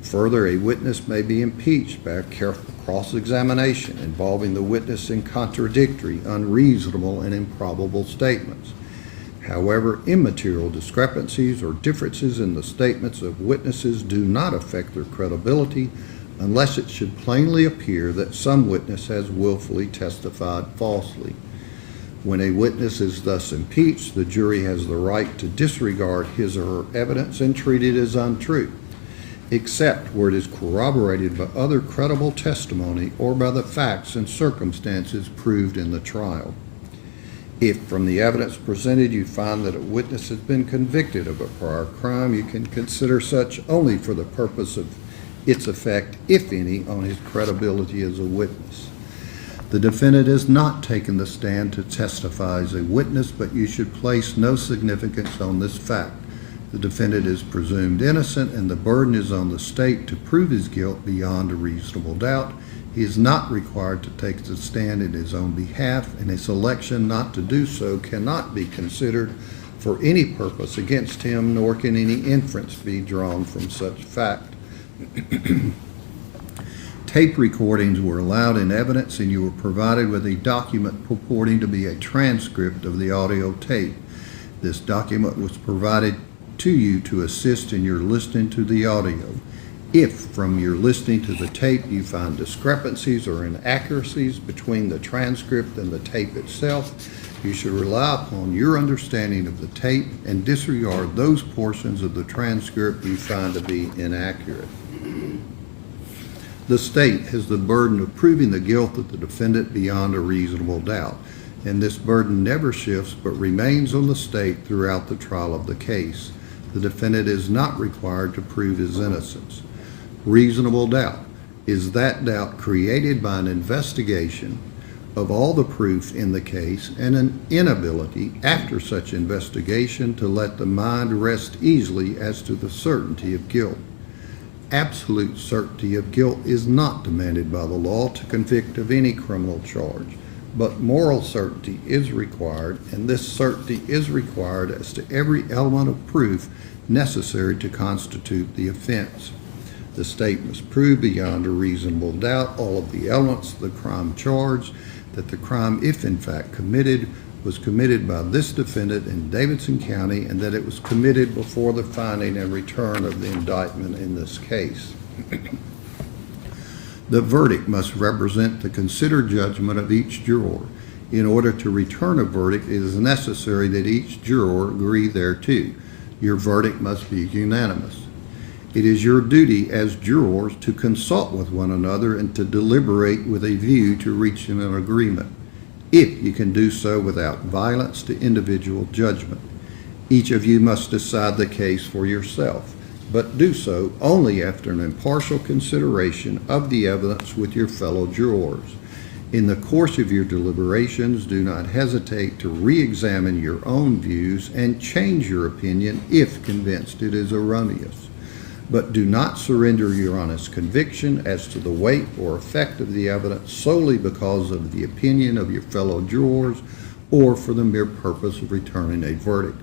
Further, a witness may be impeached by a careful cross-examination involving the witness in contradictory, unreasonable, and improbable statements. However, immaterial discrepancies or differences in the statements of witnesses do not affect their credibility unless it should plainly appear that some witness has willfully testified falsely. When a witness is thus impeached, the jury has the right to disregard his or her evidence and treat it as untrue, except where it is corroborated by other credible testimony or by the facts and circumstances proved in the trial. If from the evidence presented you find that a witness has been convicted of a prior crime, you can consider such only for the purpose of its effect, if any, on his credibility as a witness. The defendant has not taken the stand to testify as a witness, but you should place no significance on this fact. The defendant is presumed innocent, and the burden is on the state to prove his guilt beyond a reasonable doubt. He is not required to take the stand in his own behalf, and his election not to do so cannot be considered for any purpose against him, nor can any inference be drawn from such fact. Tape recordings were allowed in evidence, and you were provided with a document purporting to be a transcript of the audio tape. This document was provided to you to assist in your listening to the audio. If, from your listening to the tape, you find discrepancies or inaccuracies between the transcript and the tape itself, you should rely upon your understanding of the tape and disregard those portions of the transcript you find to be inaccurate. The state has the burden of proving the guilt of the defendant beyond a reasonable doubt, and this burden never shifts but remains on the state throughout the trial of the case. The defendant is not required to prove his innocence. Reasonable doubt is that doubt created by an investigation of all the proof in the case and an inability after such investigation to let the mind rest easily as to the certainty of guilt. Absolute certainty of guilt is not demanded by the law to convict of any criminal charge, but moral certainty is required, and this certainty is required as to every element of proof necessary to constitute the offense. The state must prove beyond a reasonable doubt all of the elements of the crime charged, that the crime, if in fact committed, was committed by this defendant in Davidson County, and that it was committed before the finding and return of the indictment in this case. The verdict must represent the considered judgment of each juror. In order to return a verdict, it is necessary that each juror agree thereto. Your verdict must be unanimous. It is your duty as jurors to consult with one another and to deliberate with a view to reaching an agreement, if you can do so without violence to individual judgment. Each of you must decide the case for yourself, but do so only after an impartial consideration of the evidence with your fellow jurors. In the course of your deliberations, do not hesitate to re-examine your own views and change your opinion if convinced it is erroneous. But do not surrender your honest conviction as to the weight or effect of the evidence solely because of the opinion of your fellow jurors or for the mere purpose of returning a verdict.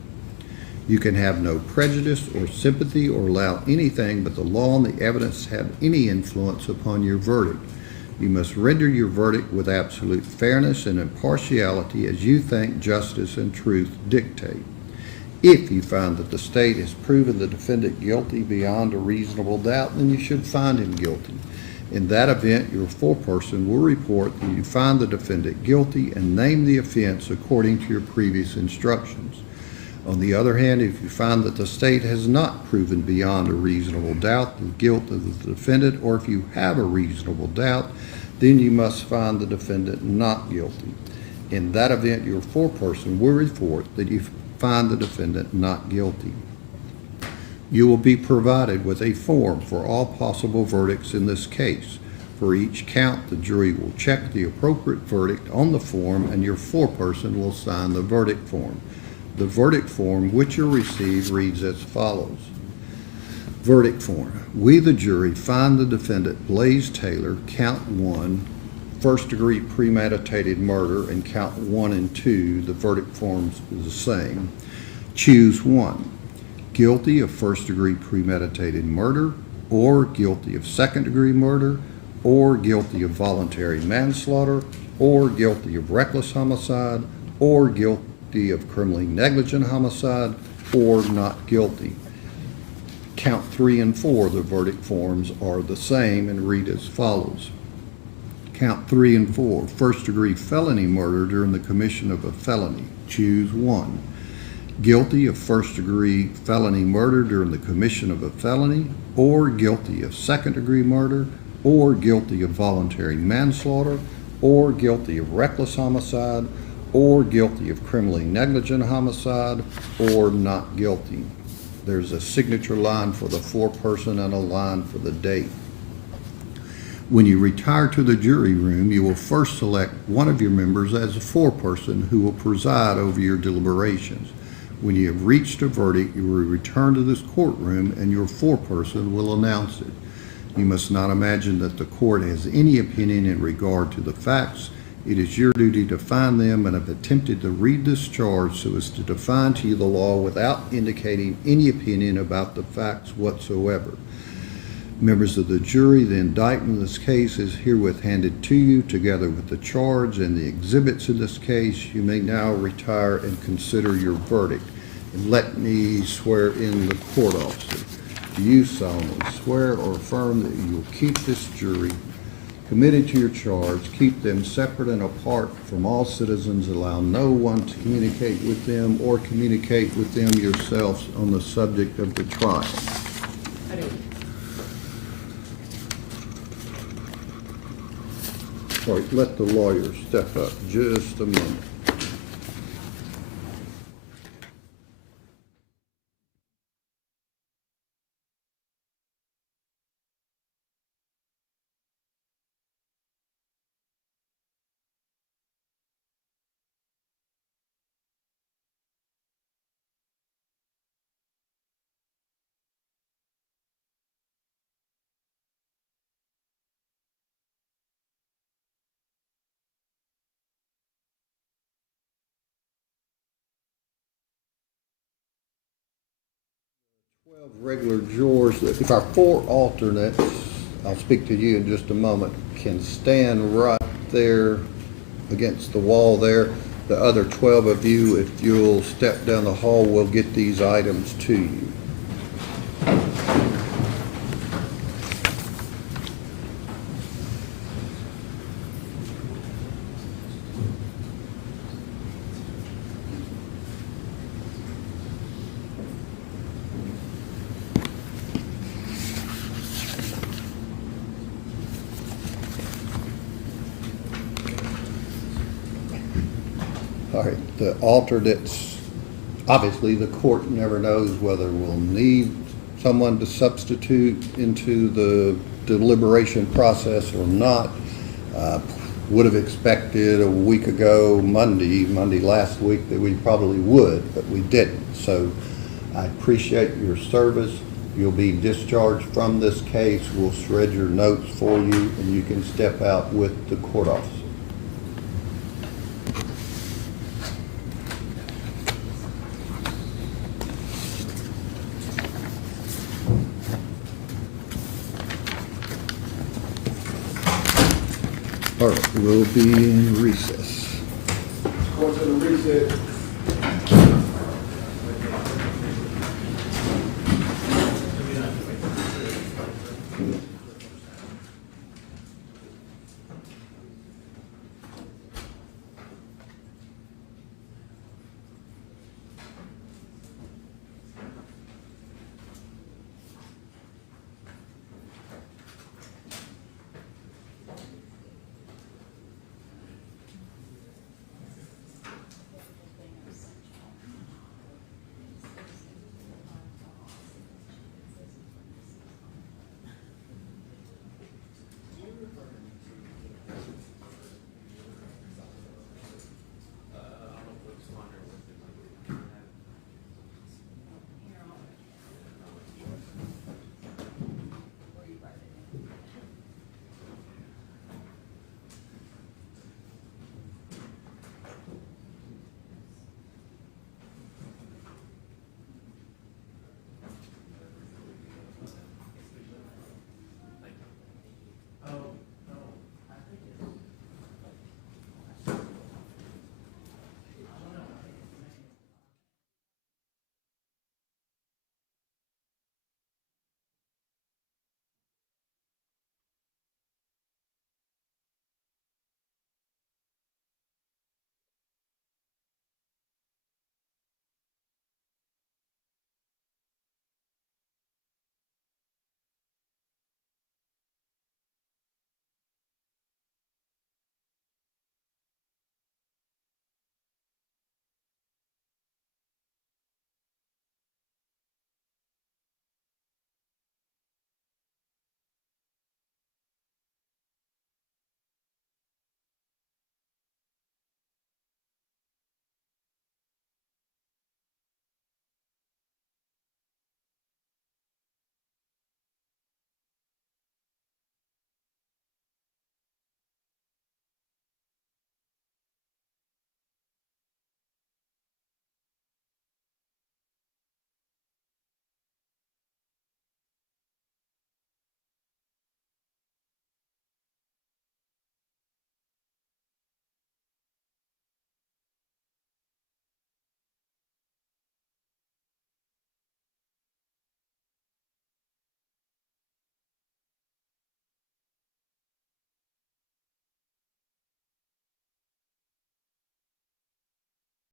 You can have no prejudice or sympathy or allow anything but the law and the evidence to have any influence upon your verdict. You must render your verdict with absolute fairness and impartiality as you think justice and truth dictate. If you find that the state has proven the defendant guilty beyond a reasonable doubt, then you should find him guilty. In that event, your foreperson will report that you find the defendant guilty and name the offense according to your previous instructions. On the other hand, if you find that the state has not proven beyond a reasonable doubt the guilt of the defendant, or if you have a reasonable doubt, then you must find the defendant not guilty. In that event, your foreperson will report that you find the defendant not guilty. You will be provided with a form for all possible verdicts in this case. For each count, the jury will check the appropriate verdict on the form, and your foreperson will sign the verdict form. The verdict form which you'll receive reads as follows. Verdict form. We, the jury, find the defendant Blaise Taylor, count 1, first-degree premeditated murder, and count 1 and 2, the verdict forms is the same. Choose one. Guilty of first-degree premeditated murder, or guilty of second-degree murder, or guilty of voluntary manslaughter, or guilty of reckless homicide, or guilty of criminally negligent homicide, or not guilty. Count 3 and 4, the verdict forms are the same and read as follows. Count 3 and 4, first-degree felony murder during the commission of a felony. Choose one. Guilty of first-degree felony murder during the commission of a felony, or guilty of second-degree murder, or guilty of voluntary manslaughter, or guilty of reckless homicide, or guilty of criminally negligent homicide, or not guilty. There's a signature line for the foreperson and a line for the date. When you retire to the jury room, you will first select one of your members as a foreperson who will preside over your deliberations. When you have reached a verdict, you will return to this courtroom and your foreperson will announce it. You must not imagine that the court has any opinion in regard to the facts. It is your duty to find them and have attempted to read this charge so as to define to you the law without indicating any opinion about the facts whatsoever. Members of the jury, the indictment in this case is herewith handed to you together with the charge and the exhibits in this case. You may now retire and consider your verdict. And let me swear in the court officer. Do you solemnly swear or affirm that you will keep this jury committed to your charge, keep them separate and apart from all citizens, allow no one to communicate with them or communicate with them yourselves on the subject of the trial? I do. All right, let the lawyer step up just a moment. Regular jurors, if our 4 alternates, I'll speak to you in just a moment, can stand right there against the wall there. The other 12 of you, if you'll step down the hall, we'll get these items to you. All right, the alternates, obviously the court never knows whether we'll need someone to substitute into the deliberation process or not. Would have expected a week ago, Monday last week, that we probably would, but we didn't. So I appreciate your service. You'll be discharged from this case. We'll shred your notes for you and you can step out with the court officer. All right, we'll be in recess. Court to the recess.